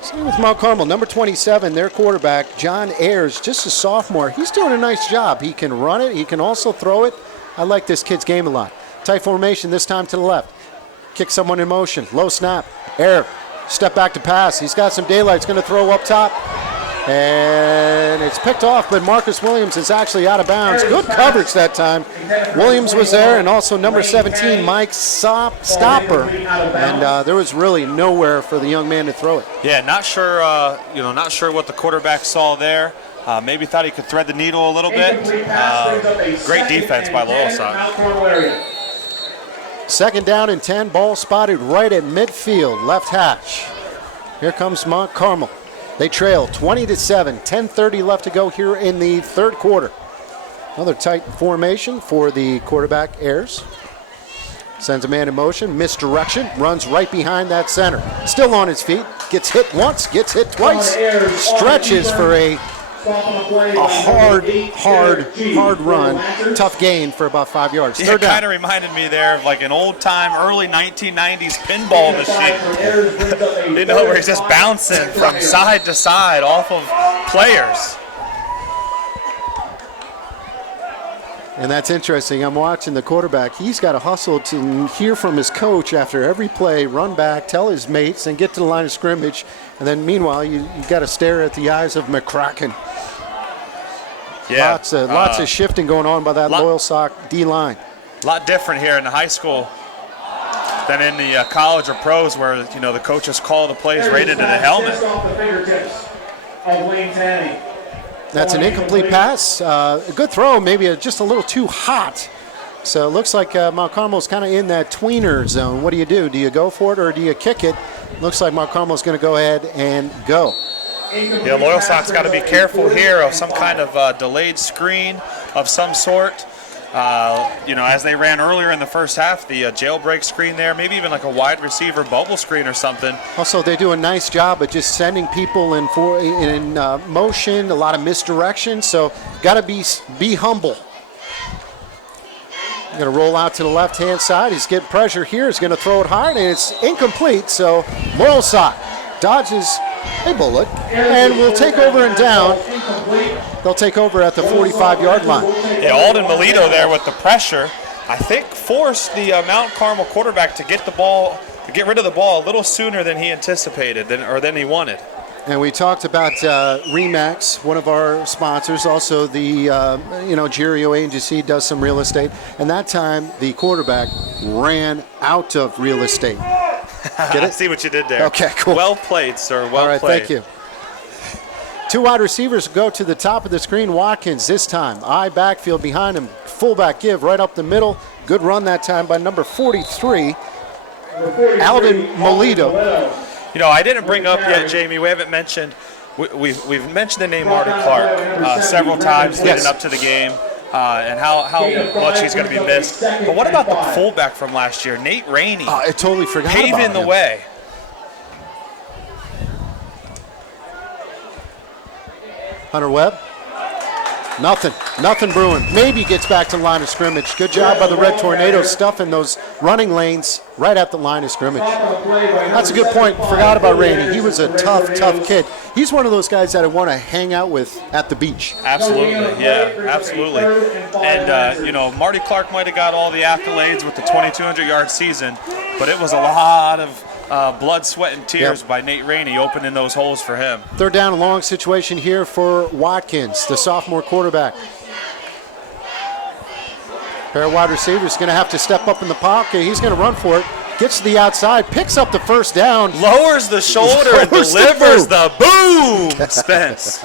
Same with Mount Carmel. Number 27, their quarterback, John Ayers, just a sophomore. He's doing a nice job. He can run it. He can also throw it. I like this kid's game a lot. Tight formation this time to the left. Kick someone in motion. Low snap. Air. Step back to pass. He's got some daylight. He's going to throw up top. And it's picked off, but Marcus Williams is actually out of bounds. Good coverage that time. Williams was there, and also number 17, Mike Stopper. And there was really nowhere for the young man to throw it. Yeah, not sure what the quarterback saw there. Maybe thought he could thread the needle a little bit. Great defense by Loyalsock. 2nd down and 10, ball spotted right at midfield, left hash. Here comes Mount Carmel. They trail 20-7, 10:30 left to go here in the third quarter. Another tight formation for the quarterback, Ayers. Sends a man in motion, misdirection, runs right behind that center. Still on his feet, gets hit once, gets hit twice, stretches for a hard run, tough gain for about 5 yards. Yeah, it kind of reminded me there of like an old-time, early 1990s pinball machine. You know, where he's just bouncing from side to side off of players. And that's interesting. I'm watching the quarterback. He's got to hustle to hear from his coach after every play, run back, tell his mates, and get to the line of scrimmage. And then meanwhile, you got to stare at the eyes of McCracken. Yeah, lots of shifting going on by that Loyalsock D-line. A lot different here in the high school than in the college or pros where, you know, the coaches call the plays right into the helmet. That's an incomplete pass. A good throw, maybe just a little too hot. So it looks like Mount Carmel's kind of in that tweener zone. What do? Do you go for it or do you kick it? Looks like Mount Carmel's going to go ahead and go. Yeah, Loyalsock's got to be careful here of some kind of delayed screen of some sort. You know, as they ran earlier in the first half, the jailbreak screen there, maybe even like a wide receiver bubble screen or something. Also, they do a nice job of just sending people in motion, a lot of misdirection. So, got to be humble. Going to roll out to the left-hand side. He's getting pressure here. He's going to throw it hard, and it's incomplete. So, Loyalsock dodges a bullet and will take over and down. They'll take over at the 45-yard line. Yeah, Alden Melito there with the pressure, I think forced the Mount Carmel quarterback to get get rid of the ball a little sooner than he anticipated than he wanted. And we talked about Remax, one of our sponsors, also the Gerio Agency does some real estate. And that time, the quarterback ran out of real estate. Get it? I see what you did there. Okay, cool. Well played, sir. Well All right, played. thank you. 2 wide receivers go to the top of the screen. Watkins this time, I backfield behind him. Fullback give right up the middle. Good run that time by number 43, Alvin Molito. You know, I didn't bring up yet, Jamie. We haven't mentioned. We've mentioned the name Marty Clark several times leading up to the game, and how much he's going to be missed. But what about the fullback from last year, Nate Rainey? I totally forgot about him. Paving the way. Hunter Webb. Nothing brewing. Maybe gets back to line of scrimmage. Good job by the Red Tornadoes stuffing those running lanes right at the line of scrimmage. That's a good point. Forgot about Rainey. He was a tough kid. He's one of those guys that I want to hang out with at the beach. Absolutely, yeah, absolutely. And, Marty Clark might have got all the accolades with the 2,200-yard season, but it was a lot of blood, sweat, and tears by Nate Rainey opening those holes for him. Third down and long situation here for Watkins, the sophomore quarterback. Pair of wide receivers going to have to step up in the pocket. He's going to run for it. Gets to the outside, picks up the first down. Lowers the shoulder and delivers the boom, Spence.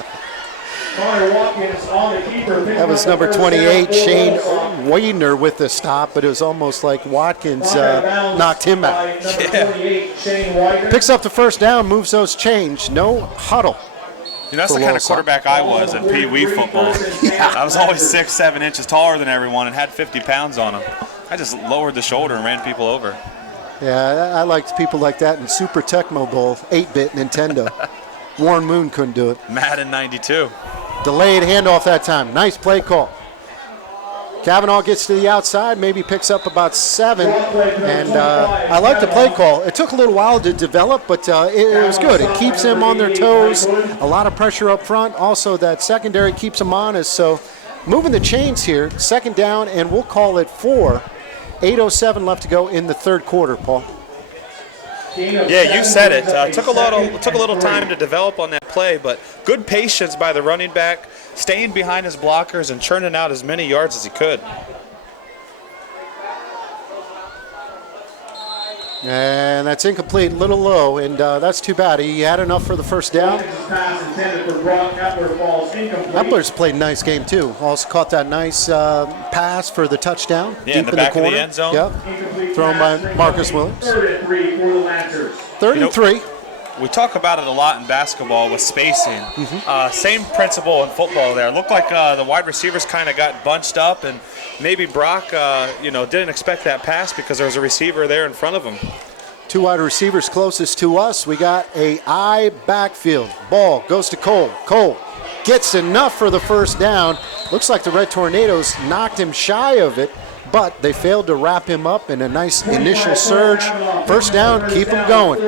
That was number 28, Shane Wadner with the stop, but it was almost like Watkins knocked him out. Yeah. Picks up the first down, moves those chains, no huddle. That's the kind of quarterback I was in Pee Wee football. I was always 6-7 inches taller than everyone and had 50 pounds on him. I just lowered the shoulder and ran people over. Yeah, I liked people like that in Super Tecmo Bowl, 8-bit Nintendo. Warren Moon couldn't do it. Madden 92. Delayed handoff that time. Nice play call. Kavanaugh gets to the outside, maybe picks up about 7. And I like the play call. It took a little while to develop, but it was good. It keeps them on their toes. A lot of pressure up front. Also, that secondary keeps them honest. So moving the chains here, second down, and we'll call it 4. 8:07 left to go in the third quarter, Paul. Yeah, you said it. Took a little time to develop on that play, but good patience by the running back, staying behind his blockers and churning out as many yards as he could. And that's incomplete, a little low, and that's too bad. He had enough for the first down. Epler's played a nice game, too. Also caught that nice pass for the touchdown. Yeah, deep in the back corner. of the end zone. Yep. Thrown by Marcus Williams. 3rd and 3. We talk about it a lot in basketball with spacing. Same principle in football there. It looked like the wide receivers kind of got bunched up, and maybe Brock, didn't expect that pass because there was a receiver there in front of him. 2 wide receivers closest to us. We got a I backfield. Ball goes to Cole. Cole gets enough for the first down. Looks like the Red Tornadoes knocked him shy of it, but they failed to wrap him up in a nice initial surge. First down, keep him going.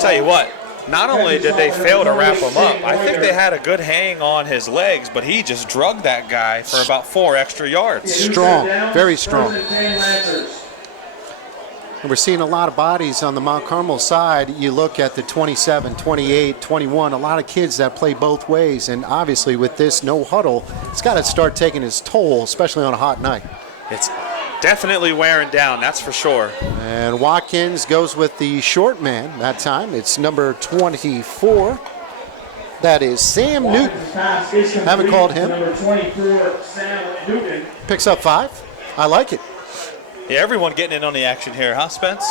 Tell you what, not only did they fail to wrap him up, I think they had a good hang on his legs, but he just drugged that guy for about 4 extra yards. Strong, very strong. And we're seeing a lot of bodies on the Mount Carmel side. You look at the 27, 28, 21, a lot of kids that play both ways, and obviously with this no huddle, it's got to start taking its toll, especially on a hot night. It's definitely wearing down, that's for sure. And Watkins goes with the short man that time. It's number 24. That is Sam Newton. Haven't called him. Number 24, Sam Newton. Picks up 5. I like it. Yeah, everyone getting in on the action here, huh, Spence?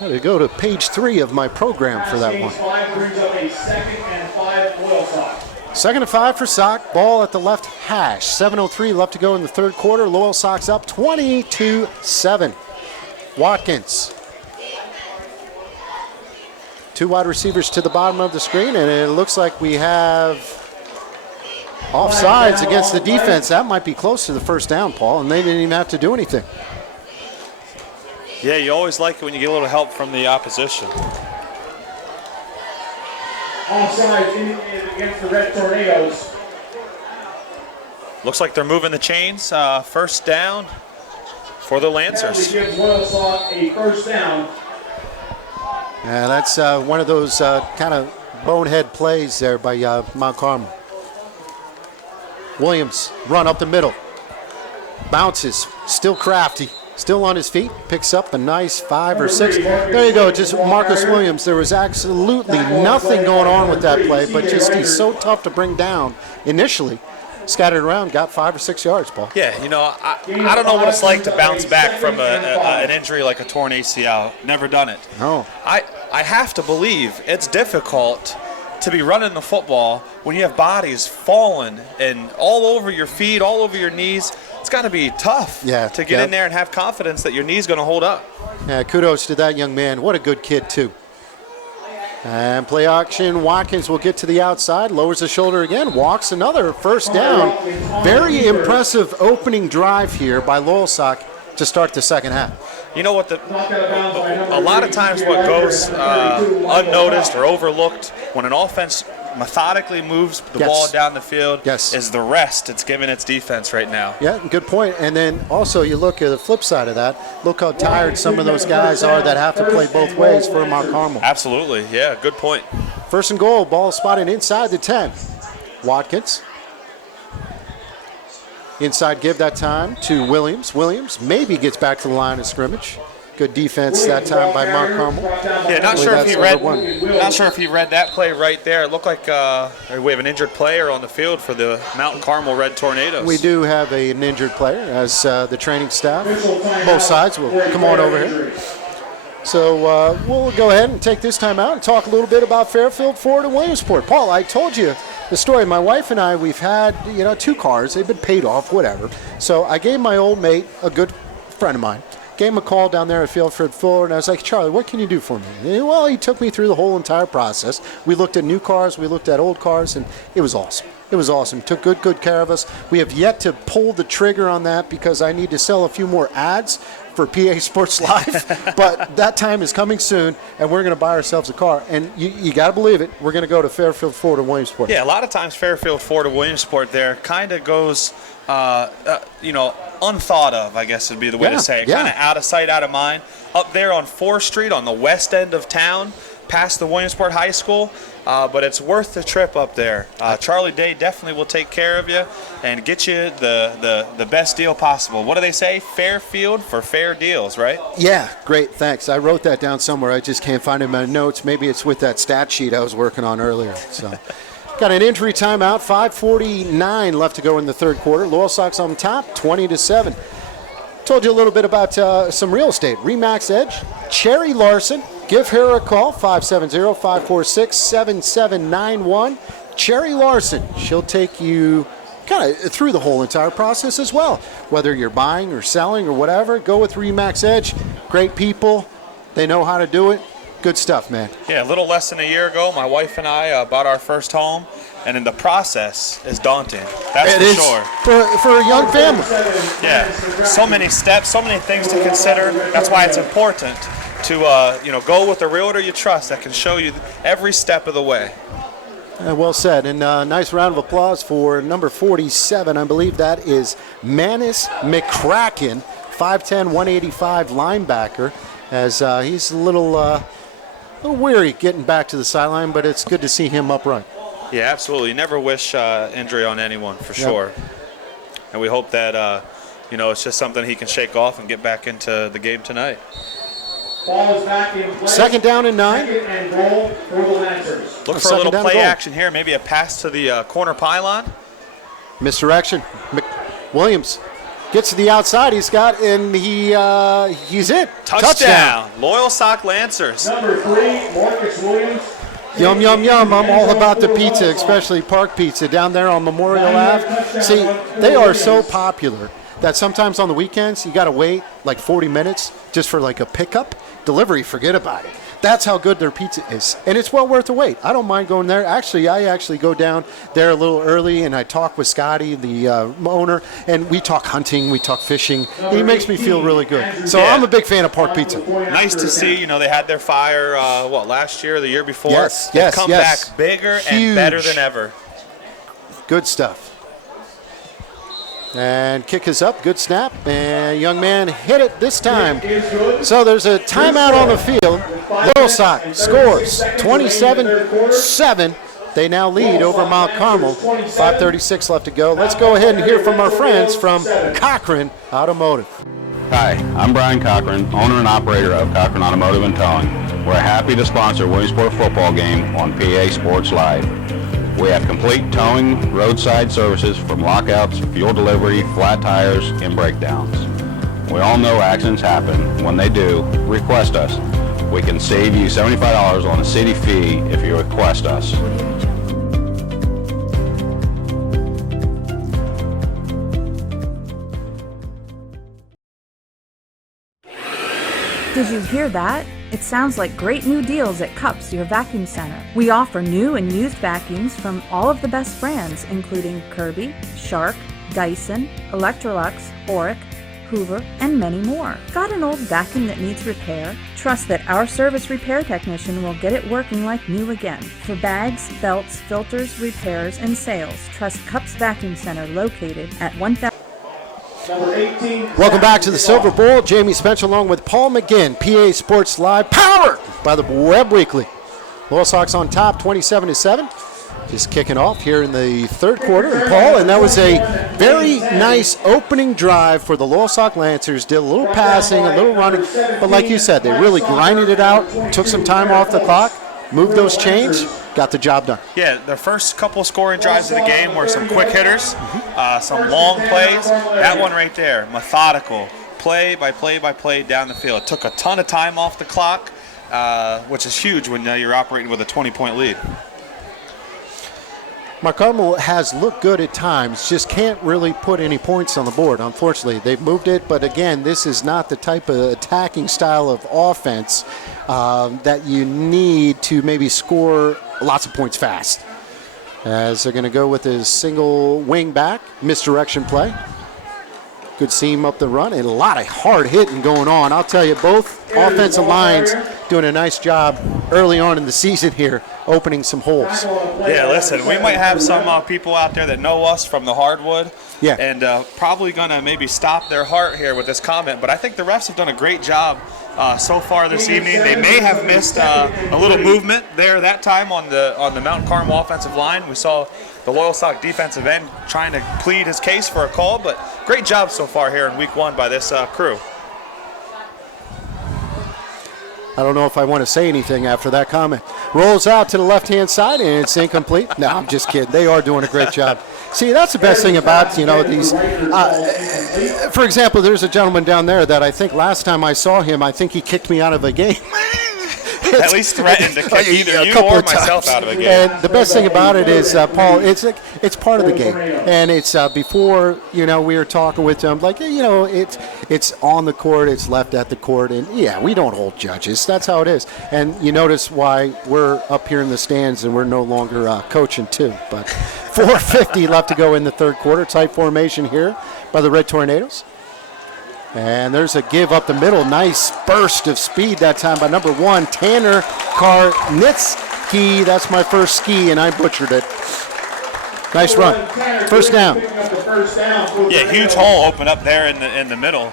Got to go to page 3 of my program for that one. 5 brings up a 2nd and 5 Loyalsock. 2nd and 5 for Sock. Ball at the left hash. 7:03 left to go in the third quarter. Loyalsock's up 20-7. Watkins. 2 wide receivers to the bottom of the screen, and it looks like we have offsides against the defense. That might be close to the first down, Paul, and they didn't even have to do anything. Yeah, you always like it when you get a little help from the opposition. Offside against the Red Tornadoes. Looks like they're moving the chains. First down for the Lancers. Gives Loyalsock a first down. That's one of those kind of bonehead plays there by Mount Carmel. Williams, run up the middle. Bounces, still crafty, still on his feet, picks up a nice 5 or 6. There you go, just Marcus Williams. There was absolutely nothing going on with that play, but just he's so tough to bring down initially. Scattered around, got 5 or 6 yards, Paul. Yeah, I don't know what it's like to bounce back from an injury like a torn ACL. Never done it. No. I have to believe it's difficult to be running the football when you have bodies falling and all over your feet, all over your knees. It's got to be tough to get in there and have confidence that your knee's going to hold up. Yeah, kudos to that young man. What a good kid, too. And play action, Watkins will get to the outside, lowers the shoulder again, walks another first down. Very impressive opening drive here by Loyalsock to start the second half. You know what, a lot of times what goes unnoticed or overlooked when an offense methodically moves the ball down the field is the rest it's giving its defense right now. Yeah, good point. And then also you look at the flip side of that, look how tired some of those guys are that have to play both ways for Mount Carmel. Absolutely, yeah, good point. First and goal, ball spotted inside the 10. Watkins. Inside give that time to Williams. Williams maybe gets back to the line of scrimmage. Good defense that time by Mount Carmel. Yeah, not sure if he read that play right there. It looked like we have an injured player on the field for the Mount Carmel Red Tornadoes. We do have an injured player as the training staff. Both sides will come on over here. So we'll go ahead and take this time out and talk a little bit about Fairfield, Ford, and Williamsport. Paul, I told you the story. My wife and I, we've had 2 cars. They've been paid off, whatever. So I gave my old mate, a good friend of mine, gave him a call down there at Fairfield Ford, and I was like, Charlie, what can you do for me? And, well, he took me through the whole entire process. We looked at new cars, we looked at old cars, and it was awesome. It was awesome. Took good care of us. We have yet to pull the trigger on that because I need to sell a few more ads for PA Sports Live, but that time is coming soon, and we're going to buy ourselves a car. And you got to believe it, we're going to go to Fairfield Ford and Williamsport. Yeah, a lot of times Fairfield Ford and Williamsport there kind of goes, unthought of, I guess would be the way to say it. Kind of out of sight, out of mind. Up there on 4th Street on the west end of town, past the Williamsport High School, but it's worth the trip up there. Charlie Day definitely will take care of you and get you the best deal possible. What do they say? Fairfield for fair deals, right? Yeah, great, thanks. I wrote that down somewhere. I just can't find it in my notes. Maybe it's with that stat sheet I was working on earlier. So, got an injury timeout, 5:49 left to go in the third quarter. Loyalsock's on top, 20-7. Told you a little bit about some real estate. Remax Edge, Cherry Larson. Give her a call, 570-546-7791. Cherry Larson, she'll take you kind of through the whole entire process as well. Whether you're buying or selling or whatever, go with Remax Edge. Great people, they know how to do it. Good stuff, man. Yeah, a little less than a year ago, my wife and I bought our first home, and in the process is daunting. That's for sure. For a young family. Yeah, so many steps, so many things to consider. That's why it's important to go with a realtor you trust that can show you every step of the way. Well said, and nice round of applause for number 47. I believe that is Manus McCracken, 5'10", 185 linebacker, as he's a little weary getting back to the sideline, but it's good to see him upright. Yeah, absolutely. You never wish injury on anyone, for sure. And we hope that it's just something he can shake off and get back into the game tonight. Ball is back in play. Second down and 9. Second and goal for the Lancers. Look for a little play action here, maybe a pass to the corner pylon. Misdirection. Williams gets to the outside. He's got, and he's it. Touchdown. Loyalsock Lancers. Number 3, Marcus Williams. Yum, yum, yum. I'm all about the pizza, especially Park Pizza down there on Memorial Ave. See, they are so popular that sometimes on the weekends you got to wait like 40 minutes just for like a pickup. Delivery, forget about it. That's how good their pizza is. And it's well worth the wait. I don't mind going there. Actually, I go down there a little early and I talk with Scotty, the owner, and we talk hunting, we talk fishing. He makes me feel really good. So I'm a big fan of Park Pizza. Nice to see, they had their fire, last year or the year before? Yes. Come back bigger and better than ever. Good stuff. And kick is up, good snap, and young man hit it this time. So there's a timeout on the field. Loyalsock scores 27-7. They now lead over Mount Carmel. 5:36 left to go. Let's go ahead and hear from our friends from Cochran Automotive. Hi, I'm Brian Cochran, owner and operator of Cochran Automotive and Towing. We're happy to sponsor Williamsport football game on PA Sports Live. We have complete towing, roadside services from lockouts, fuel delivery, flat tires, and breakdowns. We all know accidents happen. When they do, request us. We can save you $75 on a city fee if you request us. Did you hear that? It sounds like great new deals at Cups, your vacuum center. We offer new and used vacuums from all of the best brands, including Kirby, Shark, Dyson, Electrolux, Auric, Hoover, and many more. Got an old vacuum that needs repair? Trust that our service repair technician will get it working like new again. For bags, belts, filters, repairs, and sales, trust Cups Vacuum Center located at 1000. Welcome back to the Silver Bowl. Jamie Spencer along with Paul McGinn, PA Sports Live, powered by the Web Weekly. Loyalsock's on top, 27-7. Just kicking off here in the third quarter. And Paul, and that was a very nice opening drive for the Loyalsock Lancers. Did a little passing, a little running, but like you said, they really grinded it out, took some time off the clock, moved those chains, got the job done. Yeah, the first couple scoring drives of the game were some quick hitters, some long plays. That one right there, methodical, play by play down the field. Took a ton of time off the clock, which is huge when you're operating with a 20-point lead. Mount Carmel has looked good at times, just can't really put any points on the board, unfortunately. They've moved it, but again, this is not the type of attacking style of offense that you need to maybe score lots of points fast. As they're going to go with his single wing back, misdirection play. Good seam up the run, and a lot of hard hitting going on. I'll tell you, both offensive lines doing a nice job early on in the season here, opening some holes. Yeah, listen, we might have some people out there that know us from the hardwood, and probably going to maybe stop their heart here with this comment, but I think the refs have done a great job so far this evening. They may have missed a little movement there that time on the Mount Carmel offensive line. We saw the Loyalsock defensive end trying to plead his case for a call, but great job so far here in week one by this crew. I don't know if I want to say anything after that comment. Rolls out to the left-hand side, and it's incomplete. No, I'm just kidding. They are doing a great job. See, that's the best thing about, these. For example, there's a gentleman down there that I think last time I saw him, I think he kicked me out of a game. At least threatened to kick either you or myself out of a game. And the best thing about it is, Paul, it's part of the game. And it's before, we were talking with him, like, it's on the court, it's left at the court. And, we don't hold judges. That's how it is. And you notice why we're up here in the stands and we're no longer coaching, too. But 4:50 left to go in the third quarter. Tight formation here by the Red Tornadoes. And there's a give up the middle. Nice burst of speed that time by number 1, Tanner Karnitsky. That's my first ski, and I butchered it. Nice run. First down. Yeah, huge hole open up there in the middle.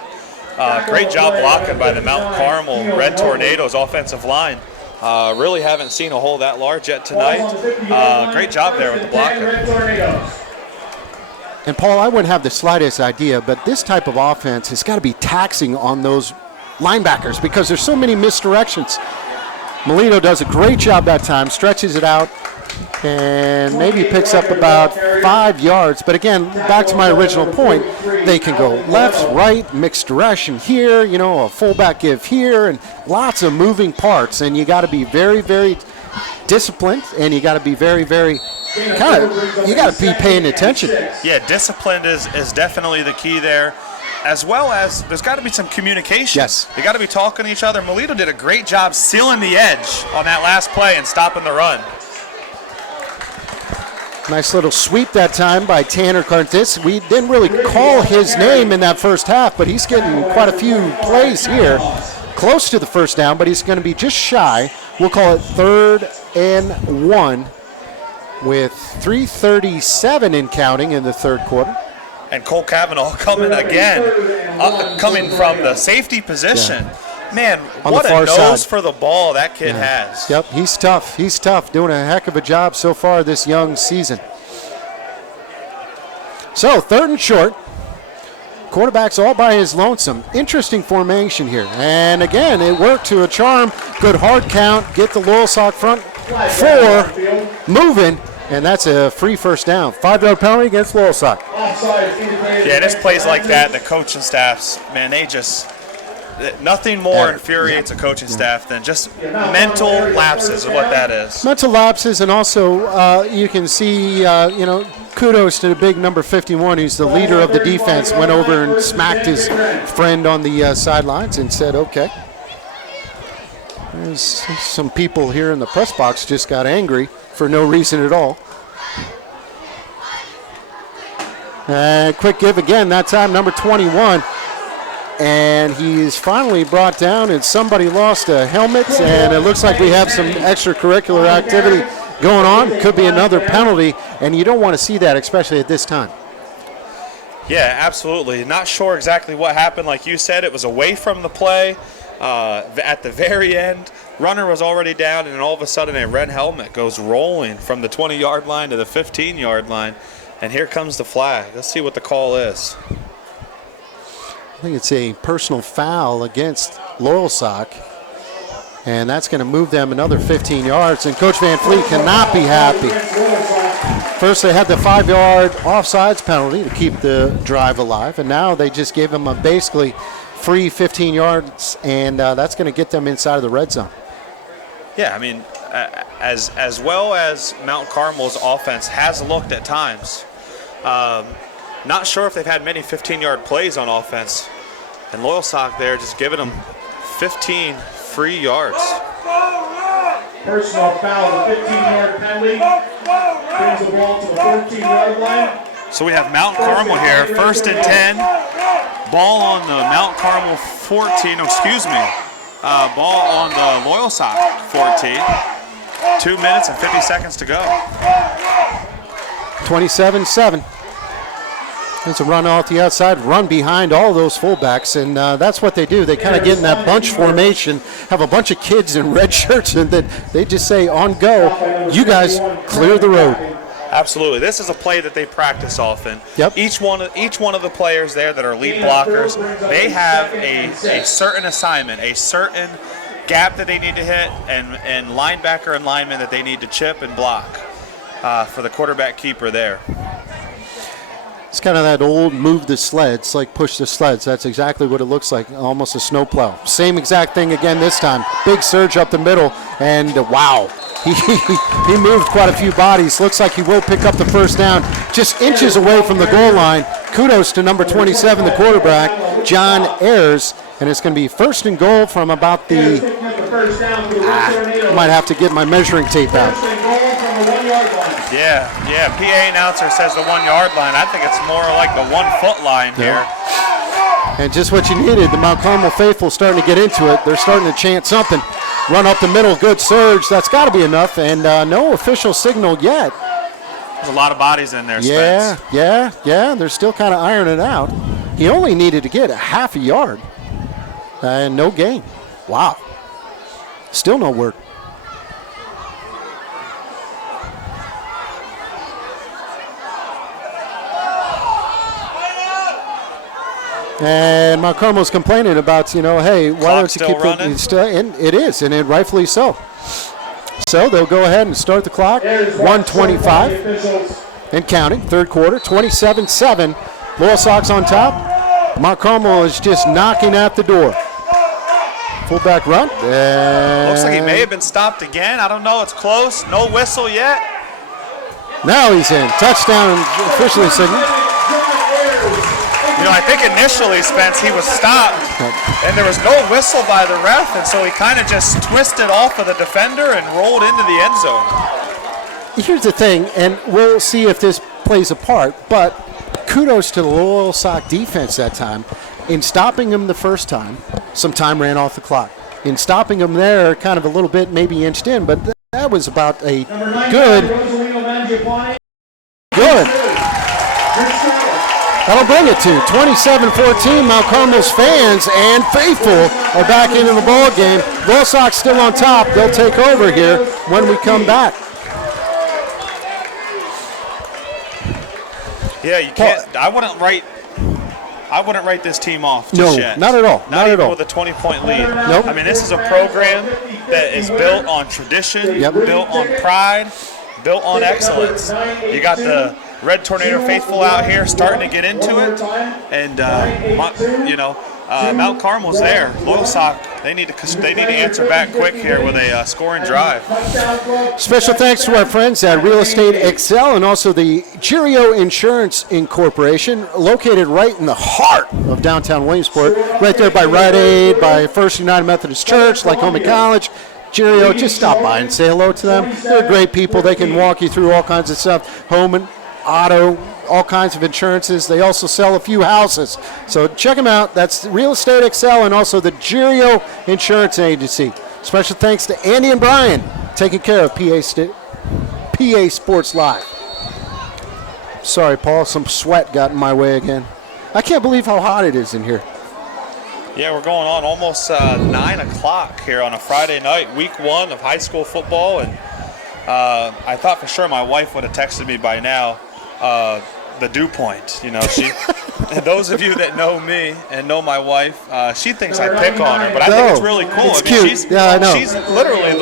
Great job blocking by the Mount Carmel Red Tornadoes offensive line. Really haven't seen a hole that large yet tonight. Great job there with the blocking. And, Paul, I wouldn't have the slightest idea, but this type of offense has got to be taxing on those linebackers because there's so many misdirections. Melito does a great job that time, stretches it out, and maybe picks up about 5 yards. But, again, back to my original point, they can go left, right, mixed direction here, a fullback give here, and lots of moving parts. And you got to be very, very disciplined, and you got to be very, very you got to be paying attention. Yeah, discipline is definitely the key there, as well as there's got to be some communication. Yes. They got to be talking to each other. Melito did a great job sealing the edge on that last play and stopping the run. Nice little sweep that time by Tanner Karnitsky. We didn't really call his name in that first half, but he's getting quite a few plays here. Close to the first down, but he's going to be just shy. We'll call it 3rd and 1. With 3:37 in counting in the third quarter. And Cole Cavanaugh coming again, coming from the safety position. Yeah. Man, On what the a far nose side. for the ball that kid has. Yep, he's tough. He's tough, doing a heck of a job so far this young season. So, 3rd and short. Quarterback's all by his lonesome. Interesting formation here. And again, it worked to a charm. Good hard count. Get the Loyalsock front 4 moving. And that's a free first down. 5-yard penalty against Loyalsock. Yeah, this plays like that. The coaching staffs, man, they just, nothing more infuriates a coaching staff than just mental lapses of what that is. Mental lapses, and also you can see, kudos to the big number 51, who's the leader of the defense, went over and smacked his friend on the sidelines and said, okay. There's some people here in the press box just got angry for no reason at all. Quick give again, that time number 21. And he's finally brought down, and somebody lost a helmet, and it looks like we have some extracurricular activity going on. Could be another penalty, and you don't want to see that, especially at this time. Yeah, absolutely. Not sure exactly what happened. Like you said, it was away from the play. At the very end, runner was already down, and then all of a sudden a red helmet goes rolling from the 20-yard line to the 15-yard line, and here comes the flag. Let's see what the call is. I think it's a personal foul against Loyalsock, and that's going to move them another 15 yards, and Coach Van Fleet cannot be happy. First they had the 5-yard offsides penalty to keep the drive alive, and now they just gave them a basically free 15 yards, and that's going to get them inside of the red zone. Yeah, I mean, as well as Mount Carmel's offense has looked at times, not sure if they've had many 15-yard plays on offense, and Loyalsock there just giving them 15 free yards. Personal foul, the 15-yard penalty, brings the ball to the 14-yard line. So we have Mount Carmel here, 1st and 10. Ball on the Mount Carmel 14, ball on the Loyalsock 14. 2 minutes and 50 seconds to go. 27-7. It's a run off the outside, run behind all those fullbacks, and that's what they do. They kind of get in that bunch formation, have a bunch of kids in red shirts, and then they just say, on go, you guys clear the road. Absolutely. This is a play that they practice often. Yep. Each one of the players there that are lead blockers, they have a certain assignment, a certain gap that they need to hit, and linebacker and lineman that they need to chip and block for the quarterback keeper there. It's kind of that old move the sleds, like push the sleds. That's exactly what it looks like, almost a snowplow. Same exact thing again this time. Big surge up the middle, and wow. He moved quite a few bodies. Looks like he will pick up the first down, just inches away from the goal line. Kudos to number 27, the quarterback, John Ayers, and it's going to be 1st and goal from about the, might have to get my measuring tape out. Yeah, PA announcer says the 1-yard line. I think it's more like the 1-foot line here. And just what you needed, the Mount Carmel faithful starting to get into it. They're starting to chant something. Run up the middle, good surge. That's got to be enough, and no official signal yet. There's a lot of bodies in there, Spence. Yeah. They're still kind of ironing it out. He only needed to get a half a yard, and no gain. Wow. Still no word. And Mount Carmel's complaining about, hey, why don't you keep it? And it is, and it rightfully so. So they'll go ahead and start the clock. 1:25 and counting. 3rd quarter, 27-7. Loyalsock's on top. Mount Carmel is just knocking at the door. Fullback run. Looks like he may have been stopped again. I don't know. It's close. No whistle yet. Now he's in. Touchdown officially signaled. I think initially, Spence, he was stopped, and there was no whistle by the ref, and so he kind of just twisted off of the defender and rolled into the end zone. Here's the thing, and we'll see if this plays a part, but kudos to the Loyalsock defense that time. In stopping him the first time, some time ran off the clock. In stopping him there, kind of a little bit maybe inched in, but that was about a good. That'll bring it to 27-14. Mount Carmel's fans and faithful are back into the ball game. Loyalsock still on top. They'll take over here when we come back. Yeah, you can't. I wouldn't write this team off just yet. Not at all. Not even at all. with a 20-point lead. Nope. I mean, this is a program that is built on tradition, built on pride, built on excellence. You got the Red Tornado faithful out here starting to get into it, and Mount Carmel's there. Loyalsock, they need to answer back quick here with a scoring drive. Special thanks to our friends at Real Estate Excel and also the Cheerio Insurance Incorporation, located right in the heart of downtown Williamsport, right there by Rite Aid, by First United Methodist Church, Lycoming College. Cheerio, just stop by and say hello to them. They're great people. They can walk you through all kinds of stuff, home and auto, all kinds of insurances. They also sell a few houses. So check them out. That's Real Estate Excel and also the Cheerio Insurance Agency. Special thanks to Andy and Brian taking care of PA Sports Live. Sorry, Paul, some sweat got in my way again. I can't believe how hot it is in here. Yeah, we're going on almost 9 o'clock here on a Friday night, week 1 of high school football, and I thought for sure my wife would have texted me by now the dew point. You know, she. And those of you that know me and know my wife, she thinks I pick on her, but I think it's really cool. It's cute. She's literally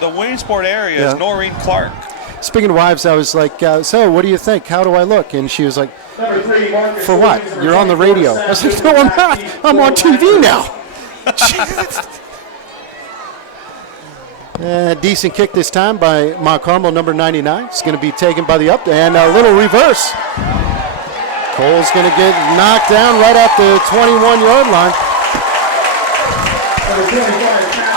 the Williamsport area is Noreen Clark. Speaking of wives, I was like, so what do you think? How do I look? And she was like, for what? You're on the radio. I was like, no, I'm not. I'm on TV now. Decent kick this time by Mount Carmel, number 99. It's going to be taken by the up and a little reverse. Cole's going to get knocked down right at the 21-yard line.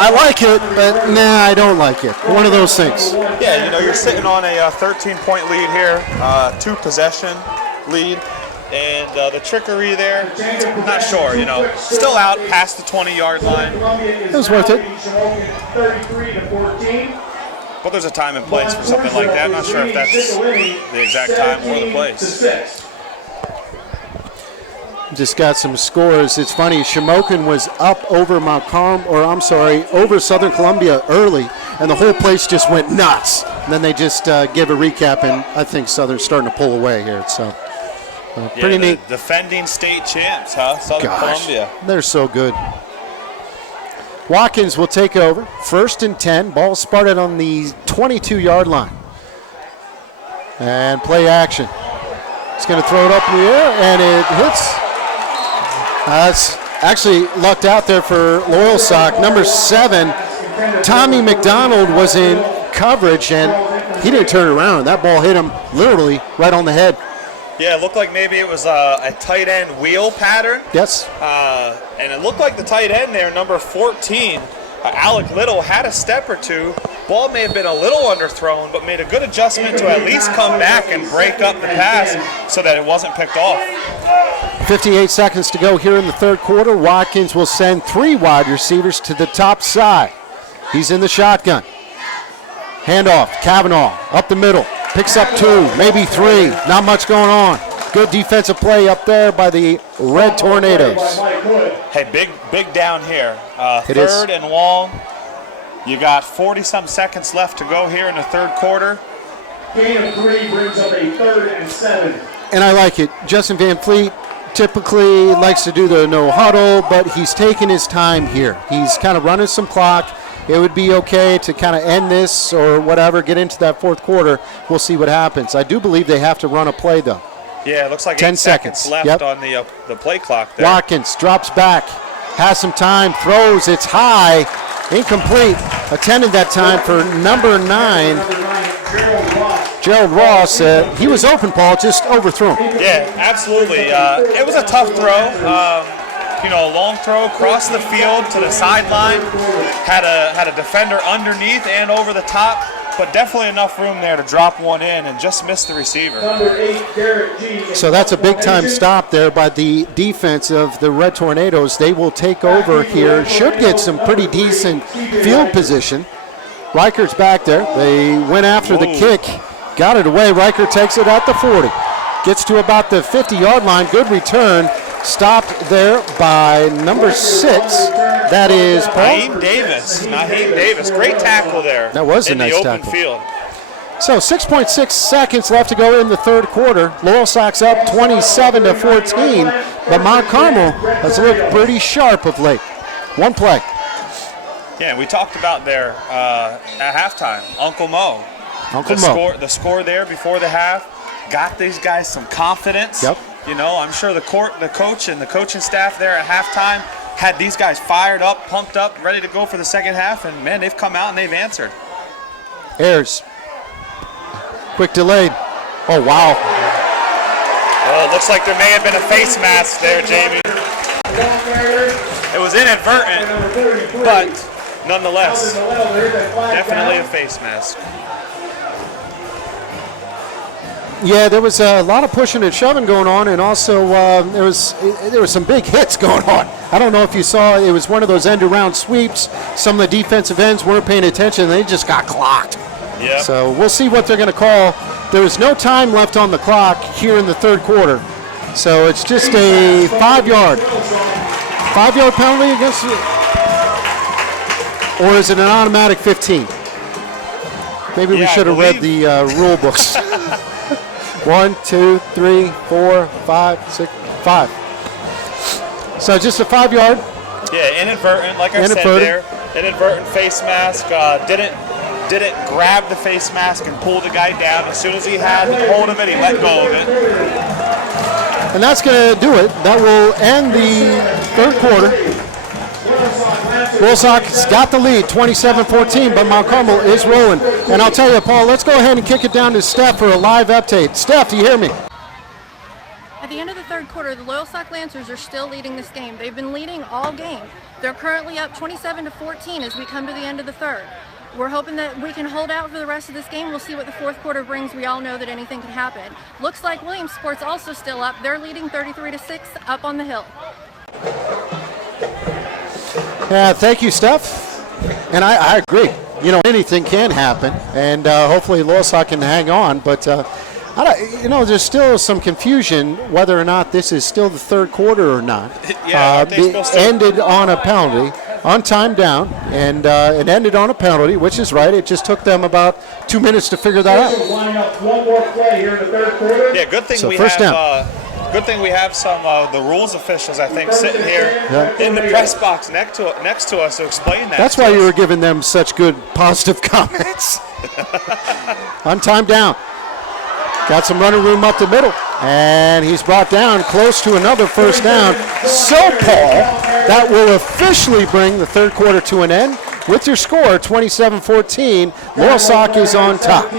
I like it, but nah, I don't like it. One of those things. Yeah, you know, you're sitting on a 13-point lead here, 2-possession lead, and the trickery there, I'm not sure, you know, still out past the 20-yard line. It was worth it. But there's a time and place for something like that. I'm not sure if that's the exact time or the place. Just got some scores. It's funny, Shamokin was up over over Southern Columbia early, and the whole place just went nuts. And then they just give a recap, and I think Southern's starting to pull away here. So pretty neat. Defending state champs, huh? Southern Columbia. They're so good. Watkins will take over. 1st and 10. Ball spotted on the 22-yard line. And play action. He's going to throw it up in the air, and it hits. It's actually lucked out there for Loyalsock. Number 7, Tommy McDonald was in coverage, and he didn't turn around. That ball hit him literally right on the head. Yeah, it looked like maybe it was a tight end wheel pattern. Yes. And it looked like the tight end there, number 14, Alec Little, had a step or two. Ball may have been a little underthrown, but made a good adjustment to at least come back and break up the pass so that it wasn't picked off. 58 seconds to go here in the third quarter. Watkins will send 3 wide receivers to the top side. He's in the shotgun. Handoff, Kavanaugh, up the middle. Picks up 2, maybe 3. Not much going on. Good defensive play up there by the Red Tornadoes. Hey, big down here. It is. 3rd and long. You got 40-some seconds left to go here in the third quarter. Gain of 3 brings up a 3rd and 7. And I like it. Justin Van Fleet typically likes to do the no huddle, but he's taking his time here. He's kind of running some clock. It would be okay to kind of end this or whatever, get into that fourth quarter. We'll see what happens. I do believe they have to run a play, though. Yeah, it looks like 10 8 seconds left on the play clock there. Watkins drops back, has some time, throws, it's high, incomplete. Attended that time for number 9, Gerald Ross. He was open, Paul, just overthrew him. Yeah, absolutely. It was a tough throw. Long throw across the field to the sideline. Had a defender underneath and over the top, but definitely enough room there to drop one in and just miss the receiver. So that's a big-time stop there by the defense of the Red Tornadoes. They will take over here. Should get some pretty decent field position. Riker's back there. They went after the kick, got it away. Riker takes it at the 40. Gets to about the 50-yard line. Good return. Stopped there by number 6. That is Paul. Naheem Davis. Great tackle there. That was a nice in the open tackle. field. So 6.6 seconds left to go in the third quarter. Loyalsock's up 27-14, but Mount Carmel has looked pretty sharp of late. One play. Yeah, we talked about there at halftime. Uncle Mo. The score there before the half got these guys some confidence. Yep. You know, I'm sure the coach and the coaching staff there at halftime had these guys fired up, pumped up, ready to go for the second half, and man, they've come out and they've answered. Ayers. Quick delayed. Oh, wow. Oh, it looks like there may have been a face mask there, Jamie. It was inadvertent, but nonetheless, definitely a face mask. Yeah, there was a lot of pushing and shoving going on, and also there was some big hits going on. I don't know if you saw, it was one of those end-around sweeps. Some of the defensive ends weren't paying attention, and they just got clocked. Yep. So we'll see what they're going to call. There is no time left on the clock here in the third quarter. So it's just a 5-yard penalty against it? Or is it an automatic 15? Maybe we should have read the rule books. 1, 2, 3, 4, 5, 6, 5. So just a 5-yard. Yeah, inadvertent, like I said there. Inadvertent face mask. Didn't grab the face mask and pull the guy down. As soon as he had hold of it, he let go of it. And that's going to do it. That will end the third quarter. Loyalsock's got the lead, 27-14, but Mount Carmel is rolling. And I'll tell you, Paul, let's go ahead and kick it down to Steph for a live update. Steph, do you hear me? At the end of the third quarter, the Loyalsock Lancers are still leading this game. They've been leading all game. They're currently up 27-14 as we come to the end of the third. We're hoping that we can hold out for the rest of this game. We'll see what the fourth quarter brings. We all know that anything can happen. Looks like Williamsport's also still up. They're leading 33-6 up on the hill. Yeah, thank you, Steph. And I agree. You know, anything can happen, and hopefully Loyalsock can hang on. But there's still some confusion whether or not this is still the third quarter or not. Yeah, it ended on a penalty, on time down, and it ended on a penalty, which is right. It just took them about 2 minutes to figure that out. Line up one more play here in the third quarter. Yeah, good thing So we first have. down. Good thing we have some of the rules officials, I think, sitting here in the press box next to us to explain that. That's why you were giving them such good positive comments. On time down. Got some running room up the middle. And he's brought down close to another first down. So, Paul, that will officially bring the third quarter to an end. With your score, 27-14, Loyalsock is on top.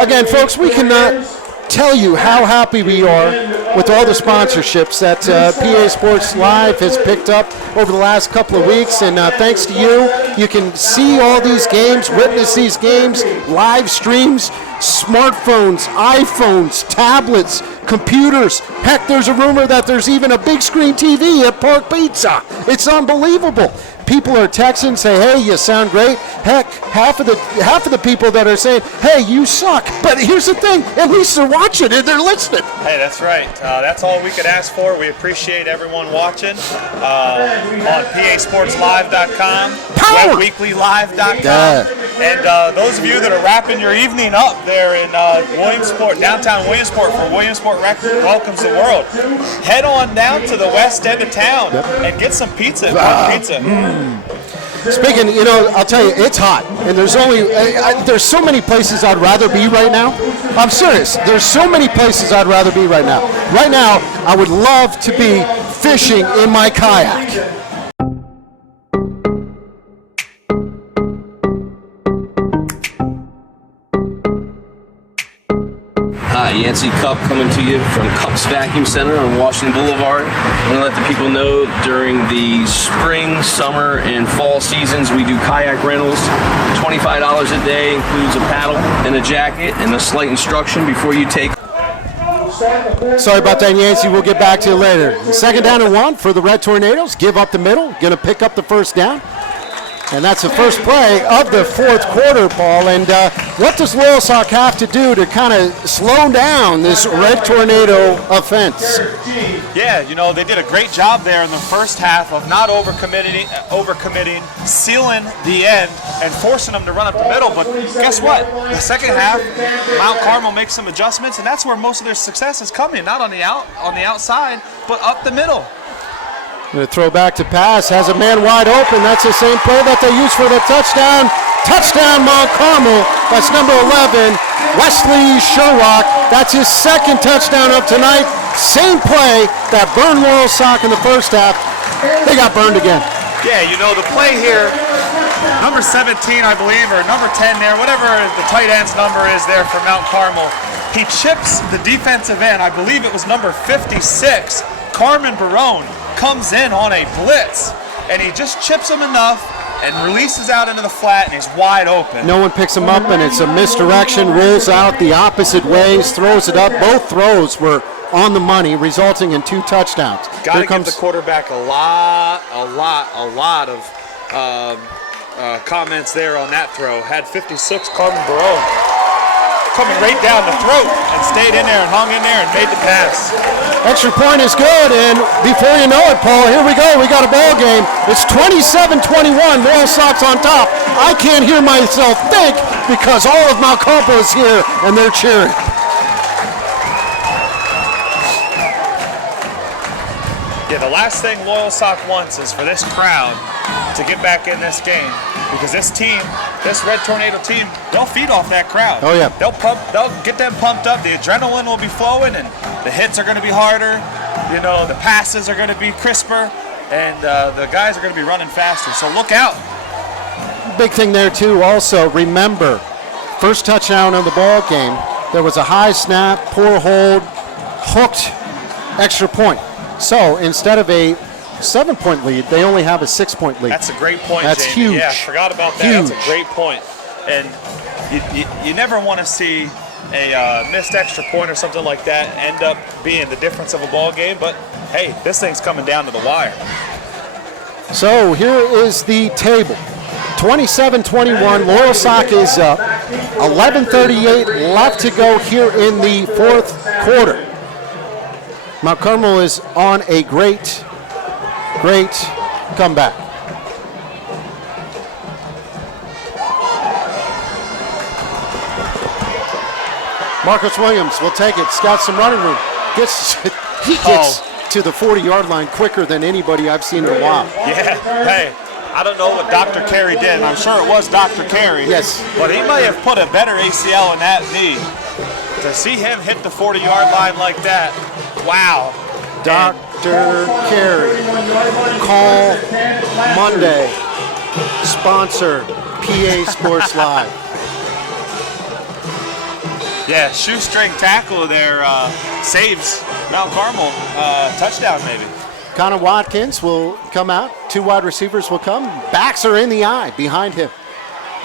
Again, folks, we cannot tell you how happy we are with all the sponsorships that PA Sports Live has picked up over the last couple of weeks, and thanks to you, you can see all these games, witness these games, live streams, smartphones, iPhones, tablets, computers. Heck, there's a rumor that there's even a big screen TV at Park Pizza. It's unbelievable. People are texting, say, "Hey, you sound great." Heck, half of the people that are saying, "Hey, you suck." But here's the thing: at least they're watching and they're listening. Hey, that's right. That's all we could ask for. We appreciate everyone watching on PASportsLive.com, WebWeeklyLive.com, and those of you that are wrapping your evening up there in Williamsport, downtown Williamsport, for Williamsport Record welcomes the world. Head on down to the west end of town and get some pizza at Park Pizza. Speaking, I'll tell you, it's hot, and there's so many places I'd rather be right now. I'm serious. There's so many places I'd rather be right now. Right now, I would love to be fishing in my kayak. Hi, Yancey Cup coming to you from Cups Vacuum Center on Washington Boulevard. I want to let the people know during the spring, summer, and fall seasons we do kayak rentals. $25 a day, includes a paddle and a jacket and a slight instruction before you take. Sorry about that, Yancey. We'll get back to you later. Second down and 1 for the Red Tornadoes. Give up the middle. Going to pick up the first down. And that's the first play of the fourth quarter, Paul. And what does Loyalsock have to do to kind of slow down this Red Tornado offense? Yeah, you know, they did a great job there in the first half of not overcommitting, sealing the end, and forcing them to run up the middle. But guess what? The second half, Mount Carmel makes some adjustments, and that's where most of their success is coming. Not on the outside, but up the middle. Going to throw back to pass, has a man wide open. That's the same play that they used for the touchdown. Touchdown, Mount Carmel. That's number 11, Wesley Sherrock. That's his second touchdown of tonight. Same play that burned Loyalsock in the first half. They got burned again. Yeah, you know, the play here, number 17, I believe, or number 10 there, whatever the tight end's number is there for Mount Carmel. He chips the defensive end. I believe it was number 56, Carmen Barone, comes in on a blitz, and he just chips him enough and releases out into the flat, and he's wide open. No one picks him up, and it's a misdirection, rolls out the opposite ways, throws it up. Both throws were on the money, resulting in 2 touchdowns. Got to give the quarterback a lot of comments there on that throw. Had 56, Carmen Barone, coming right down the throat, and stayed in there and hung in there and made the pass. Extra point is good, and before you know it, Paul, here we go. We got a ball game. It's 27-21. Loyalsock's on top. I can't hear myself think because all of Mount Carmel is here, and they're cheering. Yeah, the last thing Loyalsock wants is for this crowd to get back in this game, because this team, this Red Tornado team, they'll feed off that crowd. Oh yeah. They'll get them pumped up. The adrenaline will be flowing, and the hits are going to be harder. You know, the passes are going to be crisper, and the guys are going to be running faster. So look out. Big thing there too. Also, remember, first touchdown of the ball game. There was a high snap, poor hold, hooked, extra point. So instead of a 7-point lead, they only have a 6-point lead. That's a great point, That's Jamie. huge. Yeah, forgot about that. Huge. That's a great point. And you never want to see a missed extra point or something like that end up being the difference of a ball game. But hey, this thing's coming down to the wire. So here is the table. 27-21. Loyalsock is up. 11:38 left to go here in the fourth quarter. Mount Carmel is on a great comeback. Marcus Williams will take it. Got some running room. He gets to the 40-yard line quicker than anybody I've seen in a while. Yeah. Hey, I don't know what Dr. Carey did, and I'm sure it was Dr. Carey. Yes. But he may have put a better ACL in that knee. To see him hit the 40-yard line like that, wow. Dr. Carey. Call Monday. Sponsor PA Sports Live. Yeah, shoestring tackle there saves Mount Carmel touchdown maybe. Connor Watkins will come out. 2 wide receivers will come. Backs are in the eye behind him.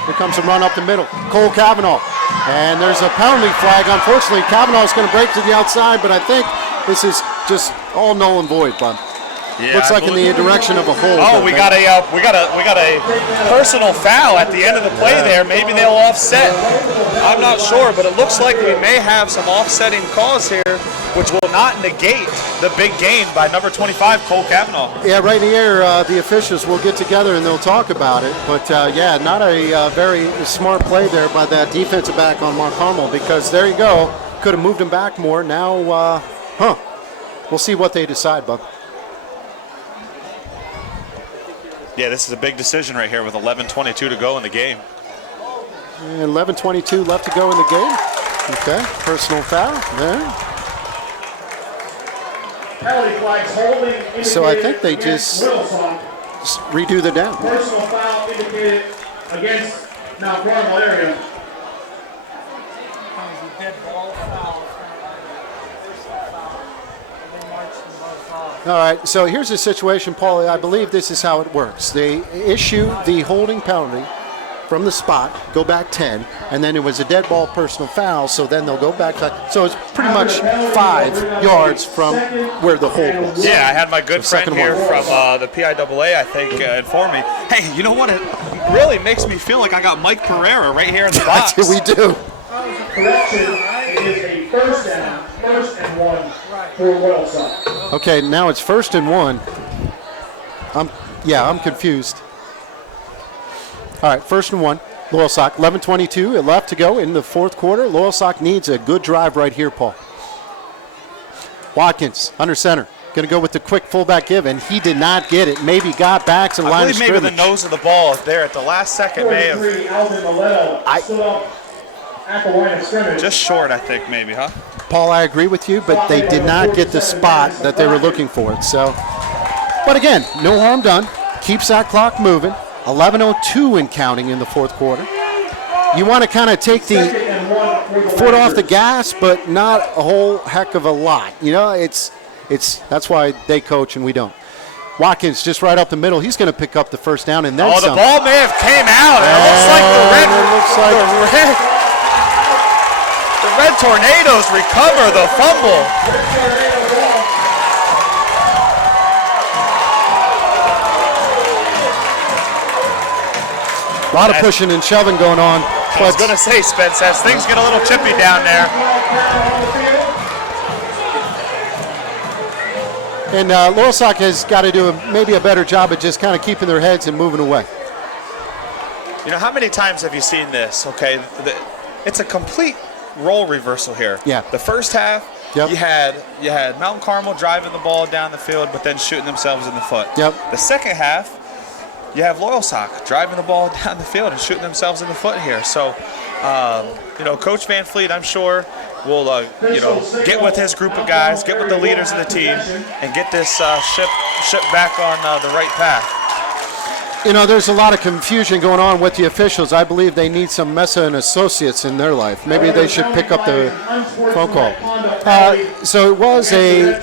Here comes a run up the middle. Cole Cavanaugh. And there's a penalty flag. Unfortunately, Cavanaugh is going to break to the outside, but I think this is just all null and void, bud. Yeah, looks like in the direction of a hold. Oh, we got a personal foul at the end of the play there. Maybe they'll offset. I'm not sure, but it looks like we may have some offsetting calls here, which will not negate the big gain by number 25, Cole Cavanaugh. Yeah, right in the air, the officials will get together and they'll talk about it. But yeah, not a very smart play there by that defensive back on Mount Carmel, because there you go. Could have moved him back more. Now, we'll see what they decide, bud. Yeah, this is a big decision right here with 11:22 to go in the game. 11:22 left to go in the game. Okay, personal foul there. So I think they just redo the down. Personal foul indicated against Mount Carmel area. All right, so here's the situation, Paul. I believe this is how it works. They issue the holding penalty from the spot, go back 10, and then it was a dead ball personal foul, so then they'll go back. So it's pretty much 5 yards from where the hold was. Yeah, I had my good friend here from the PIAA, I think, inform me. Hey, you know what? really makes me feel like I got Mike Pereira right here in the box. We do. Correction, it is a first and 1 for Loyalsock. Okay, now it's 1st and 1. I'm confused. All right, 1st and 1. Loyalsock, 11:22 left to go in the 4th quarter. Loyalsock needs a good drive right here, Paul. Watkins, under center. Going to go with the quick fullback give, and he did not get it. Maybe got back to the line of scrimmage. I believe maybe the nose of the ball there at the last second may have. Stood up at the line of scrimmage. Just short, I think, maybe, huh? Paul, I agree with you, but they did not get the spot that they were looking for. So, but again, no harm done. Keeps that clock moving. 11:02 and counting in the 4th quarter. You want to kind of take the foot off the gas, but not a whole heck of a lot. You know, it's that's why they coach and we don't. Watkins just right up the middle. He's going to pick up the first down and then some. The ball may have came out. It looks like the Red Tornadoes recover the fumble. A lot of pushing and shoving going on. I was going to say, Spence, as things get a little chippy down there. And Loyalsock has got to do maybe a better job of just kind of keeping their heads and moving away. You know, how many times have you seen this? Okay, it's a complete role reversal here. Yeah. The first half, you had Mount Carmel driving the ball down the field, but then shooting themselves in the foot. Yep. The second half, you have Loyalsock driving the ball down the field and shooting themselves in the foot here. So, you know, Coach Van Fleet, I'm sure, will, you know, get with his group of guys, get with the leaders of the team, and get this ship back on the right path. You know, there's a lot of confusion going on with the officials. I believe they need some Mesa and Associates in their life. Maybe they should pick up the phone call. So it was a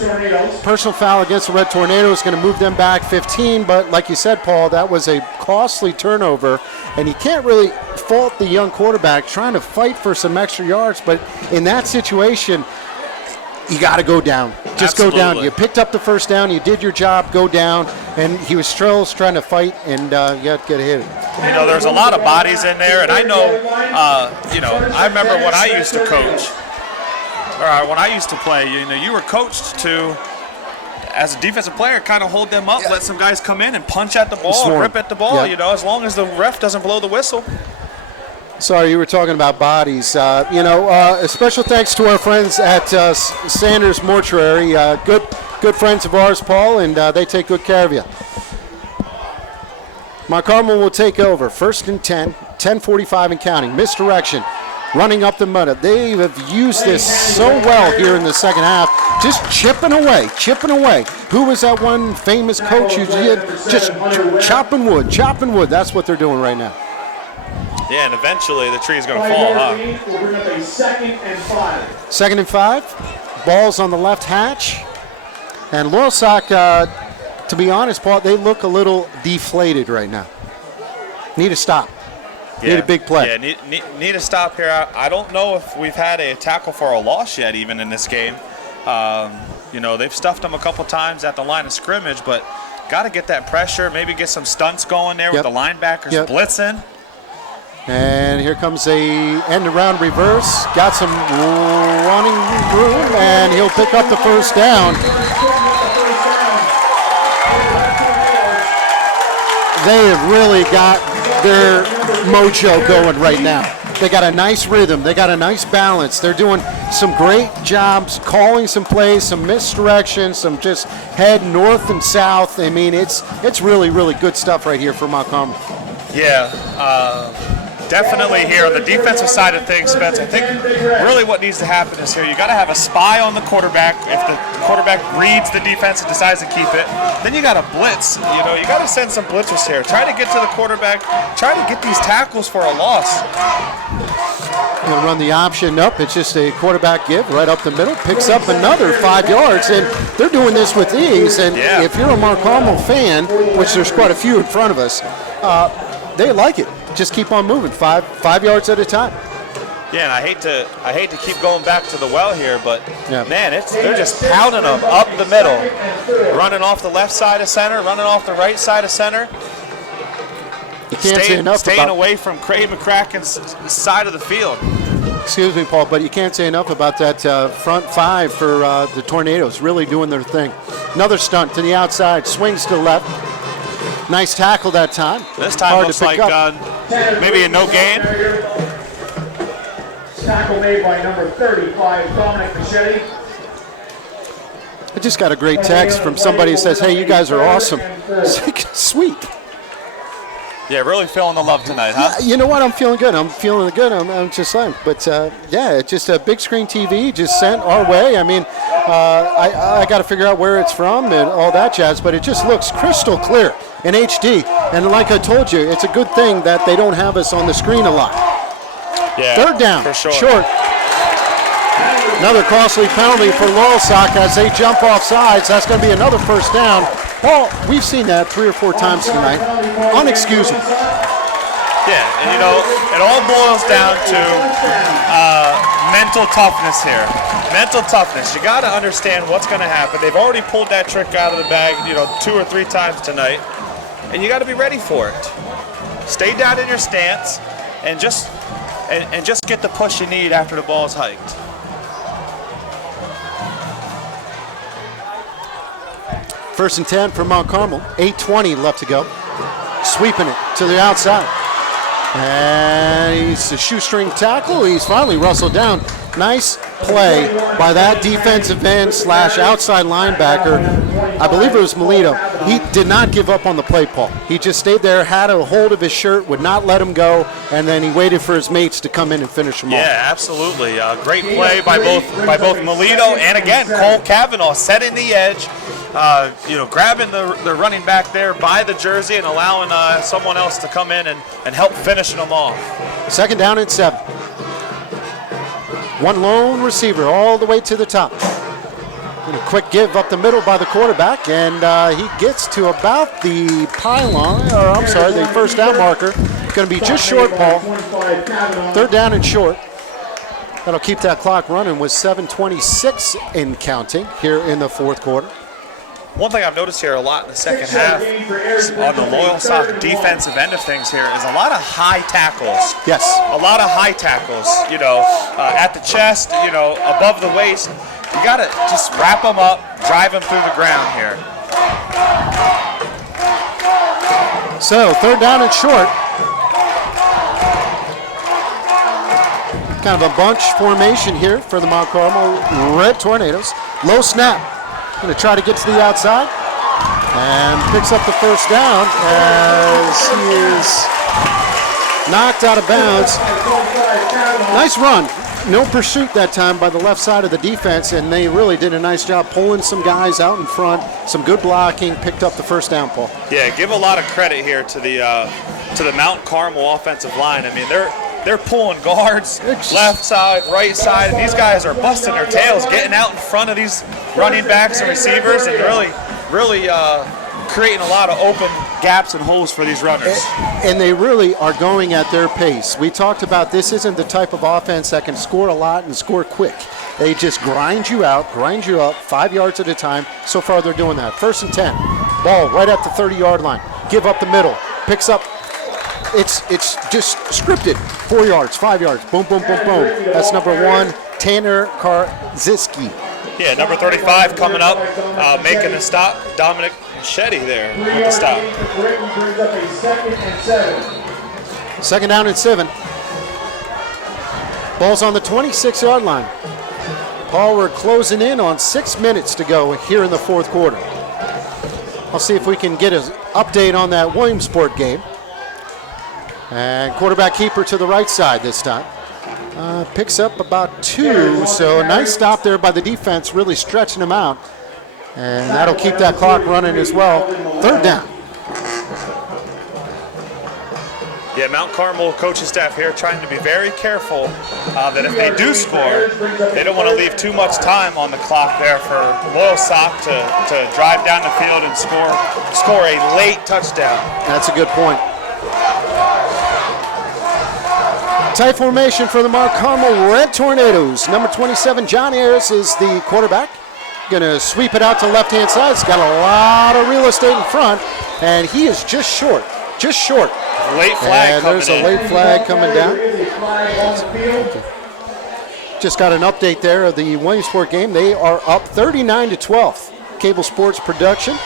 personal foul against the Red Tornadoes, going to move them back 15. But like you said, Paul, that was a costly turnover. And you can't really fault the young quarterback trying to fight for some extra yards. But in that situation, you got to go down. Just Absolutely. Go down. You picked up the first down. You did your job. Go down. And he was still trying to fight, and you had to get hit. You know, there's a lot of bodies in there, and I know, you know, I remember when I used to coach, or when I used to play, you know, you were coached to, as a defensive player, kind of hold them up, let some guys come in and punch at the ball, and rip at the ball, you know, as long as the ref doesn't blow the whistle. Sorry, you were talking about bodies. You know, a special thanks to our friends at Sanders Mortuary. Good friends of ours, Paul, and they take good care of you. Mount Carmel will take over. 1st and 10, 10:45 and counting. Misdirection, running up the mud. They have used this so well here in the second half, just chipping away. Who was that one famous coach who did just chopping wood? That's what they're doing right now. Yeah, and eventually the tree's going to fall, huh? We'll bring up a 2nd and 5. 2nd and 5. Ball's on the left hatch. And Loyalsock, to be honest, Paul, they look a little deflated right now. Need a stop. Yeah. Need a big play. Yeah, need a stop here. I don't know if we've had a tackle for a loss yet, even in this game. You know, they've stuffed them a couple times at the line of scrimmage, but got to get that pressure, maybe get some stunts going there with the linebackers blitzing. And here comes a end-around reverse. Got some running room, and he'll pick up the first down. They have really got their mojo going right now. They got a nice rhythm. They got a nice balance. They're doing some great jobs, calling some plays, some misdirection, some just head north and south. I mean, it's really, really good stuff right here for Mount Carmel. Yeah, definitely here on the defensive side of things, Spence, I think really what needs to happen is here you got to have a spy on the quarterback. If the quarterback reads the defense and decides to keep it, then you got to blitz. You know, you got to send some blitzers here. Try to get to the quarterback. Try to get these tackles for a loss. He'll run the option up. It's just a quarterback give right up the middle. Picks up another 5 yards, and they're doing this with ease. And if you're a Mount Carmel fan, which there's quite a few in front of us, they like it. Just keep on moving, five yards at a time. Yeah, and I hate to keep going back to the well here, but man, they're just pounding them up the middle, running off the left side of center, running off the right side of center. You can't say enough staying about, away from Craig McCracken's side of the field. Excuse me, Paul, but you can't say enough about that front five for the Tornadoes, really doing their thing. Another stunt to the outside, swings to the left. Nice tackle that time. This time hard looks to pick like up. maybe a no gain. Tackle made by number 35, Dominic Machete. I just got a great text from somebody who says, "Hey, you guys are awesome." It's like, sweet. Yeah, really feeling the love tonight, huh? Yeah, you know what? I'm feeling good. I'm just saying. But yeah, it's just a big screen TV just sent our way. I mean, I got to figure out where it's from and all that jazz. But it just looks crystal clear in HD. And like I told you, it's a good thing that they don't have us on the screen a lot. Yeah, third down, for sure. short. Another costly penalty for Loyalsock as they jump off sides. That's going to be another first down. Paul, we've seen that 3 or 4 times tonight. Unexcusable. Yeah, and you know, it all boils down to mental toughness here. Mental toughness. You got to understand what's going to happen. They've already pulled that trick out of the bag, 2 or 3 times tonight, and you got to be ready for it. Stay down in your stance, and just get the push you need after the ball is hiked. First and 10 for Mount Carmel. 8:20 left to go. Sweeping it to the outside. And he's a shoestring tackle. He's finally wrestled down. Nice play by that defensive end / outside linebacker. I believe it was Melito. He did not give up on the play, Paul. He just stayed there, had a hold of his shirt, would not let him go, and then he waited for his mates to come in and finish him off. Yeah, absolutely. Great play by both Melito and, again, Cole Cavanaugh setting the edge. Grabbing the running back there by the jersey and allowing someone else to come in and help finishing them off. Second down and 7. One lone receiver all the way to the top. And a quick give up the middle by the quarterback, and he gets to about the pylon, the first down marker. Going to be just short, Paul. Third down and short. That'll keep that clock running with 7:26 in counting here in the fourth quarter. One thing I've noticed here a lot in the second half on the Loyalsock defensive end of things here is a lot of high tackles. Yes. A lot of high tackles, at the chest, above the waist. You got to just wrap them up, drive them through the ground here. So, third down and short. Kind of a bunch formation here for the Mount Carmel Red Tornadoes. Low snap. Going to try to get to the outside and picks up the first down as he is knocked out of bounds. Nice run. No pursuit that time by the left side of the defense, and they really did a nice job pulling some guys out in front. Some good blocking, picked up the first down, Paul. Yeah, give a lot of credit here to the Mount Carmel offensive line. I mean, they're pulling guards, left side, right side, and these guys are busting their tails, getting out in front of these running backs and receivers, and really creating a lot of open gaps and holes for these runners. And they really are going at their pace. We talked about this isn't the type of offense that can score a lot and score quick. They just grind you out, grind you up 5 yards at a time. So far they're doing that. First and 10. Ball right at the 30-yard line. Give up the middle. Picks up. It's just scripted. 4 yards, 5 yards. Boom, boom, boom, boom. That's number 1, Tanner Karziski. Yeah, number 35 coming up, making a stop. Dominic Machete there with the stop. Second down and 7. Ball's on the 26-yard line. Paul, we're closing in on 6 minutes to go here in the fourth quarter. I'll see if we can get an update on that Williamsport game. And quarterback keeper to the right side this time. Picks up about 2, so a nice stop there by the defense, really stretching them out. And that'll keep that clock running as well. Third down. Yeah, Mount Carmel coaching staff here trying to be very careful that if they do score, they don't want to leave too much time on the clock there for Loyalsock to drive down the field and score a late touchdown. That's a good point. Tight formation for the Mount Carmel Red Tornadoes. Number 27, John Ayers is the quarterback. Going to sweep it out to the left-hand side. He's got a lot of real estate in front, and he is just short. just short. Late flag and coming there's in. a late flag coming down. Just got an update there of the Williamsport game. They are up 39-12. Cable Sports production.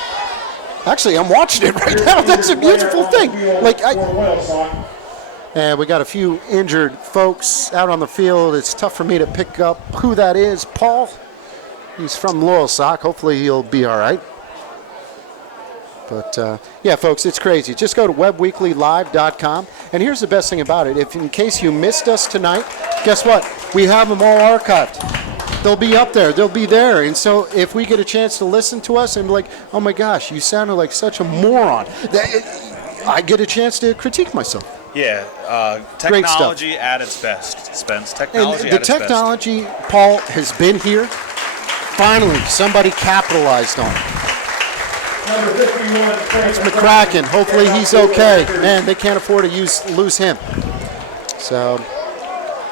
Actually, I'm watching it right now. That's a beautiful thing. And we got a few injured folks out on the field. It's tough for me to pick up who that is. Paul, he's from Loyalsock. Hopefully he'll be all right. But, yeah, folks, it's crazy. Just go to webweeklylive.com. And here's the best thing about it. If in case you missed us tonight, guess what? We have them all archived. They'll be up there. They'll be there. And so if we get a chance to listen to us and be like, oh, my gosh, you sounded like such a moron, I get a chance to critique myself. Yeah, technology at its best, Spence. Technology and the at its best. technology, Paul, has been here. Finally, somebody capitalized on it. It's McCracken. Hopefully he's okay. Man, they can't afford to lose him. So,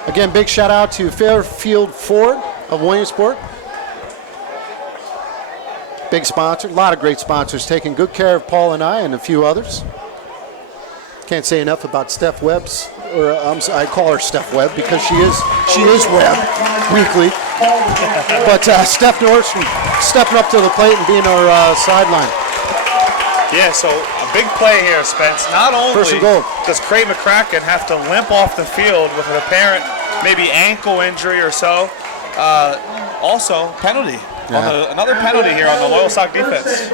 again, big shout out to Fairfield Ford of Williamsport. Big sponsor. A lot of great sponsors taking good care of Paul and I and a few others. Can't say enough about Steph Webb's, or I call her Steph Webb because she is Webb weekly. But Steph Nordstrom stepping up to the plate and being our sideline. Yeah, so a big play here, Spence. Not only does Craig McCracken have to limp off the field with an apparent maybe ankle injury or so, also penalty. Yeah. Another penalty here on the Loyalsock defense.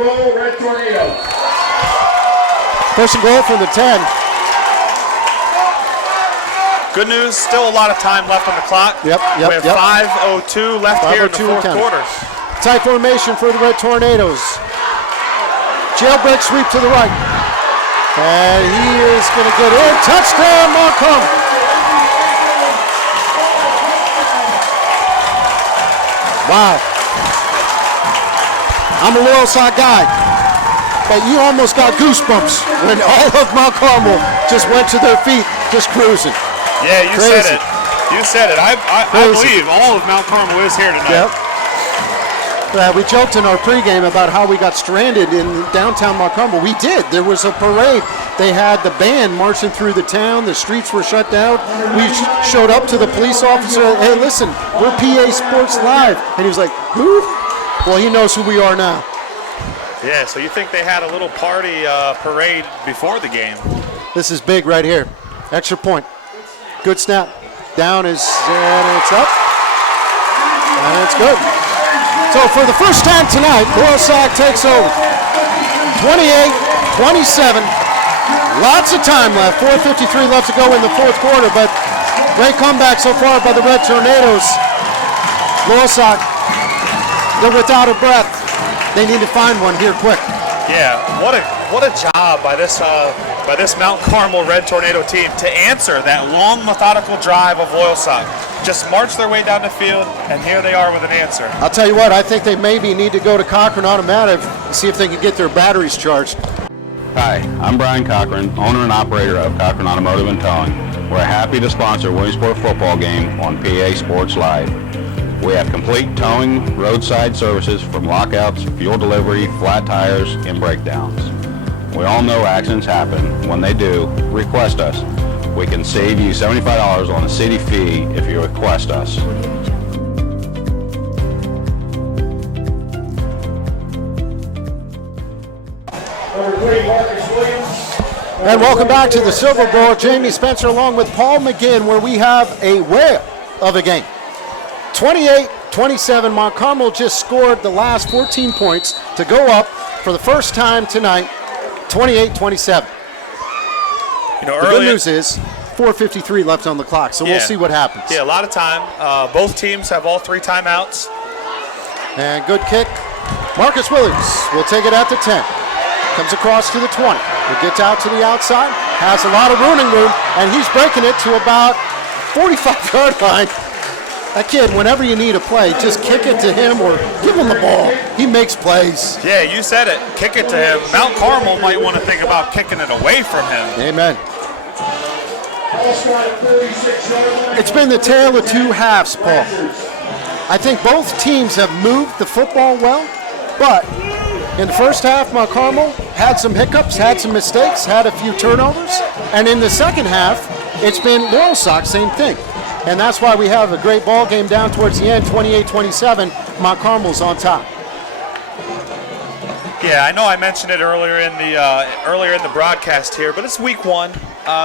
First and goal from the 10. Good news, still a lot of time left on the clock. Yep. We have 5:02 left here in the fourth quarter. Tight formation for the Red Tornadoes. Jailbreak sweep to the right. And he is going to get in. Touchdown, Markham. Wow. I'm a Loyalsock guy, but you almost got goosebumps when all of Mount Carmel just went to their feet, just cruising. Yeah, you Crazy. said it. You said it. I believe all of Mount Carmel is here tonight. Yep. We joked in our pregame about how we got stranded in downtown Mount Carmel. We did. There was a parade. They had the band marching through the town. The streets were shut down. We showed up to the police officer. Hey, listen, we're PA Sports Live. And he was like, who? Well, he knows who we are now. Yeah, so you think they had a little party parade before the game? This is big right here. Extra point. Good snap. Down is, and it's up. And it's good. So for the first time tonight, Loyalsock takes over. 28-27. Lots of time left. 4:53 left to go in the fourth quarter, but great comeback so far by the Red Tornadoes. Loyalsock, they're without a breath. They need to find one here quick. Yeah, what a job by this Mount Carmel Red Tornado team to answer that long methodical drive of Loyalsock. Just march their way down the field, and here they are with an answer. I'll tell you what, I think they maybe need to go to Cochran Automotive and see if they can get their batteries charged. Hi, I'm Brian Cochran, owner and operator of Cochran Automotive and Towing. We're happy to sponsor Williamsport football game on PA Sports Live. We have complete towing, roadside services from lockouts, fuel delivery, flat tires, and breakdowns. We all know accidents happen. When they do, request us. We can save you $75 on a city fee if you request us. And welcome back to the Silver Bowl. Jamie Spencer along with Paul McGinn, where we have a whale of a game. 28-27, Mount Carmel just scored the last 14 points to go up for the first time tonight, 28-27. You know, the good news is 4:53 left on the clock, so we'll see what happens. Yeah, a lot of time. Both teams have all 3 timeouts. And good kick. Marcus Williams will take it at the 10. Comes across to the 20. He gets out to the outside, has a lot of running room, and he's breaking it to about 45-yard line. That kid, whenever you need a play, just kick it to him or give him the ball. He makes plays. Yeah, you said it. Kick it to him. Mount Carmel might want to think about kicking it away from him. Amen. It's been the tale of two halves, Paul. I think both teams have moved the football well, but In the first half, Mount Carmel had some hiccups, had some mistakes, had a few turnovers. And in the second half, it's been Loyalsock, same thing. And that's why we have a great ball game down towards the end, 28-27. Mount Carmel's on top. Yeah, I know I mentioned it earlier in the broadcast here, but it's week 1.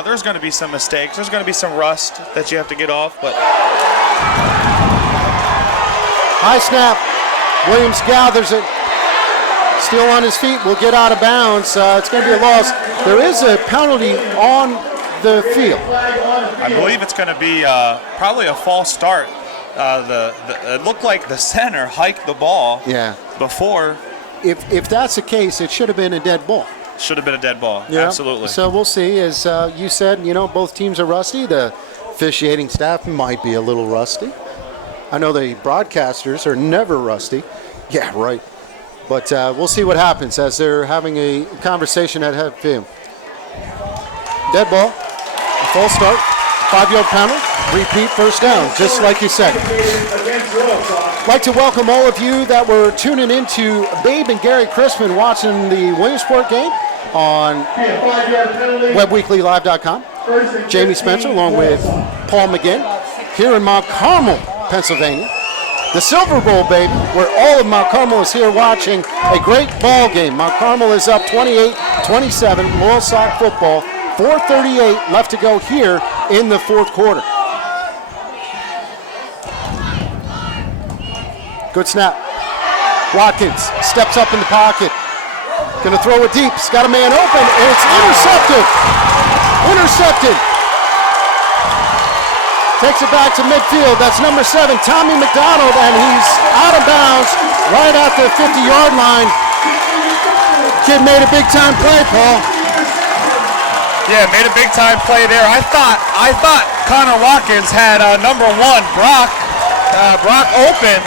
There's going to be some mistakes. There's going to be some rust that you have to get off. But high snap. Williams gathers it. Still on his feet. Will get out of bounds. It's going to be a loss. There is a penalty on the field. I believe it's going to be probably a false start. It looked like the center hiked the ball before. If that's the case, it should have been a dead ball. Should have been a dead ball, yeah. Absolutely. So we'll see. As you said, both teams are rusty. The officiating staff might be a little rusty. I know the broadcasters are never rusty. Yeah, right. But we'll see what happens as they're having a conversation at half-field. Dead ball, a false start, 5-yard penalty, repeat first down, just like you said. I'd like to welcome all of you that were tuning into Babe and Gary Crispin watching the Williamsport game on webweeklylive.com. Jamie Spencer along with Paul McGinn here in Mount Carmel, Pennsylvania. The Silver Bowl, baby, where all of Mount Carmel is here watching a great ball game. Mount Carmel is up 28-27, Loyalsock football, 4:38 left to go here in the fourth quarter. Good snap. Watkins steps up in the pocket. Going to throw it deep. He's got a man open, and it's intercepted. Intercepted. Takes it back to midfield. That's number 7, Tommy McDonald, and he's out of bounds right at the 50-yard line. Kid made a big-time play, Paul. Yeah, made a big-time play there. I thought Connor Watkins had number 1, Brock open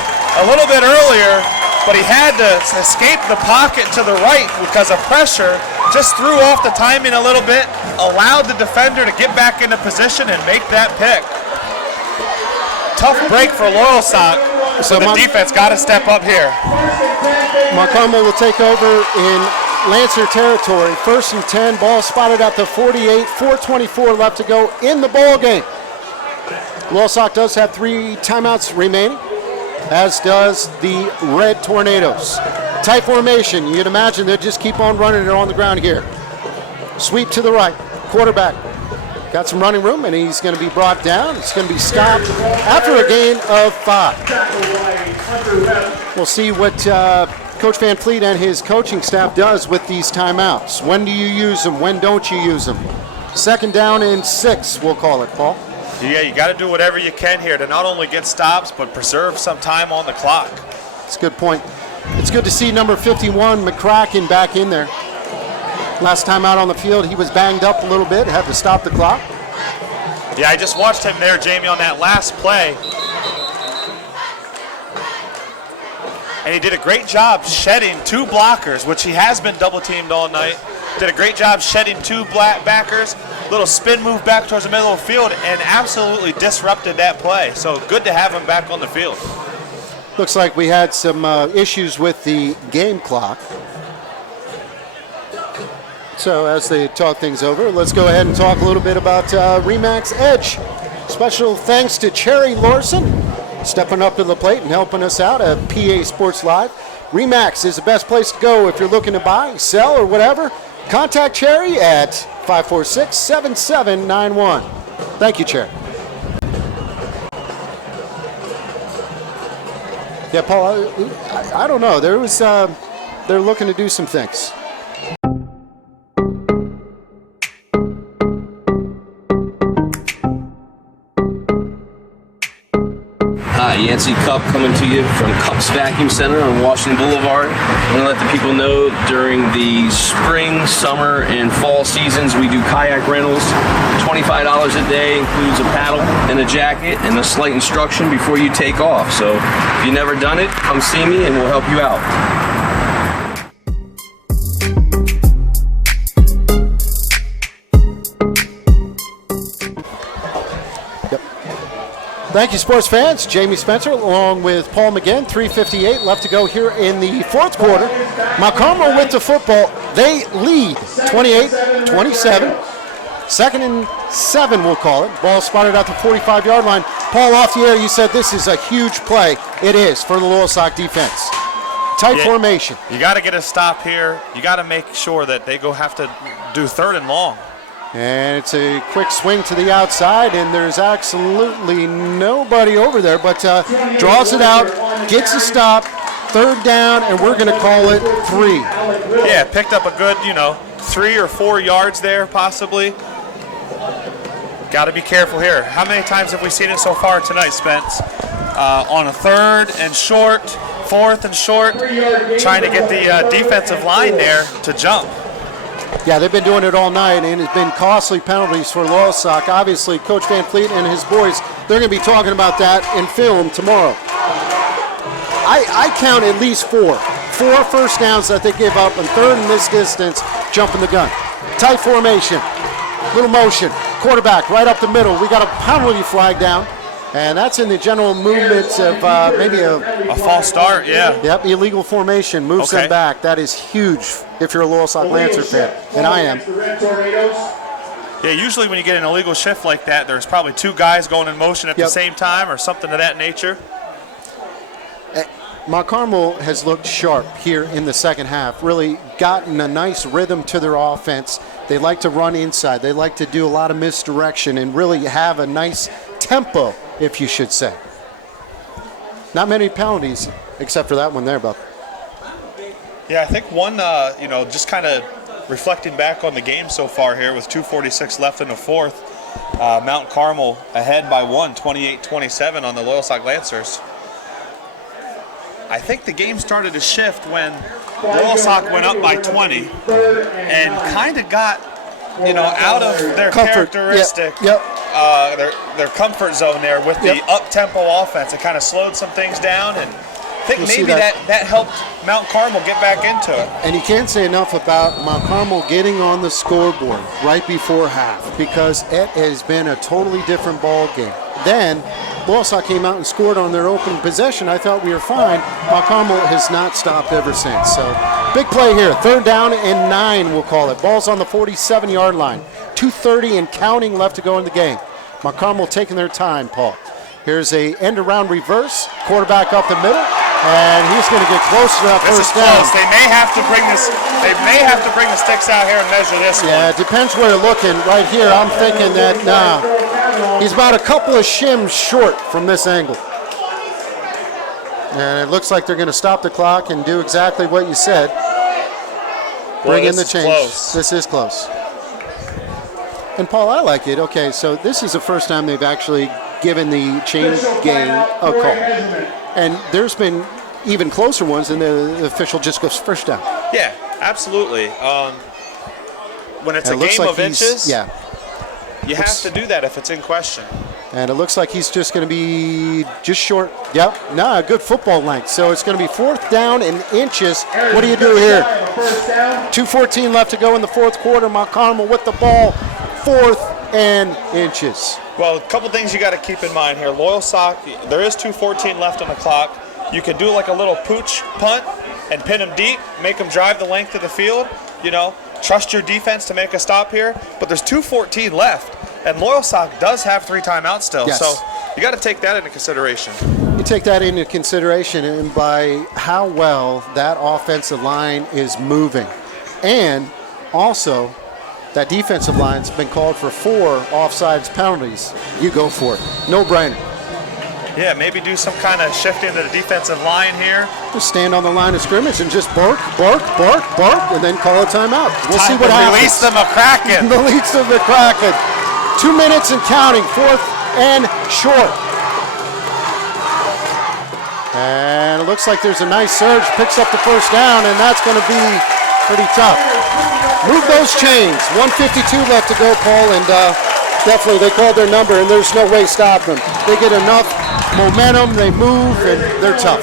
a little bit earlier, but he had to escape the pocket to the right because of pressure. Just threw off the timing a little bit, allowed the defender to get back into position and make that pick. Tough break for Loyalsock, so the defense got to step up here. Mount Carmel will take over in Lancer territory. 1st and 10, ball spotted at the 48, 4:24 left to go in the ball game. Loyalsock does have 3 timeouts remaining, as does the Red Tornadoes. Tight formation, you'd imagine they'll just keep on running it on the ground here. Sweep to the right, quarterback. Got some running room, and he's going to be brought down. It's going to be stopped after a gain of 5. We'll see what Coach Van Fleet and his coaching staff does with these timeouts. When do you use them? When don't you use them? 2nd down and 6, we'll call it, Paul. Yeah, you got to do whatever you can here to not only get stops, but preserve some time on the clock. That's a good point. It's good to see number 51, McCracken, back in there. Last time out on the field, he was banged up a little bit, had to stop the clock. Yeah, I just watched him there, Jamie, on that last play. And he did a great job shedding 2 blockers, which he has been double-teamed all night. Did a great job shedding 2 backers, little spin move back towards the middle of the field, and absolutely disrupted that play. So good to have him back on the field. Looks like we had some issues with the game clock. So as they talk things over, let's go ahead and talk a little bit about Remax Edge. Special thanks to Cherry Larson, stepping up to the plate and helping us out at PA Sports Live. Remax is the best place to go if you're looking to buy, sell, or whatever. Contact Cherry at 546-7791. Thank you, Cherry. Yeah, Paul, I don't know. They're looking to do some things. Hi, Yancey Cup coming to you from Cups Vacuum Center on Washington Boulevard. I'm going to let the people know during the spring, summer, and fall seasons we do kayak rentals. $25 a day includes a paddle and a jacket and a slight instruction before you take off. So if you've never done it, come see me and we'll help you out. Thank you, sports fans. Jamie Spencer along with Paul McGinn. 3:58 left to go here in the fourth quarter. Mount Carmel with the football. They lead 28-27. 2nd and 7, we'll call it. Ball spotted at the 45-yard line. Paul, off the air, you said this is a huge play. It is for the Loyalsock defense. Tight formation. You got to get a stop here. You got to make sure that they have to do 3rd and long. And it's a quick swing to the outside, and there's absolutely nobody over there, but draws it out, gets a stop, 3rd down, and we're going to call it 3. Yeah, picked up a good, 3 or 4 yards there, possibly. Got to be careful here. How many times have we seen it so far tonight, Spence? On a 3rd and short, 4th and short, trying to get the defensive line there to jump. Yeah, they've been doing it all night, and it's been costly penalties for Loyalsock. Obviously, Coach Van Fleet and his boys, they're going to be talking about that in film tomorrow. I count at least 4 first downs that they give up, and 3rd in this distance, jumping the gun. Tight formation, little motion, quarterback right up the middle. We got a penalty flag down, and that's in the general movements of maybe a false start, yeah. Yep, illegal formation, moves them back. That is huge if you're a Loyalsock Lancer fan, and I am. Yeah, usually when you get an illegal shift like that, there's probably 2 guys going in motion at the same time or something of that nature. Mount Carmel has looked sharp here in the second half, really gotten a nice rhythm to their offense. They like to run inside. They like to do a lot of misdirection and really have a nice tempo, if you should say. Not many penalties, except for that one there, Buck. Yeah, I think one, just kind of reflecting back on the game so far here with 2:46 left in the fourth, Mount Carmel ahead by 1, 28-27 on the Loyalsock Lancers. I think the game started to shift when Loyalsock went up by 20 and kind of got, out of their characteristic, their comfort zone there with the up-tempo offense. It kind of slowed some things down, and I think maybe that helped Mount Carmel get back into it. And you can't say enough about Mount Carmel getting on the scoreboard right before half, because it has been a totally different ball game. Then Loyalsock came out and scored on their open possession. I thought we were fine. Mount Carmel has not stopped ever since. So big play here. 3rd down and 9, we'll call it. Ball's on the 47-yard line. 2:30 and counting left to go in the game. Mount Carmel taking their time, Paul. Here's a end-around reverse. Quarterback up the middle, and he's going to get close to that first down. Close. They may have to bring this. They may have to bring the sticks out here and measure this one. Yeah, it depends where you're looking. Right here, I'm thinking that he's about a couple of shims short from this angle. And it looks like they're going to stop the clock and do exactly what you said. Bring in the change. Close. This is close. And Paul, I like it. Okay, so this is the first time they've actually given the change game a call. And there's been even closer ones, and the official just goes first down. Yeah, absolutely. When it's a game of inches, you have to do that if it's in question. And it looks like he's just going to be just short. Yep, a good football length. So it's going to be 4th down and inches. What do you do here? 2:14 left to go in the fourth quarter. Mount Carmel with the ball, 4th and inches. Well, a couple things you got to keep in mind here. Loyalsock, there is 2:14 left on the clock. You can do like a little pooch punt and pin them deep, make them drive the length of the field. Trust your defense to make a stop here. But there's 2:14 left, and Loyalsock does have 3 timeouts still. Yes. So you got to take that into consideration. You take that into consideration, and by how well that offensive line is moving. And also, that defensive line's been called for 4 offsides penalties. You go for it. No brainer. Yeah, maybe do some kind of shifting to the defensive line here. Just stand on the line of scrimmage and just bark, and then call a timeout. We'll see what happens. Release the McCracken. Release the McCracken. 2 minutes and counting, 4th and short. And it looks like there's a nice surge, picks up the first down, and that's going to be pretty tough. Move those chains. 1:52 left to go, Paul, and definitely they called their number, and there's no way stopping them. They get enough momentum, they move, and they're tough.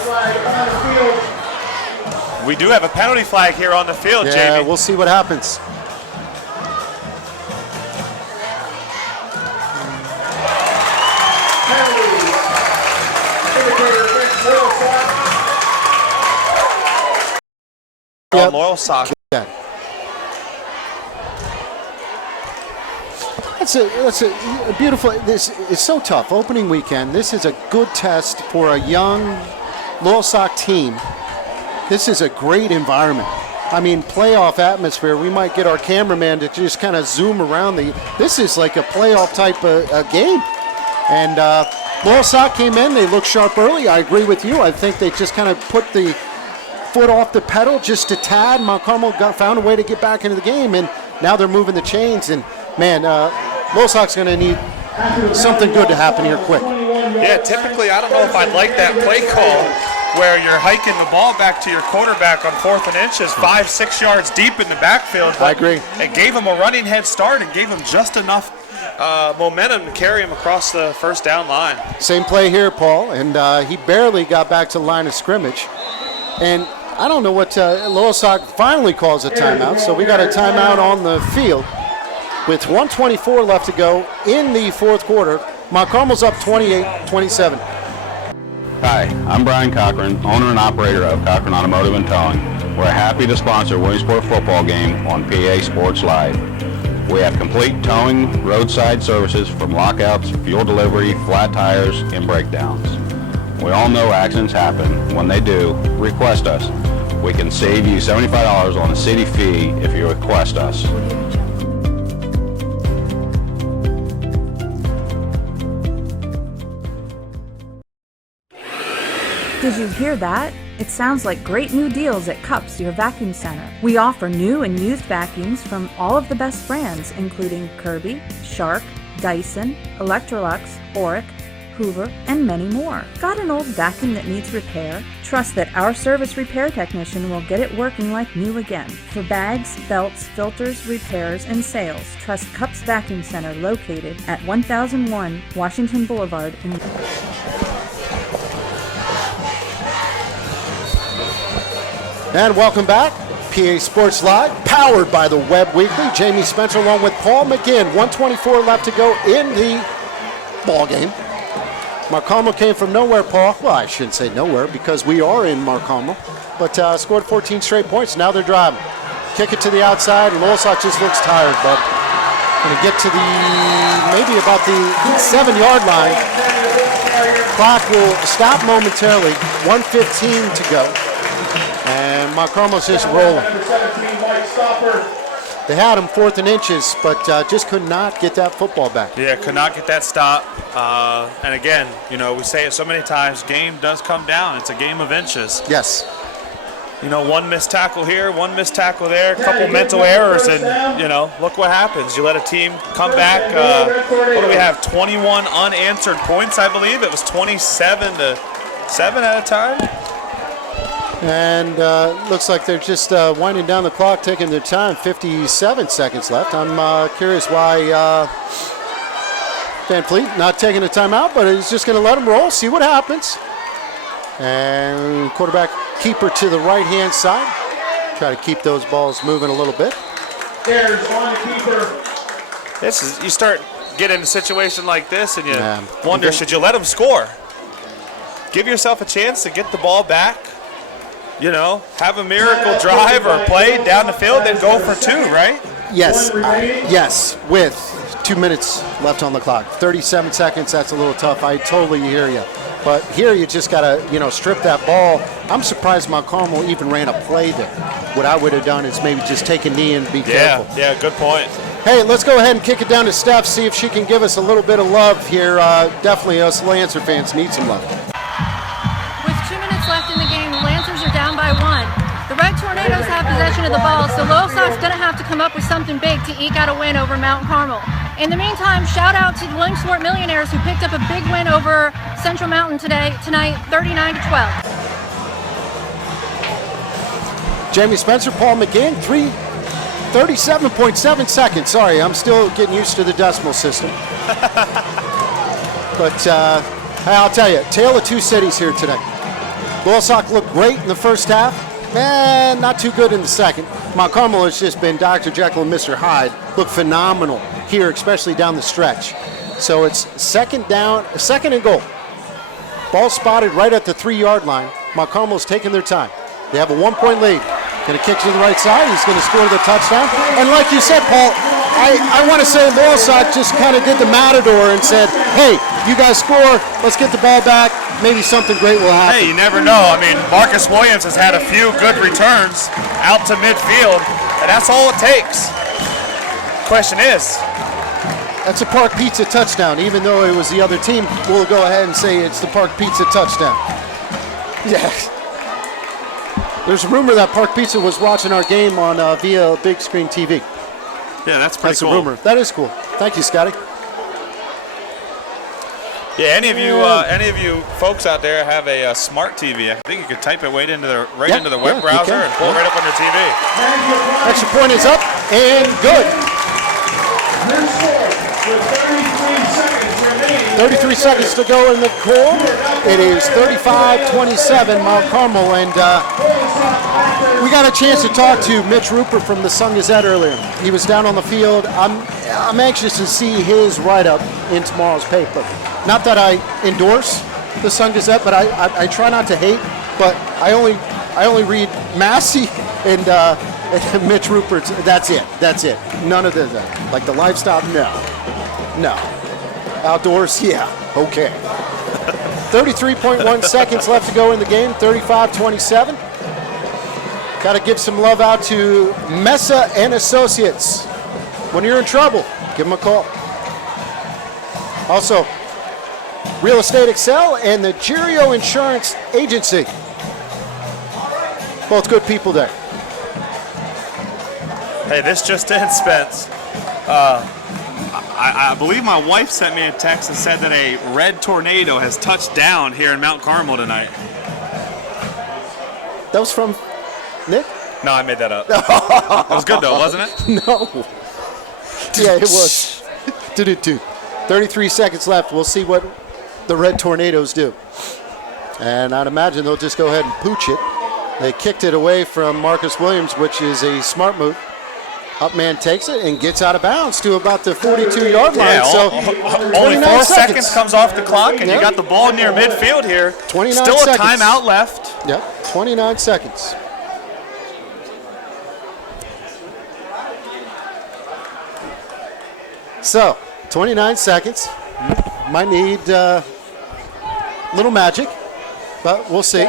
We do have a penalty flag here on the field, Jamie. Yeah, we'll see what happens. Yep. Loyalsock. Yeah. That's a beautiful. This is so tough. Opening weekend. This is a good test for a young Loyalsock team. This is a great environment. I mean, playoff atmosphere. We might get our cameraman to just kind of zoom around this is like a playoff type of game. And Loyalsock came in. They looked sharp early. I agree with you. I think they just kind of put the foot off the pedal just a tad. Mount Carmel found a way to get back into the game, and now they're moving the chains. And man, Loyalsock's going to need something good to happen here quick. Yeah, typically I don't know if I'd like that play call where you're hiking the ball back to your quarterback on 4th and inches, 5-6 yards deep in the backfield. I agree. It gave him a running head start and gave him just enough momentum to carry him across the first down line. Same play here, Paul, and he barely got back to the line of scrimmage. And I don't know what Loyalsock finally calls a timeout, so we got a timeout on the field with 1:24 left to go in the fourth quarter. Mount Carmel's up 28-27. Hi, I'm Brian Cochran, owner and operator of Cochran Automotive and Towing. We're happy to sponsor Williamsport football game on PA Sports Live. We have complete towing, roadside services from lockouts, fuel delivery, flat tires, and breakdowns. We all know accidents happen. When they do, request us. We can save you $75 on a city fee if you request us. Did you hear that? It sounds like great new deals at Cups, your vacuum center. We offer new and used vacuums from all of the best brands, including Kirby, Shark, Dyson, Electrolux, Auric, Hoover, and many more. Got an old vacuum that needs repair? Trust that our service repair technician will get it working like new again. For bags, belts, filters, repairs, and sales, trust Cups Vacuum Center located at 1001 Washington Boulevard in And welcome back. PA Sports Live, powered by the Web Weekly. Jamie Spencer along with Paul McGinn. 1:24 left to go in the ball game. Mount Carmel came from nowhere, Paul. Well, I shouldn't say nowhere because we are in Mount Carmel. But scored 14 straight points. Now they're driving. Kick it to the outside. Loyalsock just looks tired, but going to get to maybe about the 7-yard line. Clock will stop momentarily. 1:15 to go. And Mount Carmel's just rolling. They had him 4th and inches, but just could not get that football back. Yeah, could not get that stop. And again, you know, we say it so many times, game does come down. It's a game of inches. Yes. You know, one missed tackle here, one missed tackle there, a couple mental errors, and, you know, look what happens. You let a team come back. What do we have, 21 unanswered points, I believe? It was 27-7 at a time. And looks like they're just winding down the clock, taking their time. 57 seconds left. I'm curious why Van Fleet not taking a timeout, but he's just going to let them roll, see what happens. And quarterback keeper to the right-hand side. Try to keep those balls moving a little bit. There's on the keeper. You start getting a situation like this, and you wonder, should you let them score? Give yourself a chance to get the ball back. You know, have a miracle drive or play down the field, then go for 2, right? Yes, yes, with 2 minutes left on the clock. 37 seconds, that's a little tough. I totally hear you. But here you just got to, you know, strip that ball. I'm surprised Mount Carmel even ran a play there. What I would have done is maybe just take a knee and be careful. Yeah, good point. Hey, let's go ahead and kick it down to Steph, see if she can give us a little bit of love here. Definitely us Lancer fans need some love. With 2 minutes left in the game, the Lancers are down by 1. The Red Tornadoes have possession of the ball, so Loyalsock's going to have to come up with something big to eke out a win over Mount Carmel. In the meantime, shout out to the Williamsport Millionaires who picked up a big win over Central Mountain tonight, 39-12. Jamie Spencer, Paul McGinn, 37.7 seconds. Sorry, I'm still getting used to the decimal system. But I'll tell you, tale of two cities here today. Loyalsock looked great in the first half. Not too good in the second. Mount Carmel has just been Dr. Jekyll and Mr. Hyde. Looked phenomenal here, especially down the stretch. So it's second and goal. Ball spotted right at the 3-yard line. Mount Carmel's taking their time. They have a 1-point lead. Going to kick to the right side. He's going to score the touchdown. And like you said, Paul, I want to say Loyalsock just kind of did the matador and said, hey, you guys score. Let's get the ball back. Maybe something great will happen. Hey, you never know. I mean, Marcus Williams has had a few good returns out to midfield, and that's all it takes. Question is, that's a Park Pizza touchdown. Even though it was the other team, we'll go ahead and say it's the Park Pizza touchdown. Yes. There's a rumor that Park Pizza was watching our game on via big screen TV. Yeah, that's pretty That's cool. a rumor. That is cool. Thank you, Scotty. Yeah, any of you folks out there have a smart TV? I think you could type it into the web browser and pull it right up on your TV. Extra point is up and good. 33 seconds to go in the quarter. It is 35-27 Mount Carmel, and we got a chance to talk to Mitch Rupert from the Sun Gazette earlier. He was down on the field. I'm anxious to see his write-up in tomorrow's paper. Not that I endorse the Sun Gazette, but I try not to hate. But I only read Massey and Mitch Rupert's. That's it. None of the like the lifestyle. No. Outdoors, yeah, okay. 33.1 seconds left to go in the game, 35-27. Got to give some love out to Mesa and Associates. When you're in trouble, give them a call. Also, Real Estate Excel and the Girio Insurance Agency. Both good people there. Hey, this just in, Spence. I believe my wife sent me a text and said that a red tornado has touched down here in Mount Carmel tonight. That was from Nick? No, I made that up. That was good, though, wasn't it? No. Yeah, it was. 33 seconds left. We'll see what the red tornadoes do. And I'd imagine they'll just go ahead and pooch it. They kicked it away from Marcus Williams, which is a smart move. Up man takes it and gets out of bounds to about the 42-yard line. Yeah, so only 4 seconds comes off the clock, and you got the ball near midfield here. 29 Still seconds. a timeout left. Yep, 29 seconds. So, 29 seconds. Might need a little magic, but we'll see.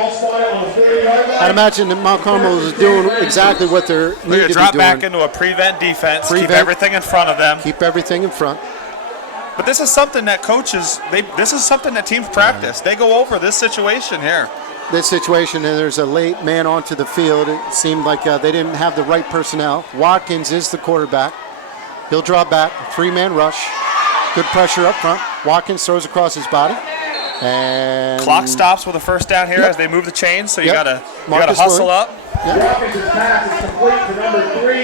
I'd imagine that Mount Carmel is doing exactly what they're needed to be doing. Drop back into a prevent defense, keep everything in front of them. Keep everything in front. But this is something that coaches, this is something that teams practice. They go over this situation here. This situation, and there's a late man onto the field. It seemed like they didn't have the right personnel. Watkins is the quarterback. He'll draw back, 3-man rush. Good pressure up front. Watkins throws across his body. And clock stops with a first down here as they move the chains, so you gotta hustle up.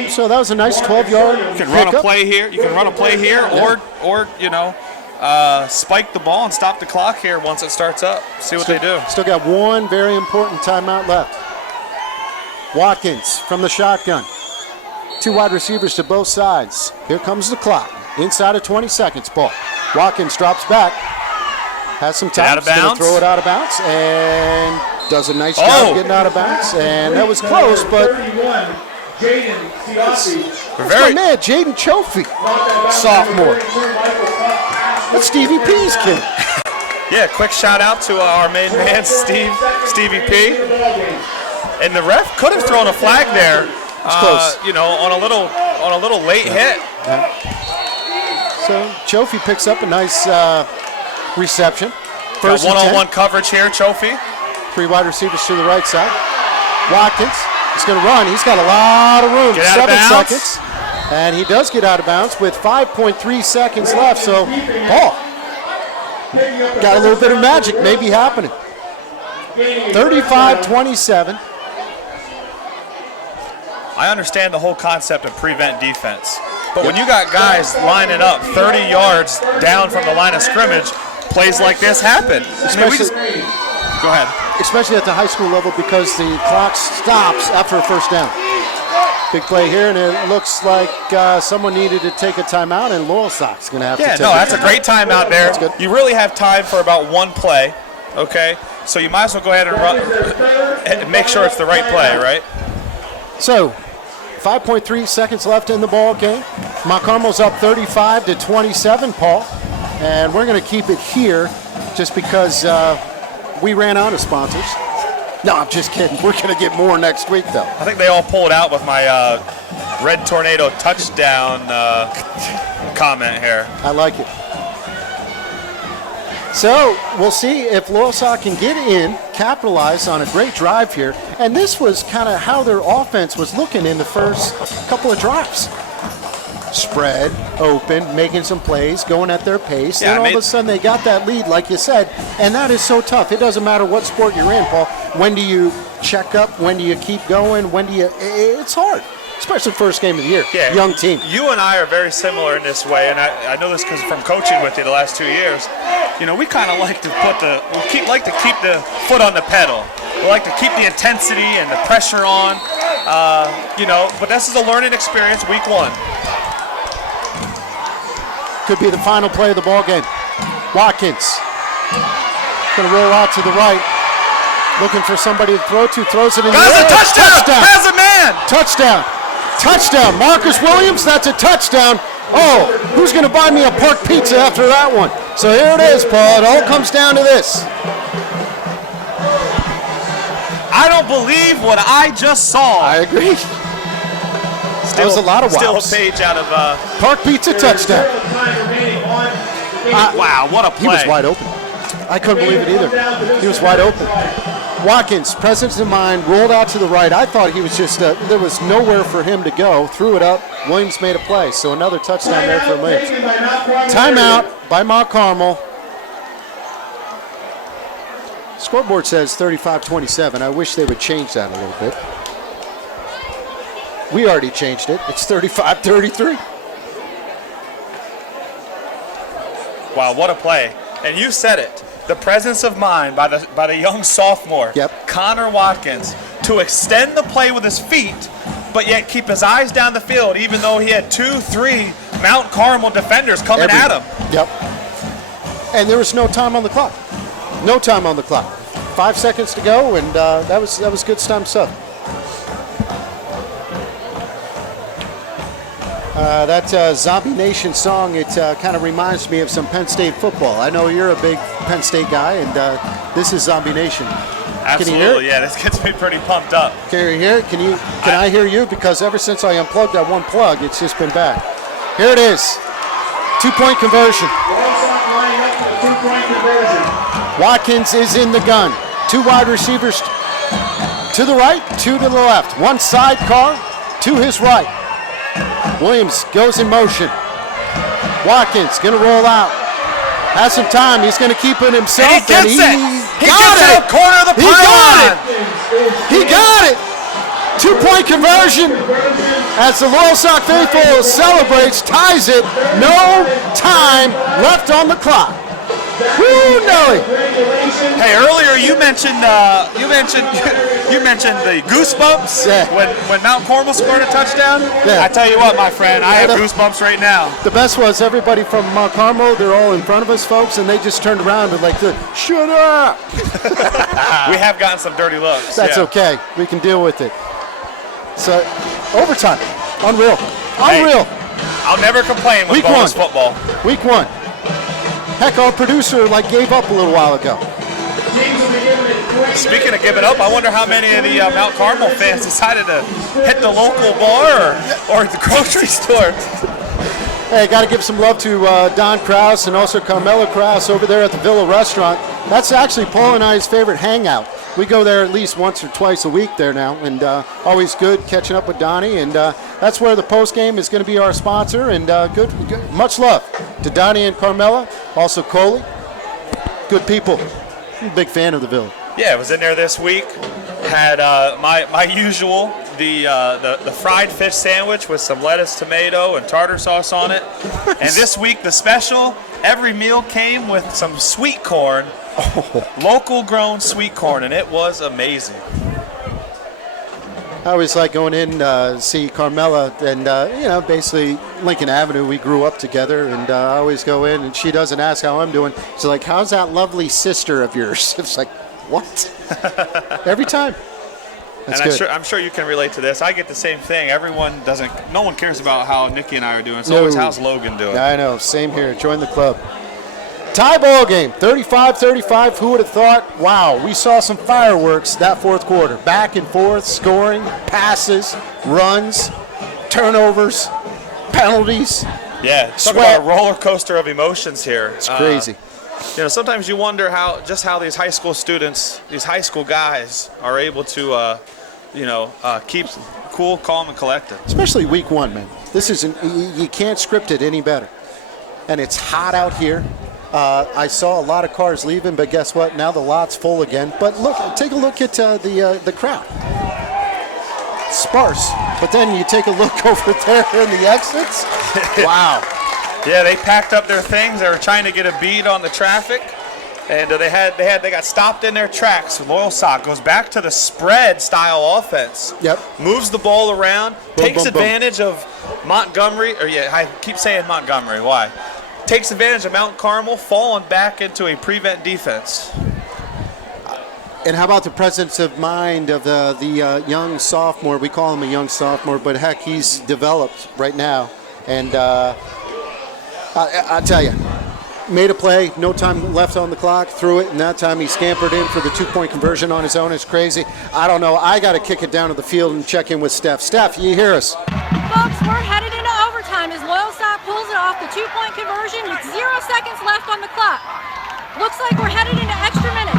So that was a nice 12-yard. You can run a play here. You can run a play here, or spike the ball and stop the clock here once it starts up. See what they do. Still got one very important timeout left. Watkins from the shotgun. 2 wide receivers to both sides. Here comes the clock. Inside of 20 seconds. Ball. Watkins drops back. Has some time. He's going to throw it out of bounds and does a nice job getting out of bounds. And that was close, but my man, Jaden Chofie, sophomore. That's Stevie P's kid. Yeah, quick shout out to our main man, Stevie P. And the ref could have thrown a flag there. Close. On a little late hit. Yeah. So Chofie picks up a nice reception. First one-on-one coverage here, Chofie. 3 wide receivers to the right side. Watkins is going to run. He's got a lot of room. 7 seconds. And he does get out of bounds with 5.3 seconds left. So, Paul, got a little bit of magic maybe happening. 35-27. I understand the whole concept of prevent defense. But when you got guys lining up 30 yards down from the line of scrimmage, plays like this happen. Go ahead. Especially at the high school level because the clock stops after a first down. Big play here, and it looks like someone needed to take a timeout, and Loyalsock's going to have to take it. Yeah, no, that's a great timeout there. You really have time for about one play. Okay, so you might as well go ahead and run and make sure it's the right play, right? So, 5.3 seconds left in the ball game. Mount Carmel's up 35-27, Paul, and we're going to keep it here just because we ran out of sponsors. No, I'm just kidding. We're going to get more next week, though. I think they all pulled out with my Red Tornado touchdown comment here. I like it. So we'll see if Loyalsock can get in, capitalize on a great drive here. And this was kind of how their offense was looking in the first couple of drives. Spread, open, making some plays, going at their pace. Yeah, then all of a sudden they got that lead, like you said. And that is so tough. It doesn't matter what sport you're in, Paul. When do you check up? When do you keep going? When do you? It's hard. Especially first game of the year, young team. You and I are very similar in this way, and I know this because from coaching with you the last 2 years. You know, we kind of like to like to keep the foot on the pedal. We like to keep the intensity and the pressure on. You know, but this is a learning experience. Week 1 could be the final play of the ball game. Watkins going to roll out to the right, looking for somebody to throw to. Throws it in the air. Touchdown! Has a man! Touchdown! Touchdown! Marcus Williams, that's a touchdown. Oh, who's going to buy me a pork pizza after that one? So here it is, Paul. It all comes down to this. I don't believe what I just saw. I agree. That was a lot of wows. Still a page out of Park Pizza touchdown. Wow, what a play. He was wide open. I couldn't believe it either. He was wide open. Watkins, presence of mind, rolled out to the right. I thought he was just, there was nowhere for him to go. Threw it up. Williams made a play. So another touchdown there for Williams. Timeout by Mount Carmel. Scoreboard says 35-27. I wish they would change that a little bit. We already changed it. It's 35-33. Wow, what a play. And you said it. The presence of mind by the young sophomore, Connor Watkins, to extend the play with his feet, but yet keep his eyes down the field, even though he had 2-3 Mount Carmel defenders coming at him. Yep. And there was no time on the clock. No time on the clock. 5 seconds to go, and that was good stuff. That Zombie Nation song, it kind of reminds me of some Penn State football. I know you're a big Penn State guy, and this is Zombie Nation. Absolutely, Can you hear it? Yeah, this gets me pretty pumped up. Can you hear it? Can I hear you? Because ever since I unplugged that one plug, it's just been bad. Here it is. 2-point conversion. Watkins is in the gun. 2 wide receivers to the right, 2 to the left. 1 sidecar to his right. Williams goes in motion. Watkins going to roll out. Has some time. He's going to keep it himself. And he gets it. He gets it. Corner of the pylon. He got it. 2-point conversion as the Loyalsock faithful celebrates, ties it. No time left on the clock. Woo, Nelly. Hey, earlier you mentioned the goosebumps when Mount Carmel scored a touchdown. Yeah. I tell you what, my friend, I have goosebumps right now. The best was everybody from Mount Carmel, they're all in front of us, folks, and they just turned around and like, shut up. We have gotten some dirty looks. That's okay. We can deal with it. So, overtime. Unreal. Unreal. Hey, I'll never complain with bonus football. Week 1. Heck, our producer gave up a little while ago. Speaking of giving up, I wonder how many of the Mount Carmel fans decided to hit the local bar or the grocery store. Hey, got to give some love to Don Krause and also Carmela Krause over there at the Villa Restaurant. That's actually Paul and I's favorite hangout. We go there at least once or twice a week there now, and always good catching up with Donnie. And that's where the post game is going to be our sponsor. And good, much love to Donnie and Carmela, also Coley. Good people. I'm a big fan of the Villa. Yeah, I was in there this week. Had my usual, the fried fish sandwich with some lettuce, tomato, and tartar sauce on it. And this week, the special, every meal came with some sweet corn, local grown sweet corn, and it was amazing. I always like going in see Carmela, and basically Lincoln Avenue. We grew up together, and I always go in, and she doesn't ask how I'm doing. She's like, "How's that lovely sister of yours?" It's like, what? Every time. That's and good. I'm sure you can relate to this. I get the same thing. No one cares about how Nikki and I are doing. It's always how's Logan doing. I know. Same here. Join the club. Tie ball game, 35-35. Who would have thought? Wow, we saw some fireworks that fourth quarter. Back and forth, scoring, passes, runs, turnovers, penalties. Yeah, talk sweat. about a roller coaster of emotions here. It's crazy. Sometimes you wonder how these high school students, these high school guys, are able to, keep cool, calm, and collected. Especially week one, man. This isn't. You can't script it any better. And it's hot out here. I saw a lot of cars leaving, but guess what? Now the lot's full again. But look, take a look at the crowd. Sparse. But then you take a look over there in the exits. Wow. Yeah, they packed up their things. They were trying to get a bead on the traffic, and they got stopped in their tracks. Loyalsock goes back to the spread style offense. Yep. Moves the ball around, takes boom, boom. advantage of Montgomery. I keep saying Montgomery. Why? Takes advantage of Mount Carmel, falling back into a prevent defense. And how about the presence of mind of the young sophomore? We call him a young sophomore, but heck, he's developed right now. And I tell you, made a play, no time left on the clock, threw it, and that time he scampered in for the 2-point conversion on his own. It's crazy. I don't know. I got to kick it down to the field and check in with Steph. Steph, you hear us? Folks, we're headed into overtime as Loyalsock pulls it off the 2-point conversion with 0 seconds left on the clock. Looks like we're headed into extra minutes.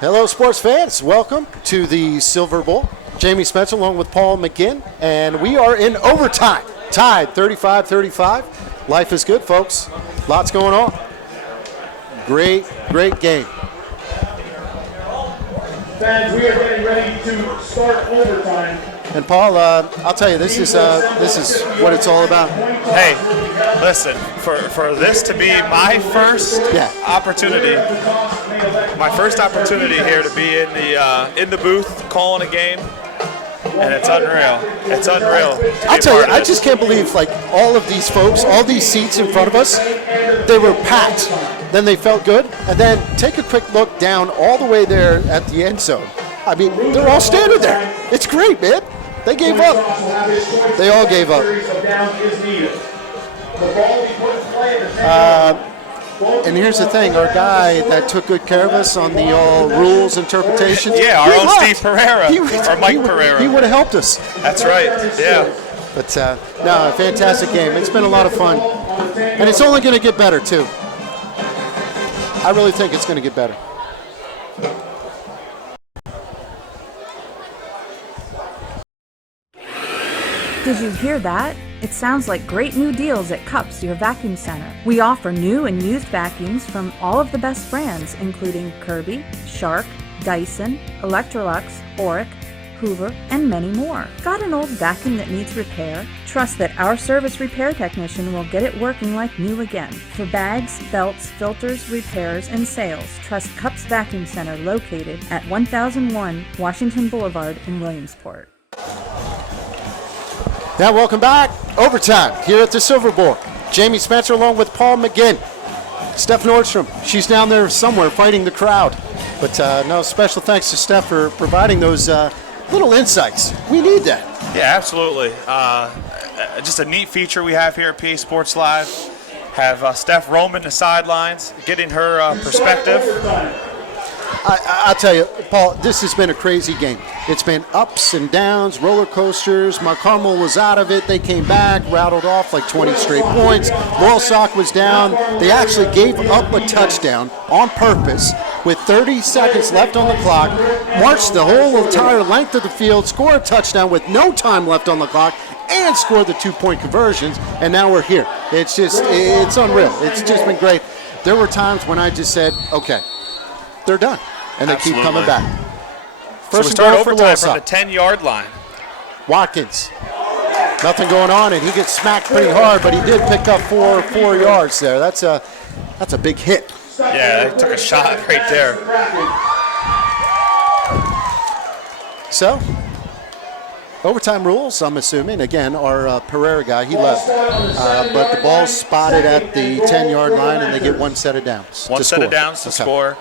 Hello, sports fans. Welcome to the Silver Bowl. Jamie Spencer along with Paul McGinn, and we are in overtime. Tied 35-35. Life is good, folks. Lots going on. Great game. Fans, we are getting ready to start overtime. And Paul, I'll tell you, this is what it's all about. Hey, listen, for this to be my first opportunity, here to be in the booth calling a game, and it's unreal. It's unreal. I'll tell you, I just can't believe all of these folks, all these seats in front of us, they were packed. Then they felt good, and then take a quick look down all the way there at the end zone. I mean, they're all standing there. It's great, man. They gave up. They all gave up. And here's the thing, our guy that took good care of us on the rules interpretation. Yeah, our own Steve Pereira, or Mike Pereira. He would have helped us. That's right, yeah. But, no, a fantastic game. It's been a lot of fun. And it's only going to get better, too. I really think it's going to get better. Did you hear that? It sounds like great new deals at Cups, your vacuum center. We offer new and used vacuums from all of the best brands, including Kirby, Shark, Dyson, Electrolux, Auric, Hoover, and many more. Got an old vacuum that needs repair? Trust that our service repair technician will get it working like new again. For bags, belts, filters, repairs, and sales, trust Cups Vacuum Center located at 1001 Washington Boulevard in Williamsport. Now, welcome back. Overtime here at the Silver Bowl. Jamie Spencer along with Paul McGinn. Steph Nordstrom, she's down there somewhere fighting the crowd. But no, special thanks to Steph for providing those little insights. We need that. Yeah, absolutely. Just a neat feature we have here at PA Sports Live. Have Steph roaming the sidelines, getting her perspective. I'll tell you, Paul, this has been a crazy game. It's been ups and downs, roller coasters. Mount Carmel was out of it. They came back, rattled off like 20 straight points. Loyalsock was down. They actually gave up a touchdown on purpose with 30 seconds left on the clock, marched the whole entire length of the field, scored a touchdown with no time left on the clock, and scored the 2-point conversions, and now we're here. It's unreal. It's just been great. There were times when I just said, okay, they're done. And they keep coming back. First so we start overtime from the 10-yard line. Watkins. Nothing going on, and he gets smacked pretty hard, but he did pick up four yards there. That's a big hit. Yeah, they took a shot right there. So, overtime rules, I'm assuming. Again, our Pereira guy, he left. But the ball's spotted at the 10-yard line, and they get one set of downs. One set of downs to Okay. score.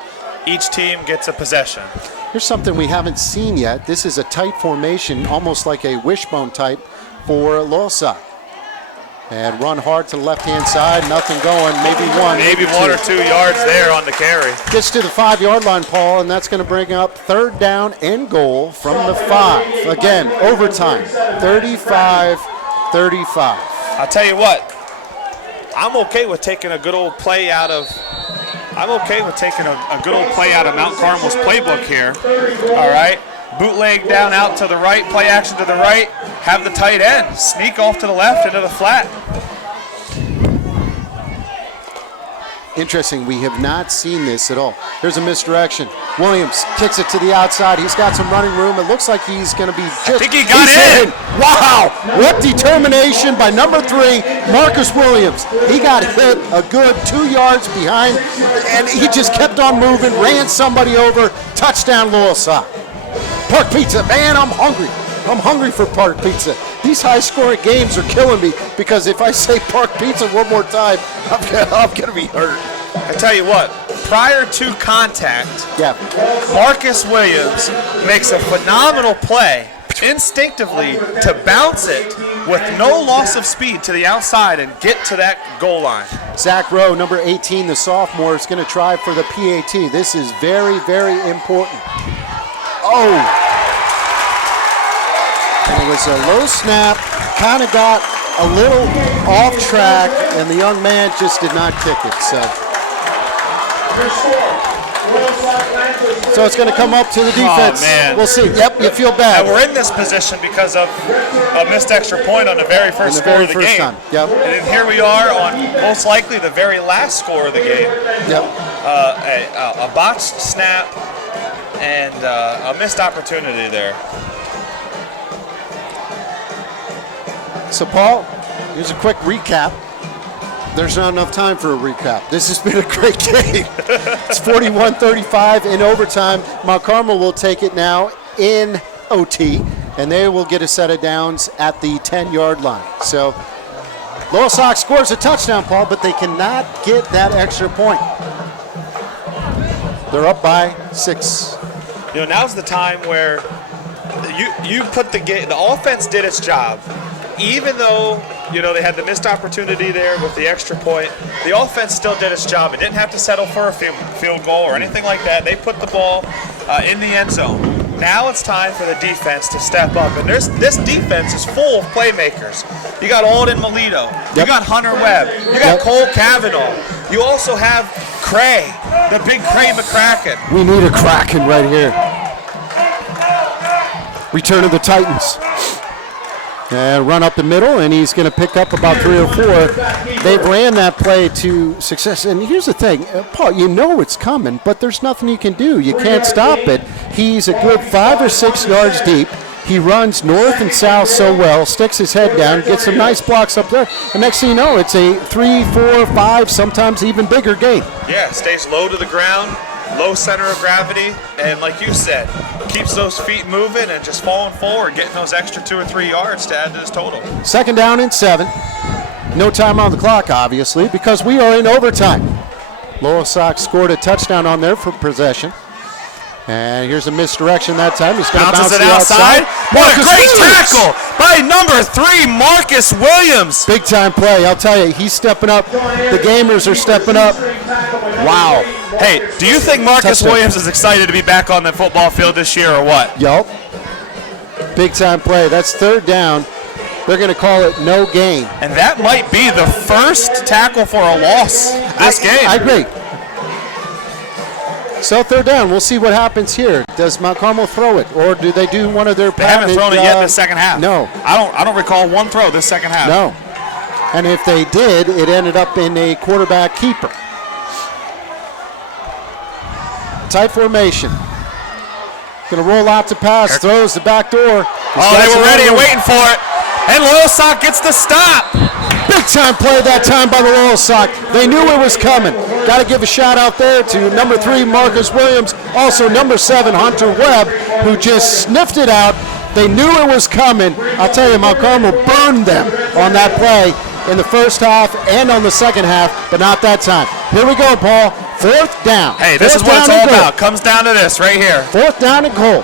Each team gets a possession. Here's something we haven't seen yet. This is a tight formation, almost like a wishbone type for Loyalsock. And run hard to the left-hand side, nothing going, maybe one. Maybe 1 or 2 yards there on the carry. Gets to the 5-yard line, Paul, and that's going to bring up third down and goal from the 5. Again, overtime, 35-35. I'll tell you what, I'm okay with taking a good old play out of a good old play out of Mount Carmel's playbook here. All right. Bootleg down out to the right, play action to the right, have the tight end sneak off to the left into the flat. Interesting, we have not seen this at all. Here's a misdirection. Williams kicks it to the outside. He's got some running room. It looks like he's going to be just... I think he got in. Wow, what determination by number 3, Marcus Williams. He got hit a good 2 yards behind, and he just kept on moving, ran somebody over, touchdown Loyalsock. Park Pizza, man, I'm hungry. I'm hungry for Park Pizza. These high-scoring games are killing me because if I say Park Pizza one more time, I'm gonna be hurt. I tell you what, prior to contact, Marcus Williams makes a phenomenal play instinctively to bounce it with no loss of speed to the outside and get to that goal line. Zach Rowe, number 18, the sophomore, is going to try for the PAT. This is very, very important. Oh! And it was a low snap, kind of got a little off track, and the young man just did not kick it. So it's going to come up to the defense. Oh, man. We'll see. Yep, you feel bad. And we're in this position because of a missed extra point on the very first score of the game. Time. Yep. And then here we are on most likely the very last score of the game. Yep. A botched snap and a missed opportunity there. So, Paul, here's a quick recap. There's not enough time for a recap. This has been a great game. It's 41-35 in overtime. Mount Carmel will take it now in OT, and they will get a set of downs at the 10-yard line. So, Loyalsock scores a touchdown, Paul, but they cannot get that extra point. They're up by 6. You know, now's the time where you put the offense did its job. Even though, you know, they had the missed opportunity there with the extra point, the offense still did its job. It didn't have to settle for a field goal or anything like that. They put the ball in the end zone. Now it's time for the defense to step up. And this defense is full of playmakers. You got Alden Melito. You got Hunter Webb. You got Cole Cavanaugh. You also have Cray, the big Cray McCracken. We need a Kraken right here. Return of the Titans. Run up the middle, and he's going to pick up about 3 or 4. They ran that play to success. And here's the thing, Paul, you know it's coming, but there's nothing you can do. You can't stop it. He's a good 5 or 6 yards deep. He runs north and south so well, sticks his head down, gets some nice blocks up there. And next thing you know, it's a 3, 4, 5, sometimes even bigger gain. Yeah, stays low to the ground, low center of gravity, and like you said, keeps those feet moving and just falling forward, getting those extra 2 or 3 yards to add to his total. 2nd down and 7. No time on the clock, obviously, because we are in overtime. Loyalsock scored a touchdown on there for possession. And here's a misdirection that time. He's going to bounce it outside. What a great tackle by number 3, Marcus Williams. Big time play. I'll tell you, he's stepping up. The gamers are stepping up. Wow. Hey, do you think Marcus Williams is excited to be back on the football field this year or what? Yup. Big time play. That's 3rd down. They're going to call it no gain. And that might be the first tackle for a loss this game. I agree. So 3rd down. We'll see what happens here. Does Mount Carmel throw it, or do they do one of their? They haven't thrown it yet in the second half. No, I don't recall one throw this second half. No, and if they did, it ended up in a quarterback keeper. Tight formation. Going to roll out to pass. Throws the back door. They were ready and waiting for it. And Loyalsock gets the stop. Big time play that time by the Loyalsock. They knew it was coming. got to give a shout out there to number 3, Marcus Williams, also number 7, Hunter Webb, who just sniffed it out. They knew it was coming. I'll tell you, Mount Carmel burned them on that play in the first half and on the second half, but not that time. Here we go, Paul. 4th down. Hey, this is what it's all about. Comes down to this right here. 4th down and goal.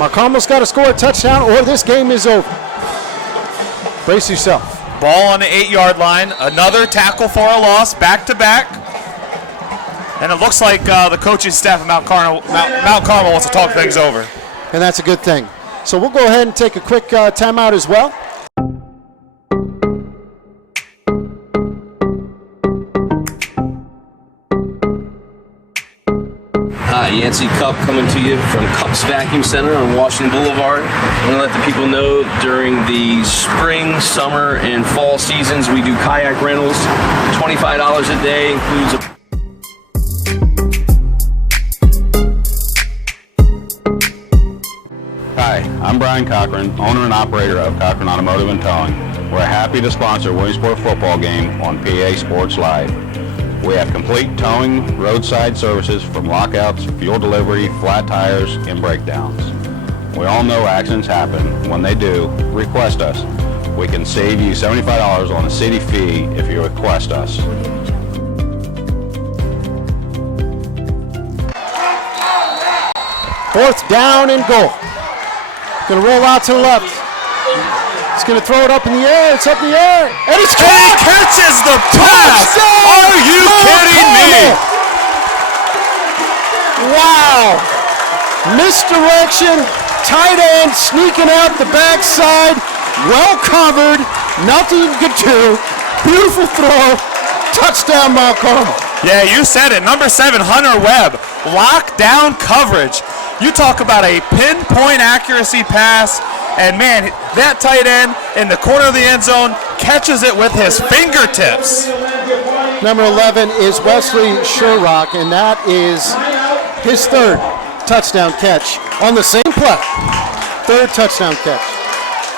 Mount Carmel's got to score a touchdown or this game is over. Brace yourself. Ball on the 8-yard line. Another tackle for a loss, back-to-back. And it looks like the coaching staff of Mount Carmel wants to talk things over. And that's a good thing. So we'll go ahead and take a quick timeout as well. Hi, Yancey Cup coming to you from Cups Vacuum Center on Washington Boulevard. I want to let the people know during the spring, summer, and fall seasons we do kayak rentals. $25 a day includes a Hi, I'm Brian Cochran, owner and operator of Cochran Automotive and Towing. We're happy to sponsor Williamsport football game on PA Sports Live. We have complete towing, roadside services from lockouts, fuel delivery, flat tires, and breakdowns. We all know accidents happen. When they do, request us. We can save you $75 on a city fee if you request us. Fourth down and goal. Going to roll out to the left. He's going to throw it up in the air. It's up in the air. And it's caught. He catches the pass. Are you kidding me? Wow. Misdirection. Tight end sneaking out the backside. Well covered. Nothing you could do. Beautiful throw. Touchdown, Mount Carmel. Yeah, you said it. Number 7, Hunter Webb. Lockdown coverage. You talk about a pinpoint accuracy pass, and man, that tight end in the corner of the end zone catches it with his fingertips. Number 11 is Wesley Sherrock, and that is his 3rd touchdown catch on the same play. 3rd touchdown catch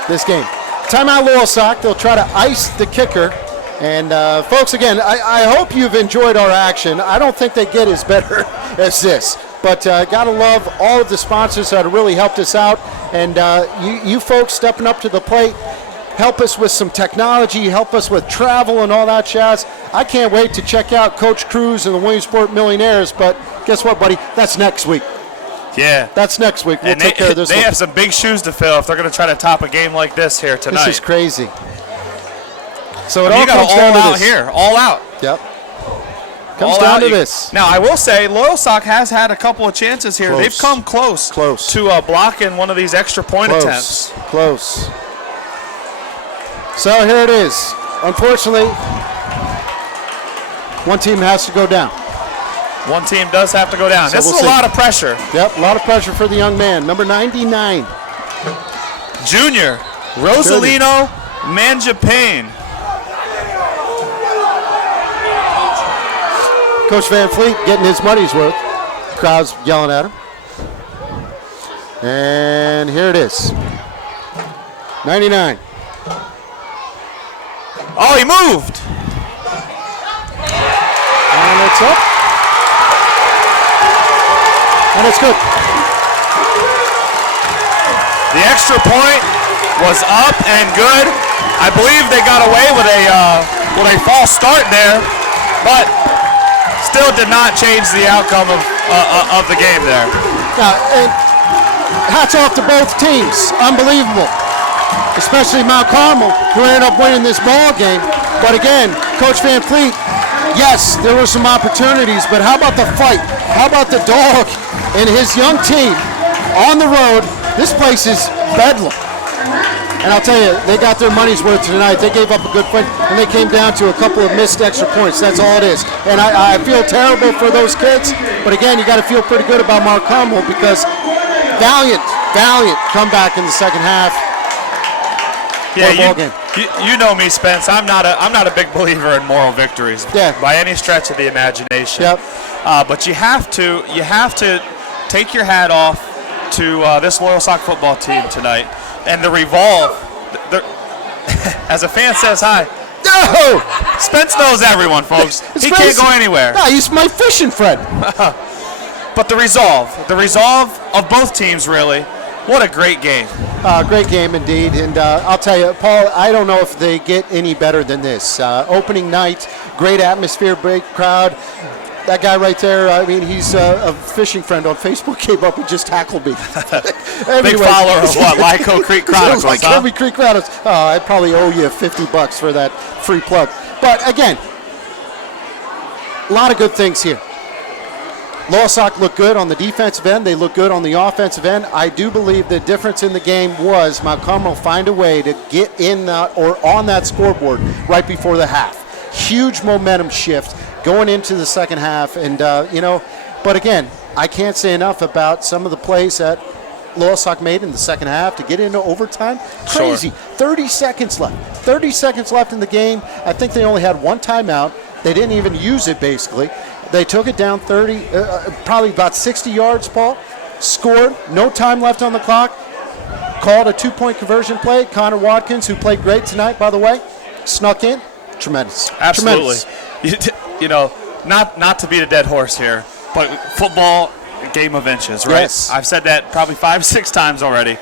this game. Timeout Loyalsock. They'll try to ice the kicker. And folks, again, I hope you've enjoyed our action. I don't think they get as better as this. But gotta love all of the sponsors that have really helped us out. And you folks stepping up to the plate, help us with some technology, help us with travel and all that jazz. I can't wait to check out Coach Cruz and the Williamsport Millionaires. But guess what, buddy? That's next week. Yeah. That's next week. We'll take care of this. They have some big shoes to fill if they're going to try to top a game like this here tonight. This is crazy. So it all you got comes all down to out this. here, all out. Yep. Comes down to this. Now, I will say, Loyalsock has had a couple of chances here. Close. They've come close to blocking one of these extra point attempts. Close. So here it is. Unfortunately, one team has to go down. One team does have to go down. So This we'll is a see. lot of pressure. Yep, a lot of pressure for the young man. Number 99. Junior, Rosalino Mangiapane. Coach Van Fleet getting his money's worth. Crowd's yelling at him. And here it is. 99. Oh, he moved. And it's up. And it's good. The extra point was up and good. I believe they got away with a false start there, but still did not change the outcome of the game there. And hats off to both teams. Unbelievable. Especially Mount Carmel, who ended up winning this ball game. But again, Coach Van Fleet, yes, there were some opportunities, but how about the fight? How about the dog and his young team on the road? This place is bedlam. And I'll tell you, they got their money's worth tonight. They gave up a good fight, and they came down to a couple of missed extra points. That's all it is. And I feel terrible for those kids, but again, you got to feel pretty good about Mount Carmel because valiant comeback in the second half. Yeah, you know me, Spence. I'm not a big believer in moral victories by any stretch of the imagination. Yep. But you have to take your hat off to this Loyalsock football team tonight, and the revolve. As a fan says hi, No! Spence knows everyone, folks. He can't go anywhere. No, he's my fishing friend. But the resolve of both teams, really. What a great game. Great game indeed. And I'll tell you, Paul, I don't know if they get any better than this. Opening night, great atmosphere, great crowd. That guy right there, I mean, he's a fishing friend on Facebook, came up and just tackled me. Big follower of what? Lyco Creek Chronicles, Lyco Creek Chronicles. Oh, I probably owe you $50 for that free plug. But again, a lot of good things here. Loyalsock looked good on the defensive end. They look good on the offensive end. I do believe the difference in the game was Mount Carmel find a way to get in or on that scoreboard right before the half. Huge momentum shift going into the second half. And, but again, I can't say enough about some of the plays that Loyalsock made in the second half to get into overtime. Crazy. Sure. 30 seconds left. 30 seconds left in the game. I think they only had one timeout. They didn't even use it, basically. They took it down 30, probably about 60 yards, Paul. Scored, no time left on the clock. Called a two-point conversion play. Connor Watkins, who played great tonight, by the way, snuck in. Tremendous. Absolutely. Tremendous. Not to beat a dead horse here, but football, a game of inches, right? Yes. I've said that probably 5-6 times already.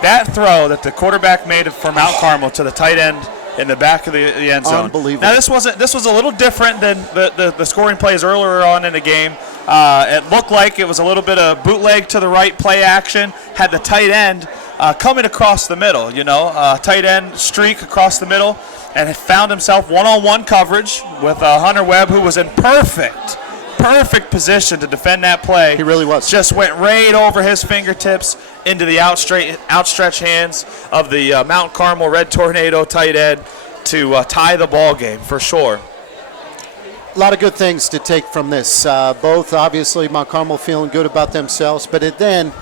That throw that the quarterback made for Mount Carmel to the tight end in the back of the end zone. Unbelievable. Now this was a little different than the scoring plays earlier on in the game. It looked like it was a little bit of bootleg to the right play action. Had the tight end coming across the middle, tight end streak across the middle, and found himself one-on-one coverage with Hunter Webb, who was in perfect position to defend that play. He really was. Just went right over his fingertips into the outstretched hands of the Mount Carmel Red Tornado tight end to tie the ball game for sure. A lot of good things to take from this. Both, obviously, Mount Carmel feeling good about themselves, but then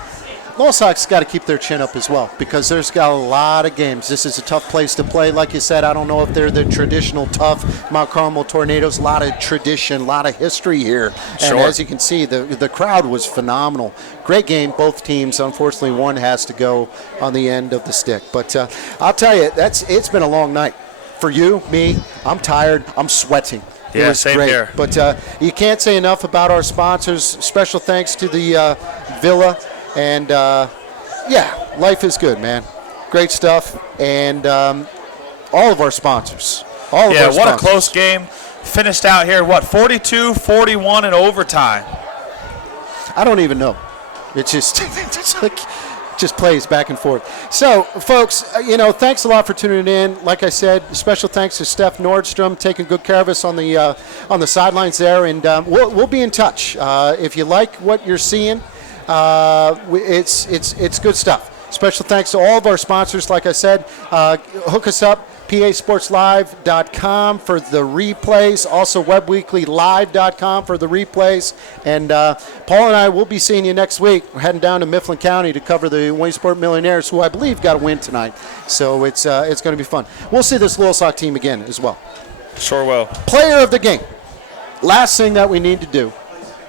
Loyalsock's got to keep their chin up as well because there's got a lot of games. This is a tough place to play. Like you said, I don't know if they're the traditional tough Mount Carmel Tornadoes. A lot of tradition, a lot of history here. Sure. And as you can see, the crowd was phenomenal. Great game, both teams. Unfortunately, one has to go on the end of the stick. But I'll tell you, it's been a long night. For you, me, I'm tired. I'm sweating. Yeah, it was same great. here. But you can't say enough about our sponsors. Special thanks to the Villa. And, life is good, man. Great stuff. And all of our sponsors. What a close game. Finished out here, 42-41 in overtime. I don't even know. It's just just plays back and forth. So, folks, thanks a lot for tuning in. Like I said, special thanks to Steph Nordstrom taking good care of us on the sidelines there. And we'll be in touch. If you like what you're seeing, it's good stuff. Special thanks to all of our sponsors. Like I said, hook us up, pasportslive.com for the replays. Also, webweeklylive.com for the replays. And Paul and I will be seeing you next week. We're heading down to Mifflin County to cover the Williamsport Millionaires, who I believe got a win tonight. So it's going to be fun. We'll see this Loyalsock team again as well. Sure will. Player of the game. Last thing that we need to do.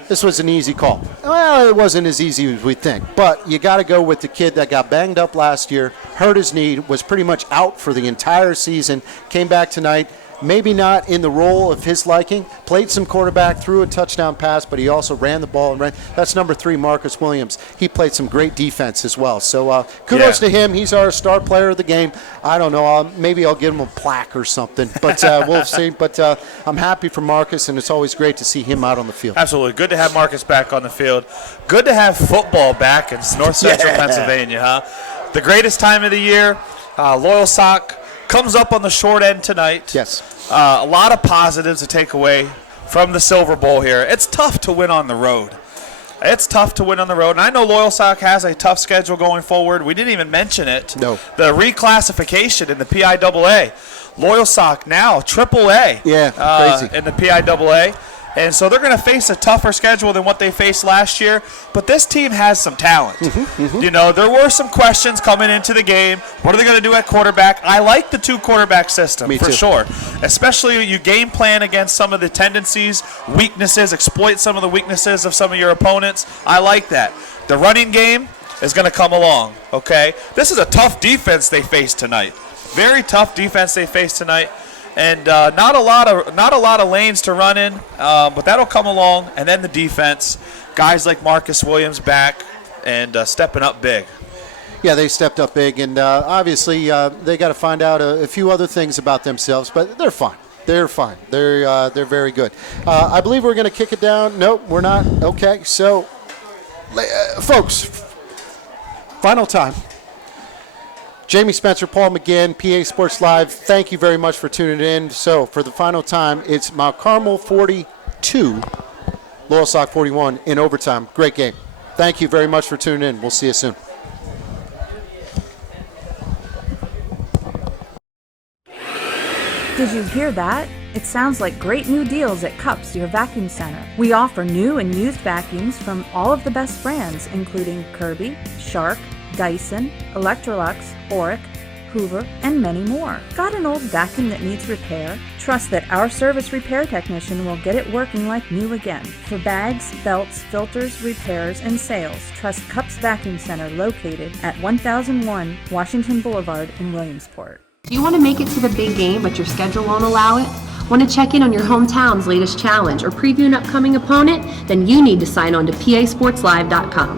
This was an easy call. Well, it wasn't as easy as we think, but you got to go with the kid that got banged up last year, hurt his knee, was pretty much out for the entire season, came back tonight, maybe not in the role of his liking, played some quarterback, threw a touchdown pass, but he also ran the ball. That's number 3, Marcus Williams. He played some great defense as well. So kudos to him. He's our star player of the game. I don't know. Maybe I'll give him a plaque or something, but we'll see. But I'm happy for Marcus, and it's always great to see him out on the field. Absolutely. Good to have Marcus back on the field. Good to have football back in North Central Pennsylvania, huh? The greatest time of the year. Loyalsock comes up on the short end tonight. Yes. A lot of positives to take away from the Silver Bowl here. It's tough to win on the road. And I know Loyalsock has a tough schedule going forward. We didn't even mention it. No. The reclassification in the PIAA. Loyalsock now AAA. Yeah, crazy. In the PIAA. And so they're going to face a tougher schedule than what they faced last year. But this team has some talent. There were some questions coming into the game. What are they going to do at quarterback? I like the 2 quarterback system for sure. Especially you game plan against some of the tendencies, weaknesses, exploit some of the weaknesses of some of your opponents. I like that. The running game is going to come along, okay? This is a tough defense they face tonight. Very tough defense they face tonight. and not a lot of lanes to run in, but that'll come along. And then the defense, guys like Marcus Williams back and stepping up big. Yeah, they stepped up big, and obviously they got to find out a few other things about themselves, but they're fine. They're fine. They're very good. I believe we're going to kick it down. Nope, we're not. Okay, so, folks, final time. Jamie Spencer, Paul McGinn, PA Sports Live, thank you very much for tuning in. So, for the final time, it's Mount Carmel 42, Loyalsock 41 in overtime. Great game. Thank you very much for tuning in. We'll see you soon. Did you hear that? It sounds like great new deals at Cups, your vacuum center. We offer new and used vacuums from all of the best brands, including Kirby, Shark, Dyson, Electrolux, Auric, Hoover, and many more. Got an old vacuum that needs repair? Trust that our service repair technician will get it working like new again. For bags, belts, filters, repairs, and sales, trust Cups Vacuum Center, located at 1001 Washington Boulevard in Williamsport. Do you want to make it to the big game, but your schedule won't allow it? Want to check in on your hometown's latest challenge or preview an upcoming opponent? Then you need to sign on to PASportsLive.com.